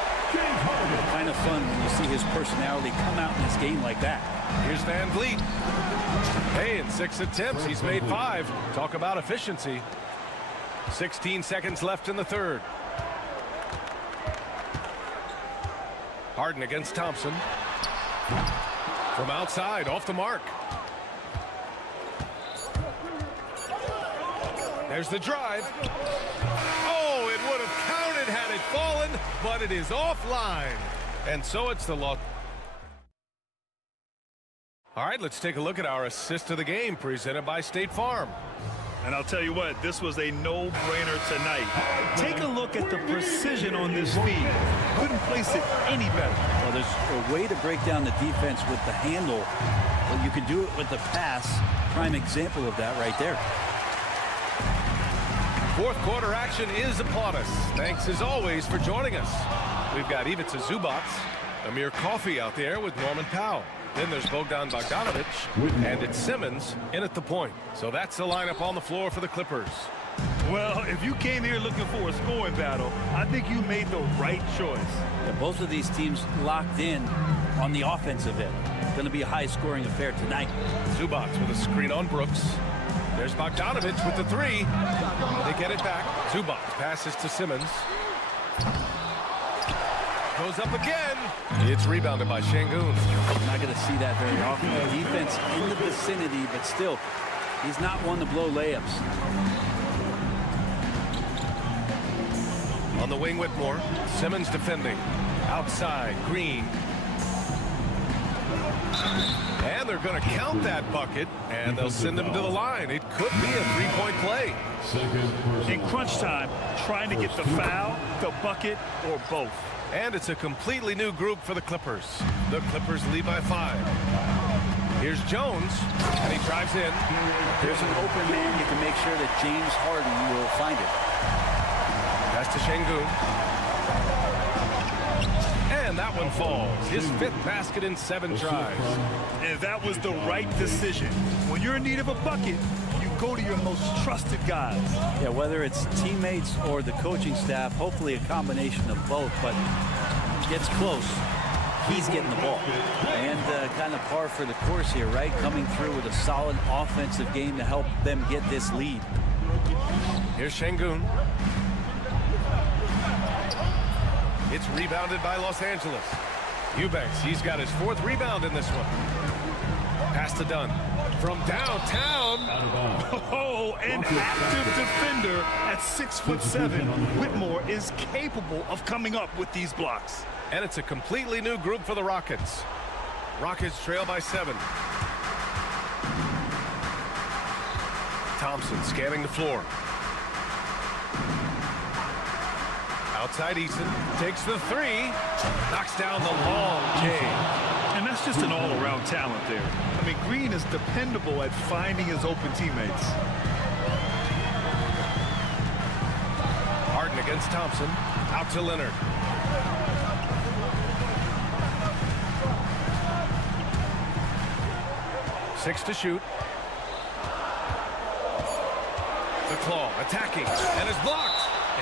Kind of fun when you see his personality come out in this game like that. Here's Van Vliet. Hey, in 6 attempts, he's made 5. Talk about efficiency. 16 seconds left in the third. Harden against Thompson. From outside, off the mark. There's the drive. Oh, it would have counted had it fallen, but it is offline. And so it's the loss. All right, let's take a look at our assist of the game presented by State Farm. And I'll tell you what, this was a no-brainer tonight. Take a look at the precision on this feed. Couldn't place it any better. Well, there's a way to break down the defense with the handle, but you can do it with the pass. Prime example of that right there. Fourth quarter action is upon us. Thanks as always for joining us. We've got Ivica Zubac, Amir Coffey out there with Norman Powell. Then there's Bogdan Bogdanovic, and it's Simmons in at the point. So that's the lineup on the floor for the Clippers. Well, if you came here looking for a scoring battle, I think you made the right choice. Yeah, both of these teams locked in on the offensive end. Going to be a high-scoring affair tonight. Zubac with a screen on Brooks. There's Bogdanovic with the 3. They get it back. Zubac passes to Simmons. Goes up again. It's rebounded by Şengün. You're not going to see that very often. The defense in the vicinity, but still, he's not one to blow layups. On the wing, Whitmore. Simmons defending. Outside, Green. And they're going to count that bucket, and they'll send him to the line. It could be a three-point play. In crunch time, trying to get the foul, the bucket, or both. And it's a completely new group for the Clippers. The Clippers lead by 5. Here's Jones, and he drives in. There's an open man. You can make sure that James Harden will find it. Pass to Şengün. And that one falls. His 5th basket in 7 tries. And that was the right decision. When you're in need of a bucket, you go to your most trusted guys. Yeah, whether it's teammates or the coaching staff, hopefully a combination of both, but gets close. He's getting the ball. And kind of par for the course here, right? Coming through with a solid offensive game to help them get this lead. Here's Şengün. It's rebounded by Los Angeles. Eubanks, he's got his 4th rebound in this one. Pass to Dunn. From downtown. Oh, an active defender at 6'7". Whitmore is capable of coming up with these blocks. And it's a completely new group for the Rockets. Rockets trail by 7. Thompson scanning the floor. Outside Eason, takes the 3, knocks down the long J. And that's just an all-around talent there. I mean, Green is dependable at finding his open teammates. Harden against Thompson, out to Leonard. Six to shoot. The claw attacking, and is blocked.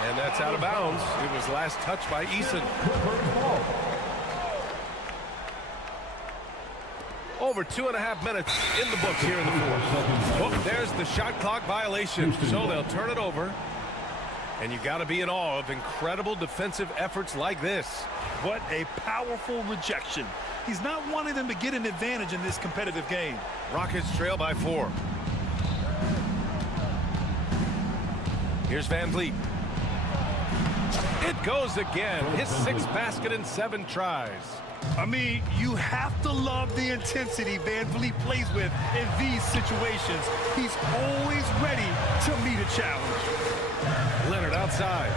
And that's out of bounds. It was last touched by Eason. Over 2.5 minutes in the books here in the 4th. Oh, there's the shot clock violation. So they'll turn it over. And you got to be in awe of incredible defensive efforts like this. What a powerful rejection. He's not wanting them to get an advantage in this competitive game. Rockets trail by 4. Here's Van Vliet. It goes again. His 6th basket in 7 tries. I mean, you have to love the intensity Van Vliet plays with in these situations. He's always ready to meet a challenge. Leonard outside.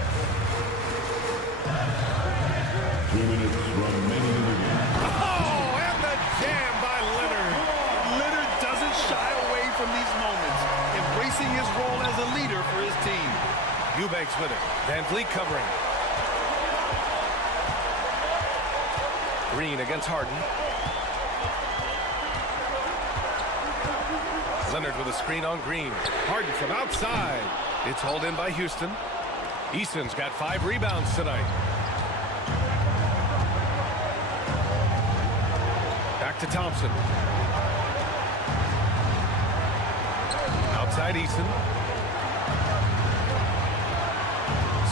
2 minutes remaining in the game. Oh, and the jam by Leonard. Leonard doesn't shy away from these moments, embracing his role as a leader for his team. Eubanks with it. Van Vliet covering. Green against Harden. Leonard with a screen on Green. Harden from outside. It's hauled in by Houston. Eason's got 5 rebounds tonight. Back to Thompson. Outside Eason.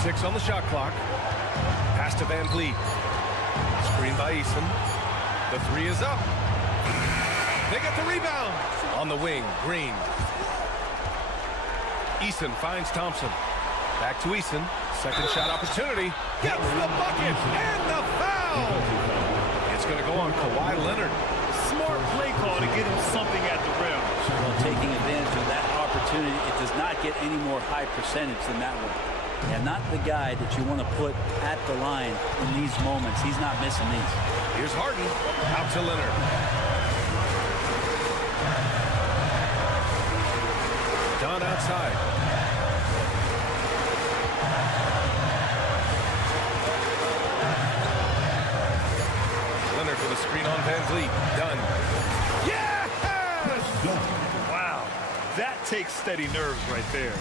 6 on the shot clock. Pass to Van Vliet. Screen by Eason. The 3 is up. They get the rebound. On the wing, Green. Eason finds Thompson. Back to Eason. Second shot opportunity. Gets the bucket and the foul. It's going to go on Kawhi Leonard. Smart play call to get him something at the rim. Well, taking advantage of that opportunity, it does not get any more high percentage than that one. Yeah, not the guy that you want to put at the line in these moments. He's not missing these. Here's Harden. Out to Leonard. Dunn outside. Leonard with a screen on Van Vliet. Dunn. Yes! Wow. That takes steady nerves right there.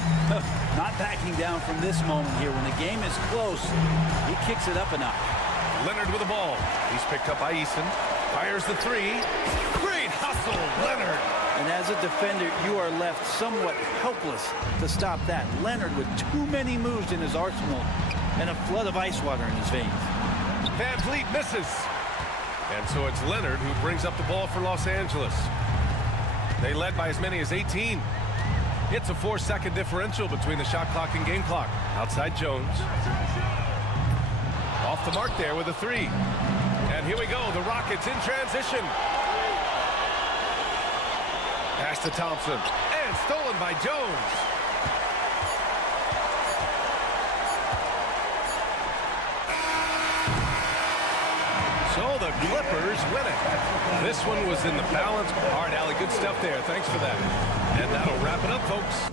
Not backing down from this moment here. When the game is close, he kicks it up a notch. Leonard with the ball. He's picked up by Eason. Fires the 3. Great hustle, Leonard. And as a defender, you are left somewhat helpless to stop that. Leonard with too many moves in his arsenal and a flood of ice water in his veins. Van Vliet misses. And so it's Leonard who brings up the ball for Los Angeles. They led by as many as 18. It's a 4-second differential between the shot clock and game clock. Outside Jones. Off the mark there with a 3. And here we go, the Rockets in transition. Pass to Thompson. And stolen by Jones. So the Clippers win it. This one was in the balance. All right, Allie, good stuff there. Thanks for that. And that'll wrap it up, folks.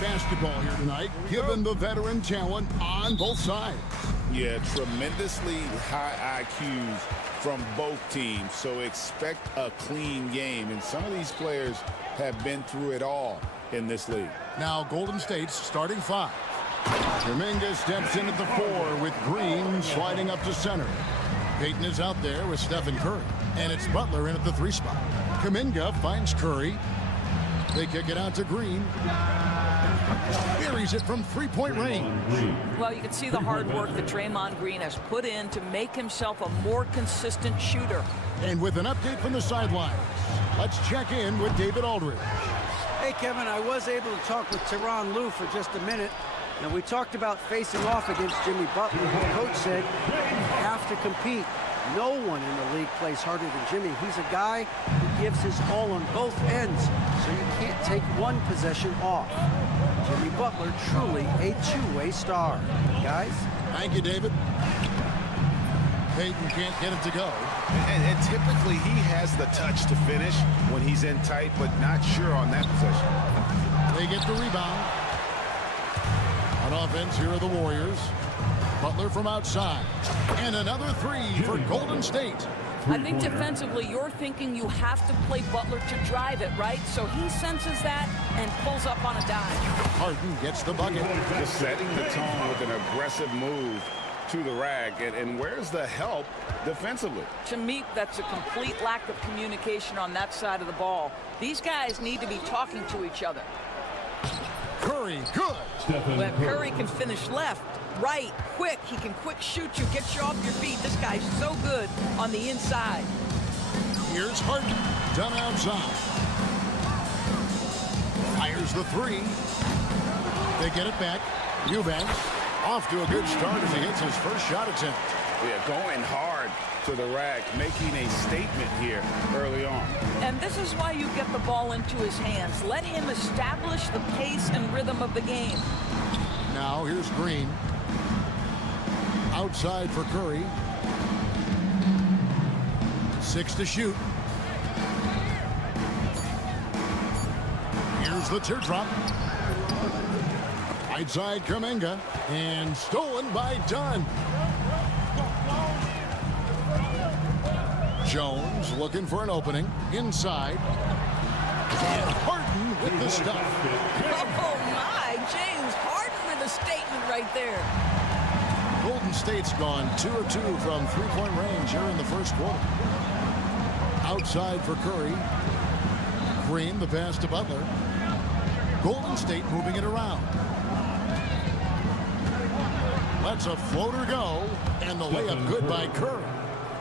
Basketball here tonight, given the veteran talent on both sides. Yeah, tremendously high IQs from both teams, so expect a clean game. And some of these players have been through it all in this league. Now Golden State's starting five. Kuminga steps in at the 4 with Green sliding up to center. Payton is out there with Stephen Curry, and it's Butler in at the 3 spot. Kuminga finds Curry. They kick it out to Green. Buries it from 3-point range. Well, you can see the hard work that Draymond Green has put in to make himself a more consistent shooter. And with an update from the sidelines, let's check in with David Aldridge. Hey, Kevin, I was able to talk with Tyronn Lue for just a minute, and we talked about facing off against Jimmy Butler. The coach said, you have to compete. No one in the league plays harder than Jimmy. He's a guy who gives his all on both ends, so you can't take one possession off. Jimmy Butler, truly a two-way star. Guys? Thank you, David. Payton can't get it to go. And typically he has the touch to finish when he's in tight, but not sure on that possession. They get the rebound. On offense, here are the Warriors. Butler from outside. And another 3 for Golden State. I think defensively, you're thinking you have to play Butler to drive it, right? So he senses that and pulls up on a dime. Harden gets the bucket. Just setting the tone with an aggressive move to the rack. And where's the help defensively? To me, that's a complete lack of communication on that side of the ball. These guys need to be talking to each other. Curry, good. But Curry can finish left, right, quick. He can quick shoot you, get you off your feet. This guy's so good on the inside. Here's Harden, done outside. Fires the 3. They get it back. Eubanks off to a good start as he hits his first shot attempt. Yeah, going hard to the rack, making a statement here early on. And this is why you get the ball into his hands. Let him establish the pace and rhythm of the game. Now here's Green. Outside for Curry. 6 to shoot. Here's the teardrop. Right side Kuminga. And stolen by Dunn. Jones looking for an opening. Inside. And Harden with the stuff. Oh, my. James Harden with a statement right there. Golden State's gone 2 of 2 from 3-point range here in the first quarter. Outside for Curry. Green, the pass to Butler. Golden State moving it around. Lets a floater go, and the layup good by Curry.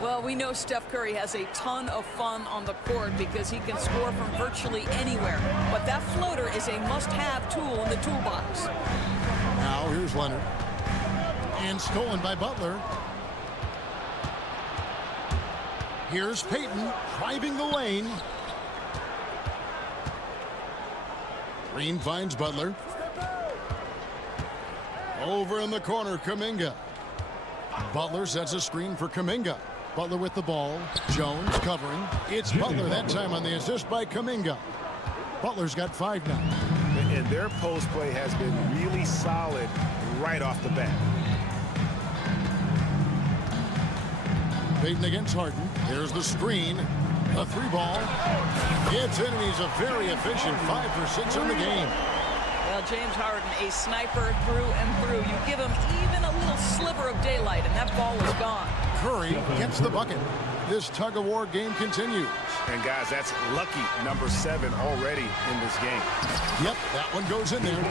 Well, we know Steph Curry has a ton of fun on the court because he can score from virtually anywhere. But that floater is a must-have tool in the toolbox. Now here's Leonard. And stolen by Butler. Here's Payton driving the lane. Green finds Butler. Over in the corner, Kuminga. Butler sets a screen for Kuminga. Butler with the ball. Jones covering. It's Butler that time on the assist by Kuminga. Butler's got 5 now. And their post play has been really solid right off the bat. Payton against Harden. There's the screen. A 3-ball. It's in, and he's a very efficient 5 for 6 in the game. Well, James Harden, a sniper through and through. You give him even a little sliver of daylight, and that ball is gone. Curry gets the bucket. This tug-of-war game continues. And, guys, that's lucky number 7 already in this game. Yep, that one goes in there.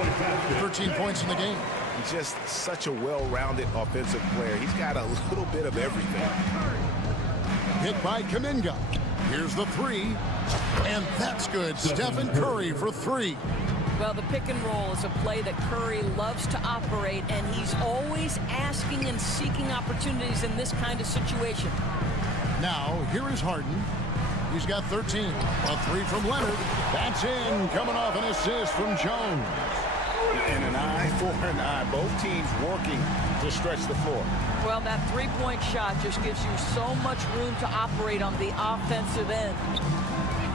13 points in the game. He's just such a well-rounded offensive player. He's got a little bit of everything. Hit by Kuminga. Here's the 3. And that's good. Stephen Curry for 3. Well, the pick and roll is a play that Curry loves to operate, and he's always asking and seeking opportunities in this kind of situation. Now, here is Harden. He's got 13. A 3 from Leonard. That's in. Coming off an assist from Jones. And an eye for an eye. Both teams working to stretch the floor. Well, that 3-point shot just gives you so much room to operate on the offensive end.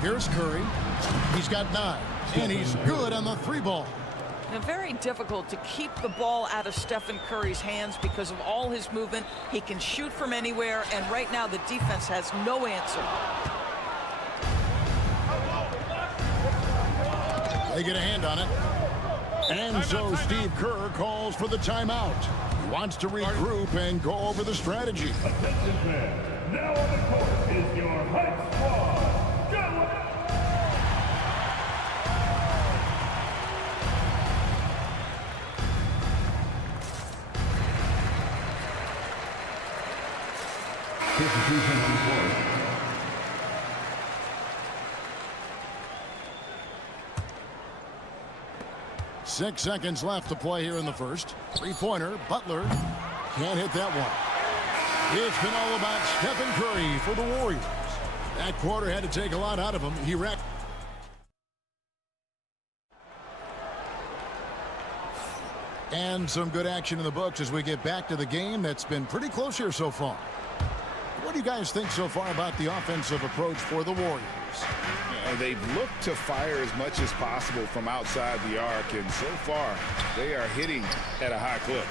Here's Curry. He's got 9. And he's good on the 3-ball. Now, very difficult to keep the ball out of Stephen Curry's hands because of all his movement. He can shoot from anywhere, and right now the defense has no answer. They get a hand on it. And so Steve Kerr calls for the timeout. He wants to regroup and go over the strategy. Now on the court is your hype squad. Go! 6 seconds left to play here in the first. 3-pointer, Butler can't hit that one. It's been all about Stephen Curry for the Warriors. That quarter had to take a lot out of him. He wrecked. And some good action in the books as we get back to the game that's been pretty close here so far. What do you guys think so far about the offensive approach for the Warriors? They've looked to fire as much as possible from outside the arc, and so far they are hitting at a high clip.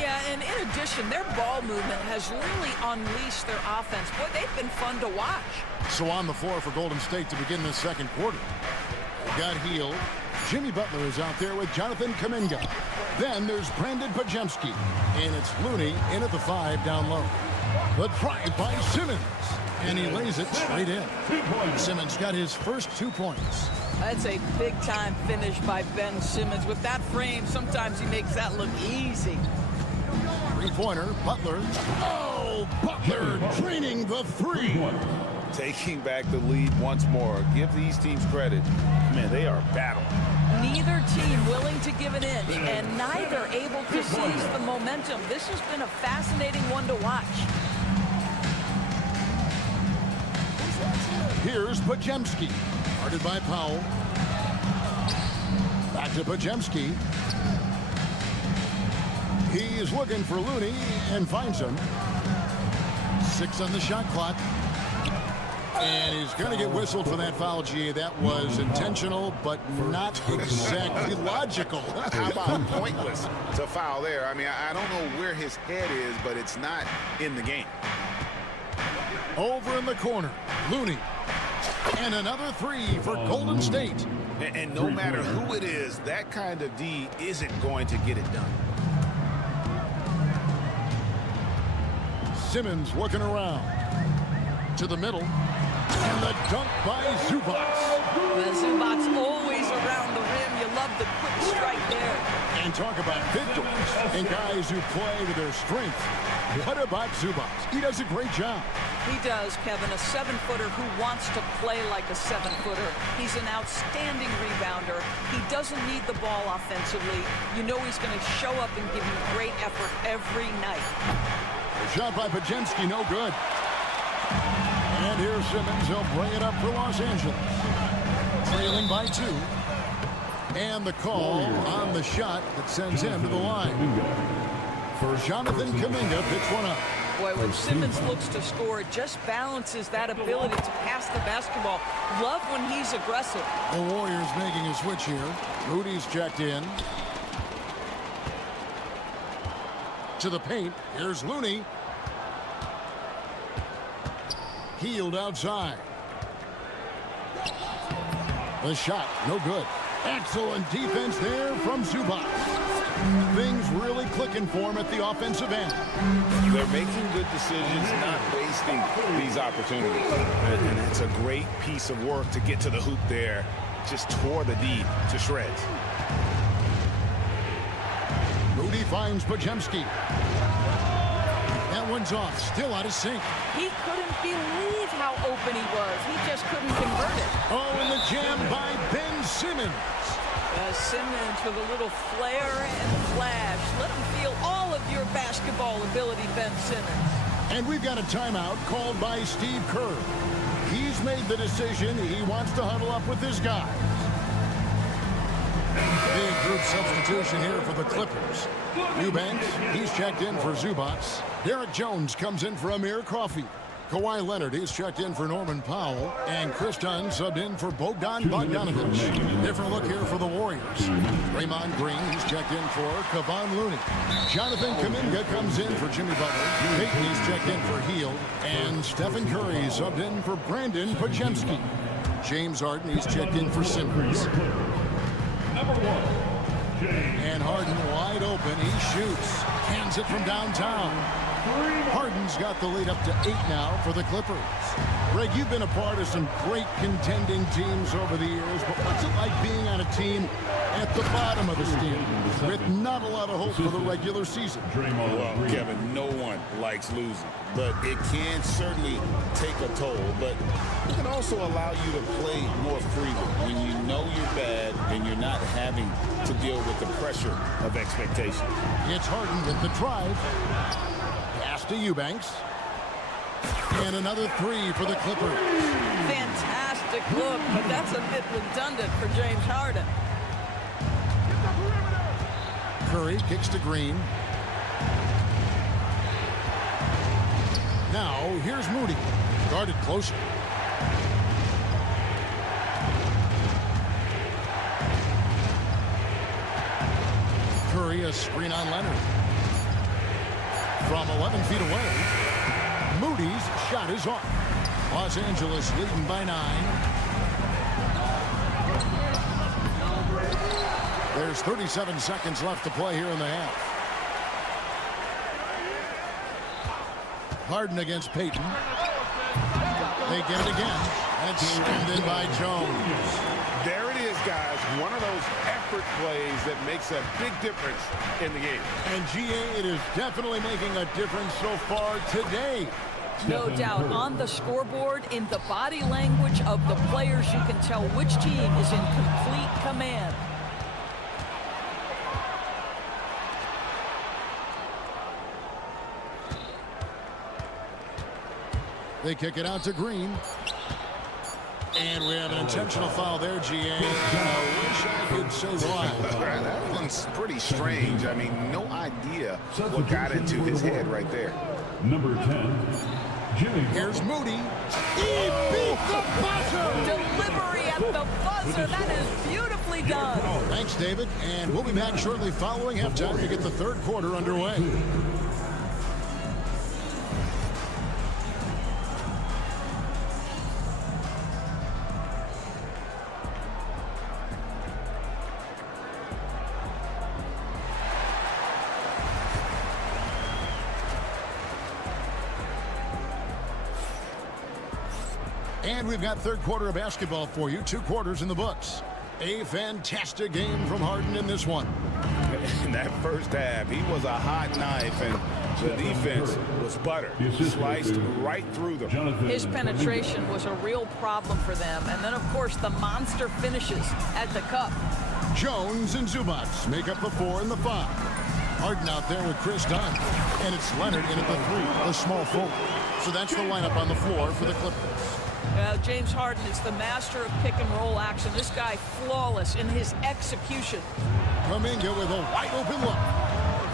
Yeah, and in addition, their ball movement has really unleashed their offense. Boy, they've been fun to watch. So on the floor for Golden State to begin this second quarter. They got Hield. Jimmy Butler is out there with Jonathan Kuminga. Then there's Brandon Pajemski. And it's Looney in at the 5 down low. The drive by Simmons. And he lays it straight in. Simmons got his first 2 points. That's a big-time finish by Ben Simmons. With that frame, sometimes he makes that look easy. 3-pointer, Butler. Oh, Butler draining the 3. Taking back the lead once more. Give these teams credit. Man, they are battling. Neither team willing to give an inch, and neither able to seize the momentum. This has been a fascinating one to watch. Here's Pajemski. Guarded by Powell. Back to Pajemski. He is looking for Looney and finds him. 6 on the shot clock. And he's going to get whistled for that foul, G. That was intentional, but not exactly logical. How about pointless to foul there? I mean, I don't know where his head is, but it's not in the game. Over in the corner, Looney. And another 3 for Golden State. And no matter who it is, that kind of D isn't going to get it done. Simmons working around. To the middle. And the dunk by Zubac. Well, Zubac's always around the rim. You love the quick strike there. And talk about victors and guys who play to their strength. What about Zubac? He does a great job. He does, Kevin, a 7-footer who wants to play like a 7-footer. He's an outstanding rebounder. He doesn't need the ball offensively. You know he's going to show up and give you great effort every night. The shot by Pajemski, no good. And here's Simmons. He'll bring it up for Los Angeles. Trailing by 2. And the call on the shot that sends him to the line. Jonathan Kuminga picks one up. Boy, when Simmons looks to score, it just balances that ability to pass the basketball. Love when he's aggressive. The Warriors making a switch here. Moody's checked in. To the paint. Here's Looney. Healed outside. The shot, no good. Excellent defense there from Zubac. Things really clicking for him at the offensive end. They're making good decisions, not wasting these opportunities. And that's a great piece of work to get to the hoop there. Just tore the D to shreds. Moody finds Pajemski. That one's off, still out of sync. He couldn't believe how open he was. He just couldn't convert it. Oh, and the jam by Ben Simmons. Simmons with a little flair and flash. Let him feel all of your basketball ability, Ben Simmons. And we've got a timeout called by Steve Kerr. He's made the decision he wants to huddle up with his guys. Big group substitution here for the Clippers. Eubanks, he's checked in for Zubac. Derek Jones comes in for Amir Coffey. Kawhi Leonard is checked in for Norman Powell. And Chris Dunn subbed in for Bogdan Bogdanovic. Different look here for the Warriors. Draymond Green, he's checked in for Kevon Looney. Jonathan Kuminga comes in for Jimmy Butler. Peyton, he's checked in for Hield. And Stephen Curry subbed in for Brandon Pajemski. James Harden, he's checked in for Simmons. And Harden wide open. He shoots. Hands it from downtown. Harden's got the lead up to 8 now for the Clippers. Greg, you've been a part of some great contending teams over the years, but what's it like being on a team at the bottom of the standings with not a lot of hope for the regular season? Well, Kevin, no one likes losing, but it can certainly take a toll. But it can also allow you to play more freely when you know you're bad and you're not having to deal with the pressure of expectation. It's Harden with the drive. Pass to Eubanks. And another 3 for the Clippers. Fantastic look, but that's a bit redundant for James Harden. Curry kicks to Green. Now, here's Moody. Guarded closer. Curry, a screen on Leonard. From 11 feet away, Moody's shot is off. Los Angeles leading by 9. There's 37 seconds left to play here in the half. Harden against Peyton. They get it again. And it's skimmed in by Jones. There it is, guys. One of those effort plays that makes a big difference in the game. And GA, it is definitely making a difference so far today. No doubt. On the scoreboard, in the body language of the players, you can tell which team is in complete command. They kick it out to Green. And we have an intentional foul there, GA. I wish I could say why. That one's pretty strange. I mean, no idea what got into his head right there. Number 10, Jimmy. Here's Moody. He beat the buzzer. Delivery at the buzzer. That is beautifully done. Thanks, David. And we'll be back shortly following halftime to get the third quarter underway. And we've got third quarter of basketball for you. 2 quarters in the books. A fantastic game from Harden in this one. In that first half, he was a hot knife, and the defense was butter. Sliced right through them. His penetration was a real problem for them. And then, of course, the monster finishes at the cup. Jones and Zubac make up the 4 and the 5. Harden out there with Chris Dunn. And it's Leonard in at the 3, a small forward. So that's the lineup on the floor for the Clippers. James Harden is the master of pick and roll action. This guy flawless in his execution. Kuminga with a wide open look.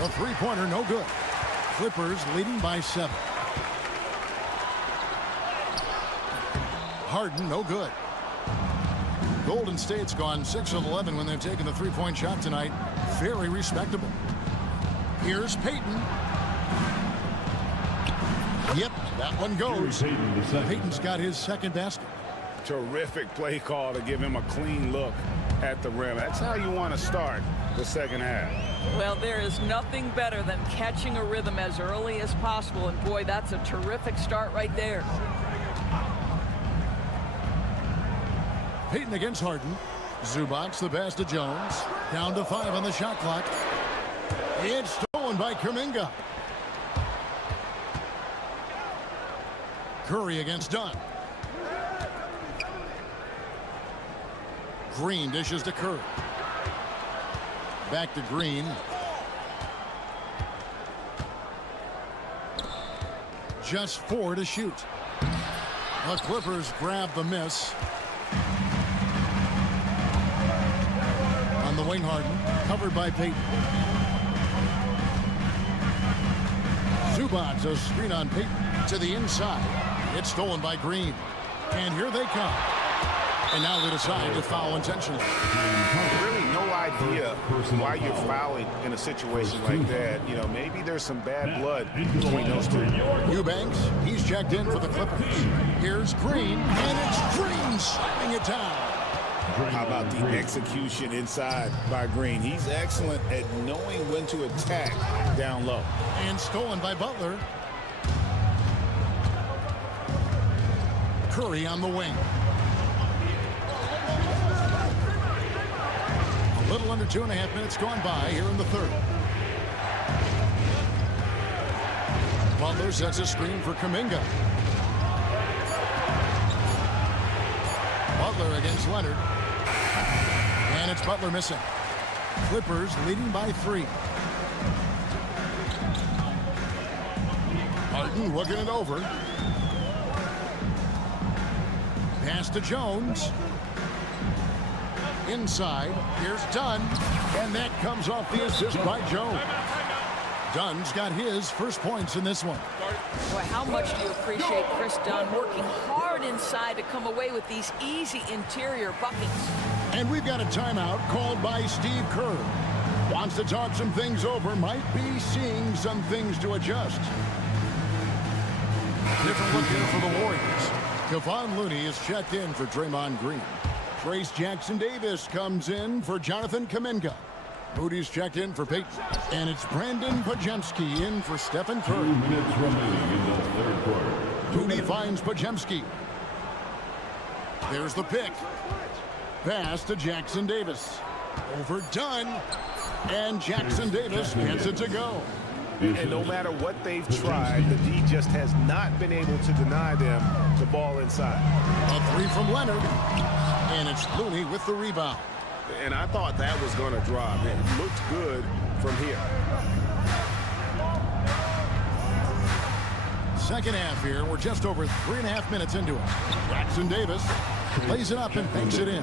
The three-pointer no good. Clippers leading by 7. Harden no good. Golden State's gone 6 of 11 when they've taken the three-point shot tonight. Very respectable. Here's Payton. Yep, that one goes. Payton's got his second basket. Terrific play call to give him a clean look at the rim. That's how you want to start the second half. Well, there is nothing better than catching a rhythm as early as possible. And boy, that's a terrific start right there. Payton against Harden. Zubac the pass to Jones. Down to 5 on the shot clock. It's stolen by Kuminga. Curry against Dunn. Green dishes to Curry. Back to Green. Just 4 to shoot. The Clippers grab the miss. On the wing, Harden, covered by Payton. Zubac, a screen on Payton to the inside. It's stolen by Green. And here they come. And now they decide to foul intentionally. Really no idea why you're fouling in a situation like that. You know, maybe there's some bad blood between those two. Eubanks, he's checked in for the Clippers. Here's Green, and it's Green slamming it down. How about the execution inside by Green? He's excellent at knowing when to attack down low. And stolen by Butler. Curry on the wing. A little under 2.5 minutes gone by here in the third. Butler sets a screen for Kuminga. Butler against Leonard. And it's Butler missing. Clippers leading by 3. Harden looking it over. Pass to Jones. Inside. Here's Dunn. And that comes off the assist by Jones. Dunn's got his first points in this one. Boy, how much do you appreciate Chris Dunn working hard inside to come away with these easy interior buckets? And we've got a timeout called by Steve Kerr. Wants to talk some things over, might be seeing some things to adjust. Different look here for the Warriors. Kevon Looney is checked in for Draymond Green. Trace Jackson-Davis comes in for Jonathan Kuminga. Moody's checked in for Payton. And it's Brandon Podziemski in for Stephen Curry. 2 minutes remaining in the third quarter. Moody finds Podziemski. There's the pick. Pass to Jackson-Davis. Overdone. And Jackson-Davis gets it to go. And no matter what they've tried, the D just has not been able to deny them the ball inside. A 3 from Leonard. And it's Looney with the rebound. And I thought that was going to drop. It looked good from here. Second half here. We're just over 3.5 minutes into it. Jackson-Davis lays it up and banks it in.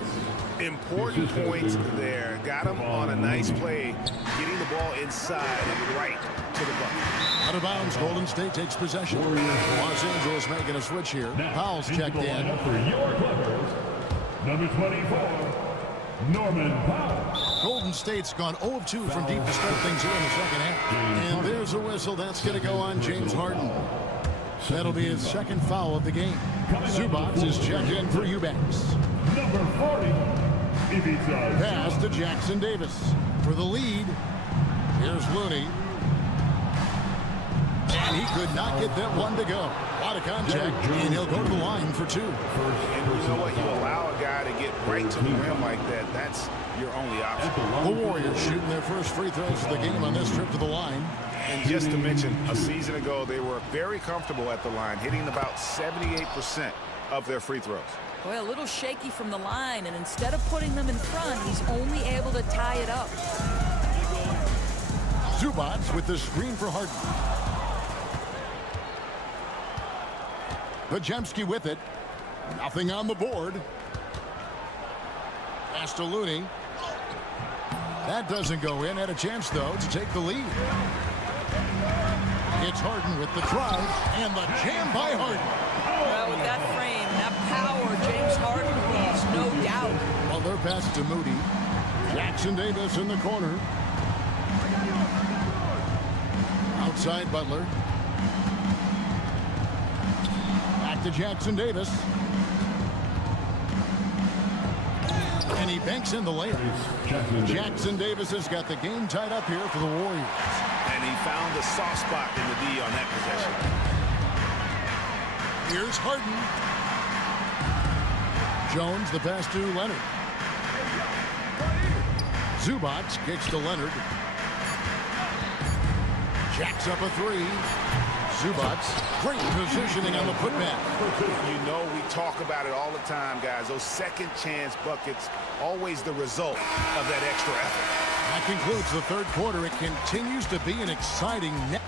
Important points there. Got him on a nice play, getting the ball inside and right to the bucket. Out of bounds, Golden State takes possession. Los Angeles making a switch here. Powell's checked in. For your Clippers, number 24, Norman Powell. Golden State's gone 0 of 2 from deep to start things here in the second half. And there's a whistle. That's going to go on James Harden. That'll be his second foul of the game. Zubac is checked in for Eubanks. Number 40, pass to Jackson-Davis for the lead. Here's Looney. And he could not get that one to go. A lot of contact, and he'll go to the line for 2. And you know what? You allow a guy to get right to the rim like that, that's your only option. The Warriors shooting their first free throws of the game on this trip to the line. And just to mention, a season ago, they were very comfortable at the line, hitting about 78% of their free throws. Well, a little shaky from the line, and instead of putting them in front, he's only able to tie it up. Zubac with the screen for Harden. Podziemski with it. Nothing on the board. Pass to Looney. That doesn't go in. Had a chance, though, to take the lead. It's Harden with the drive and the jam by Harden. Well, with that frame, that power, James Harden leaves no doubt. Well, they're pass to Moody. Jackson Davis in the corner. Outside Butler. Back to Jackson Davis. And he banks in the layup. Jackson Davis has got the game tied up here for the Warriors. And he found the soft spot in the D on that possession. Here's Harden. Jones, the pass to Leonard. Zubac kicks to Leonard. Jacks up a three. Zubac, great positioning on the putback. You know, we talk about it all the time, guys. Those second chance buckets, always the result of that extra effort. That concludes the third quarter. It continues to be an exciting net.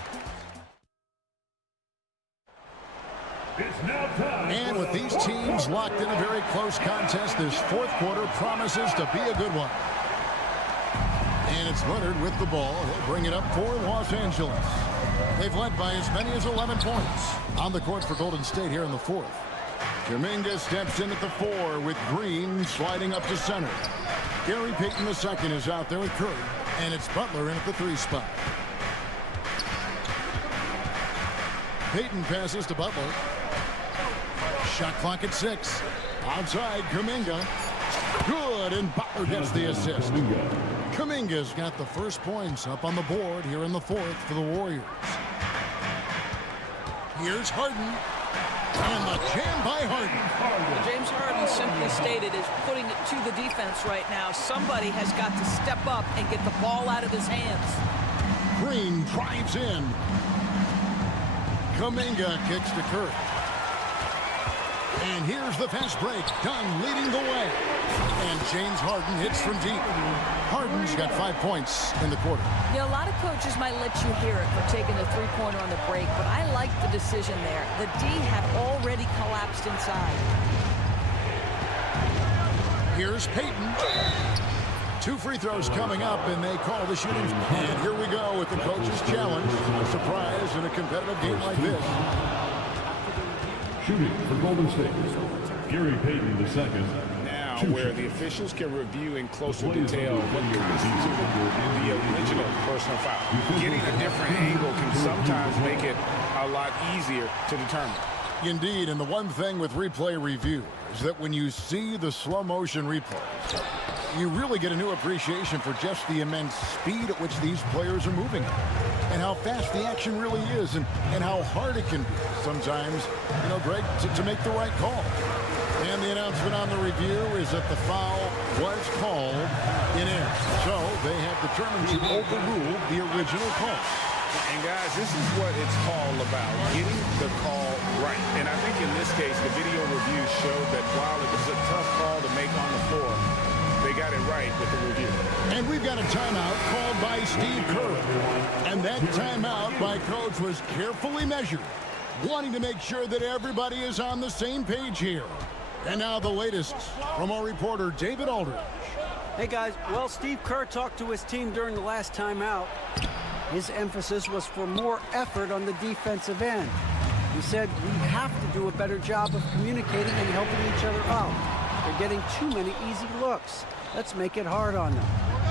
And with these teams locked in a very close contest, this fourth quarter promises to be a good one. And it's Leonard with the ball. He'll bring it up for Los Angeles. They've led by as many as 11 points. On the court for Golden State here in the fourth. Kuminga steps in at the 4 with Green sliding up to center. Gary Payton II is out there with Curry. And it's Butler in at the 3 spot. Payton passes to Butler. Shot clock at 6. Outside Kuminga. Good, and Butler gets the assist. Kuminga's got the first points up on the board here in the fourth for the Warriors. Here's Harden. And the jam by Harden. James Harden, simply stated, is putting it to the defense right now. Somebody has got to step up and get the ball out of his hands. Green drives in. Kuminga kicks to Curry. And here's the fast break. Dunn leading the way. And James Harden hits from deep. Harden's got 5 points in the quarter. Yeah, a lot of coaches might let you hear it for taking the three-pointer on the break, but I like the decision there. The D had already collapsed inside. Here's Payton. 2 free throws coming up, and they call the shooting. And here we go with the coach's challenge. A surprise in a competitive game like this. Shooting for Golden State, Gary Payton II. Now, where the officials can review in closer detail what constituted the original personal foul. Getting a different angle can sometimes make it a lot easier to determine. Indeed, and the one thing with replay review is that when you see the slow motion replays, you really get a new appreciation for just the immense speed at which these players are moving and how fast the action really is and how hard it can be sometimes, you know, Greg, to make the right call. And the announcement on the review is that the foul was called in air. So they have determined to overrule the original call. And guys, this is what it's all about, getting the call right. And I think in this case, the video review showed that while it was a tough call to make on the floor, they got it right with the review. And we've got a timeout called by Steve Kerr. And that timeout by Coach was carefully measured, wanting to make sure that everybody is on the same page here. And now the latest from our reporter, David Aldridge. Hey, guys. Well, Steve Kerr talked to his team during the last timeout. His emphasis was for more effort on the defensive end. He said, we have to do a better job of communicating and helping each other out. They're getting too many easy looks. Let's make it hard on them.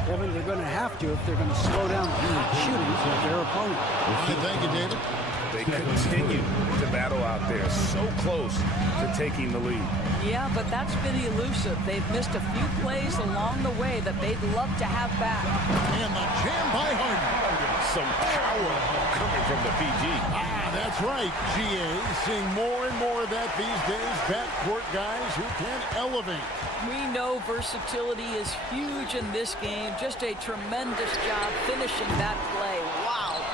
Kevin, they're going to have to if they're going to slow down the shooting of their opponent. Thank you, David. They continue to battle out there, so close to taking the lead. Yeah, but that's been elusive. They've missed a few plays along the way that they'd love to have back. And the jam by Harden. Some power coming from the PG. That's right, GA. Seeing more and more of that these days. Backcourt guys who can elevate. We know versatility is huge in this game. Just a tremendous job finishing that play. Wow.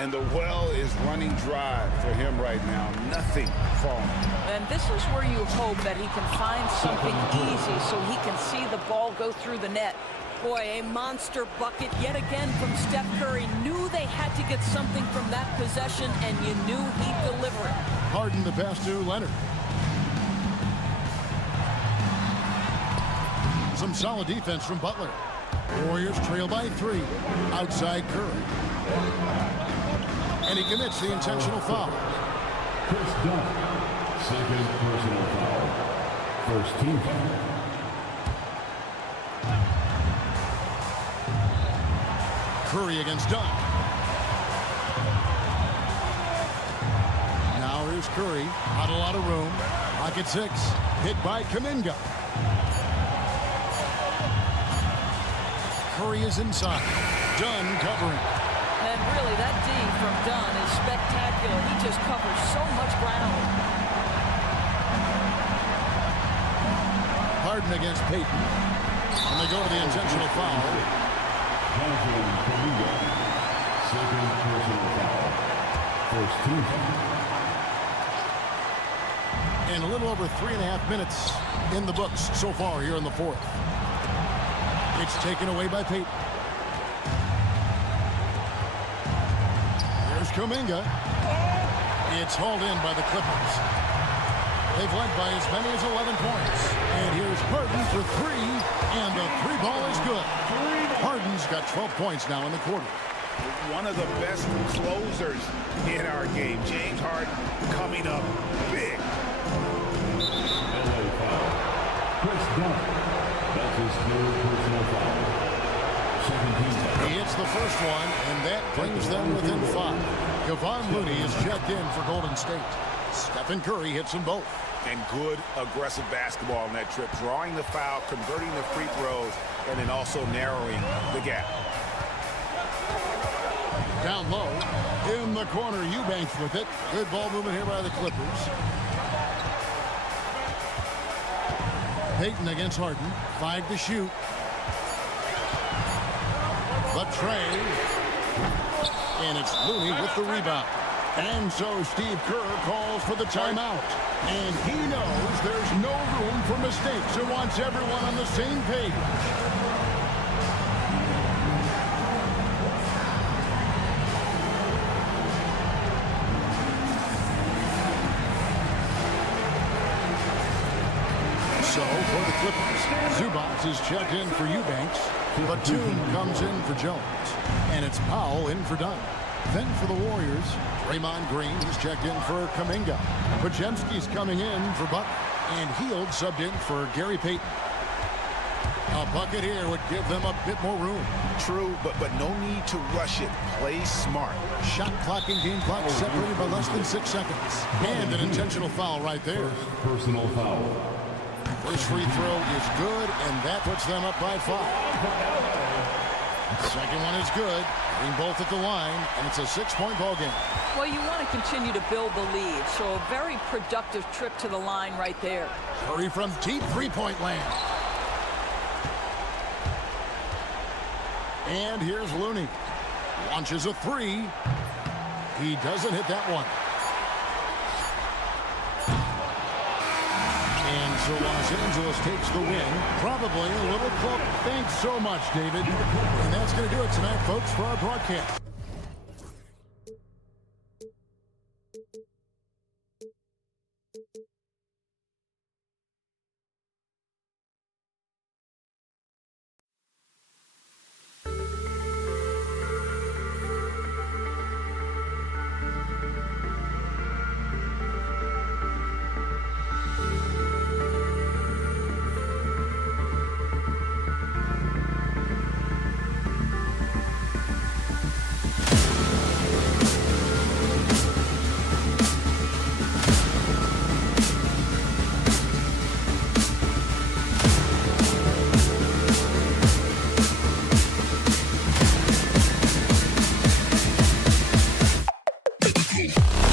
And the well is running dry for him right now. Nothing falling. And this is where you hope that he can find something easy so he can see the ball go through the net. Boy, a monster bucket yet again from Steph Curry. Knew they had to get something from that possession, and you knew he'd deliver it. Harden the pass to Leonard. some solid defense from Butler. Warriors trail by 3. Outside Curry. And he commits the intentional foul. Chris Dunn, second personal foul. First team foul. Curry against Dunn. Now here's Curry. Not a lot of room. Pocket 6. Hit by Kuminga. Curry is inside. Dunn covering. And really, that D from Dunn is spectacular. He just covers so much ground. Harden against Payton. And they go to the intentional foul. Second personal foul. First team foul. And a little over 3.5 minutes in the books so far here in the fourth. It's taken away by Payton. Here's Kuminga. It's hauled in by the Clippers. They've led by as many as 11 points. And here's Harden for 3. And the 3 ball is good. Harden's got 12 points now in the quarter. One of the best closers in our game. James Harden coming up big. LA foul. Chris Dunn. That's his third personal foul. Second team foul. He hits the first one, and that brings them within 5. Kevon Looney is checked in for Golden State. Stephen Curry hits them both. And good aggressive basketball on that trip. Drawing the foul, converting the free throws, and then also narrowing the gap. Down low, in the corner, Eubanks with it. Good ball movement here by the Clippers. Payton against Harden. 5 to shoot. The tray. And it's Looney with the rebound. And so Steve Kerr calls for the timeout. And he knows there's no room for mistakes and wants everyone on the same page. So for the Clippers, Zubac is checked in for Eubanks. Batum comes in for Jones. And it's Powell in for Dunn. Then for the Warriors, Draymond Green is checked in for Kuminga. Podziemski's coming in for Butler. And Hield subbed in for Gary Payton. A bucket here would give them a bit more room. True, but no need to rush it. Play smart. Shot clock and game clock separated by less than 6 seconds. And an intentional foul right there. First personal foul. First free throw is good, and that puts them up by 5. Second one is good. Bring both at the line, and it's a 6-point ball game. Well, you want to continue to build the lead, so a very productive trip to the line right there. Curry from deep three-point land. And here's Looney. Launches a 3. He doesn't hit that one. And so Los Angeles takes the win. Probably a little close. Thanks so much, David. And that's going to do it tonight, folks, for our broadcast. Go.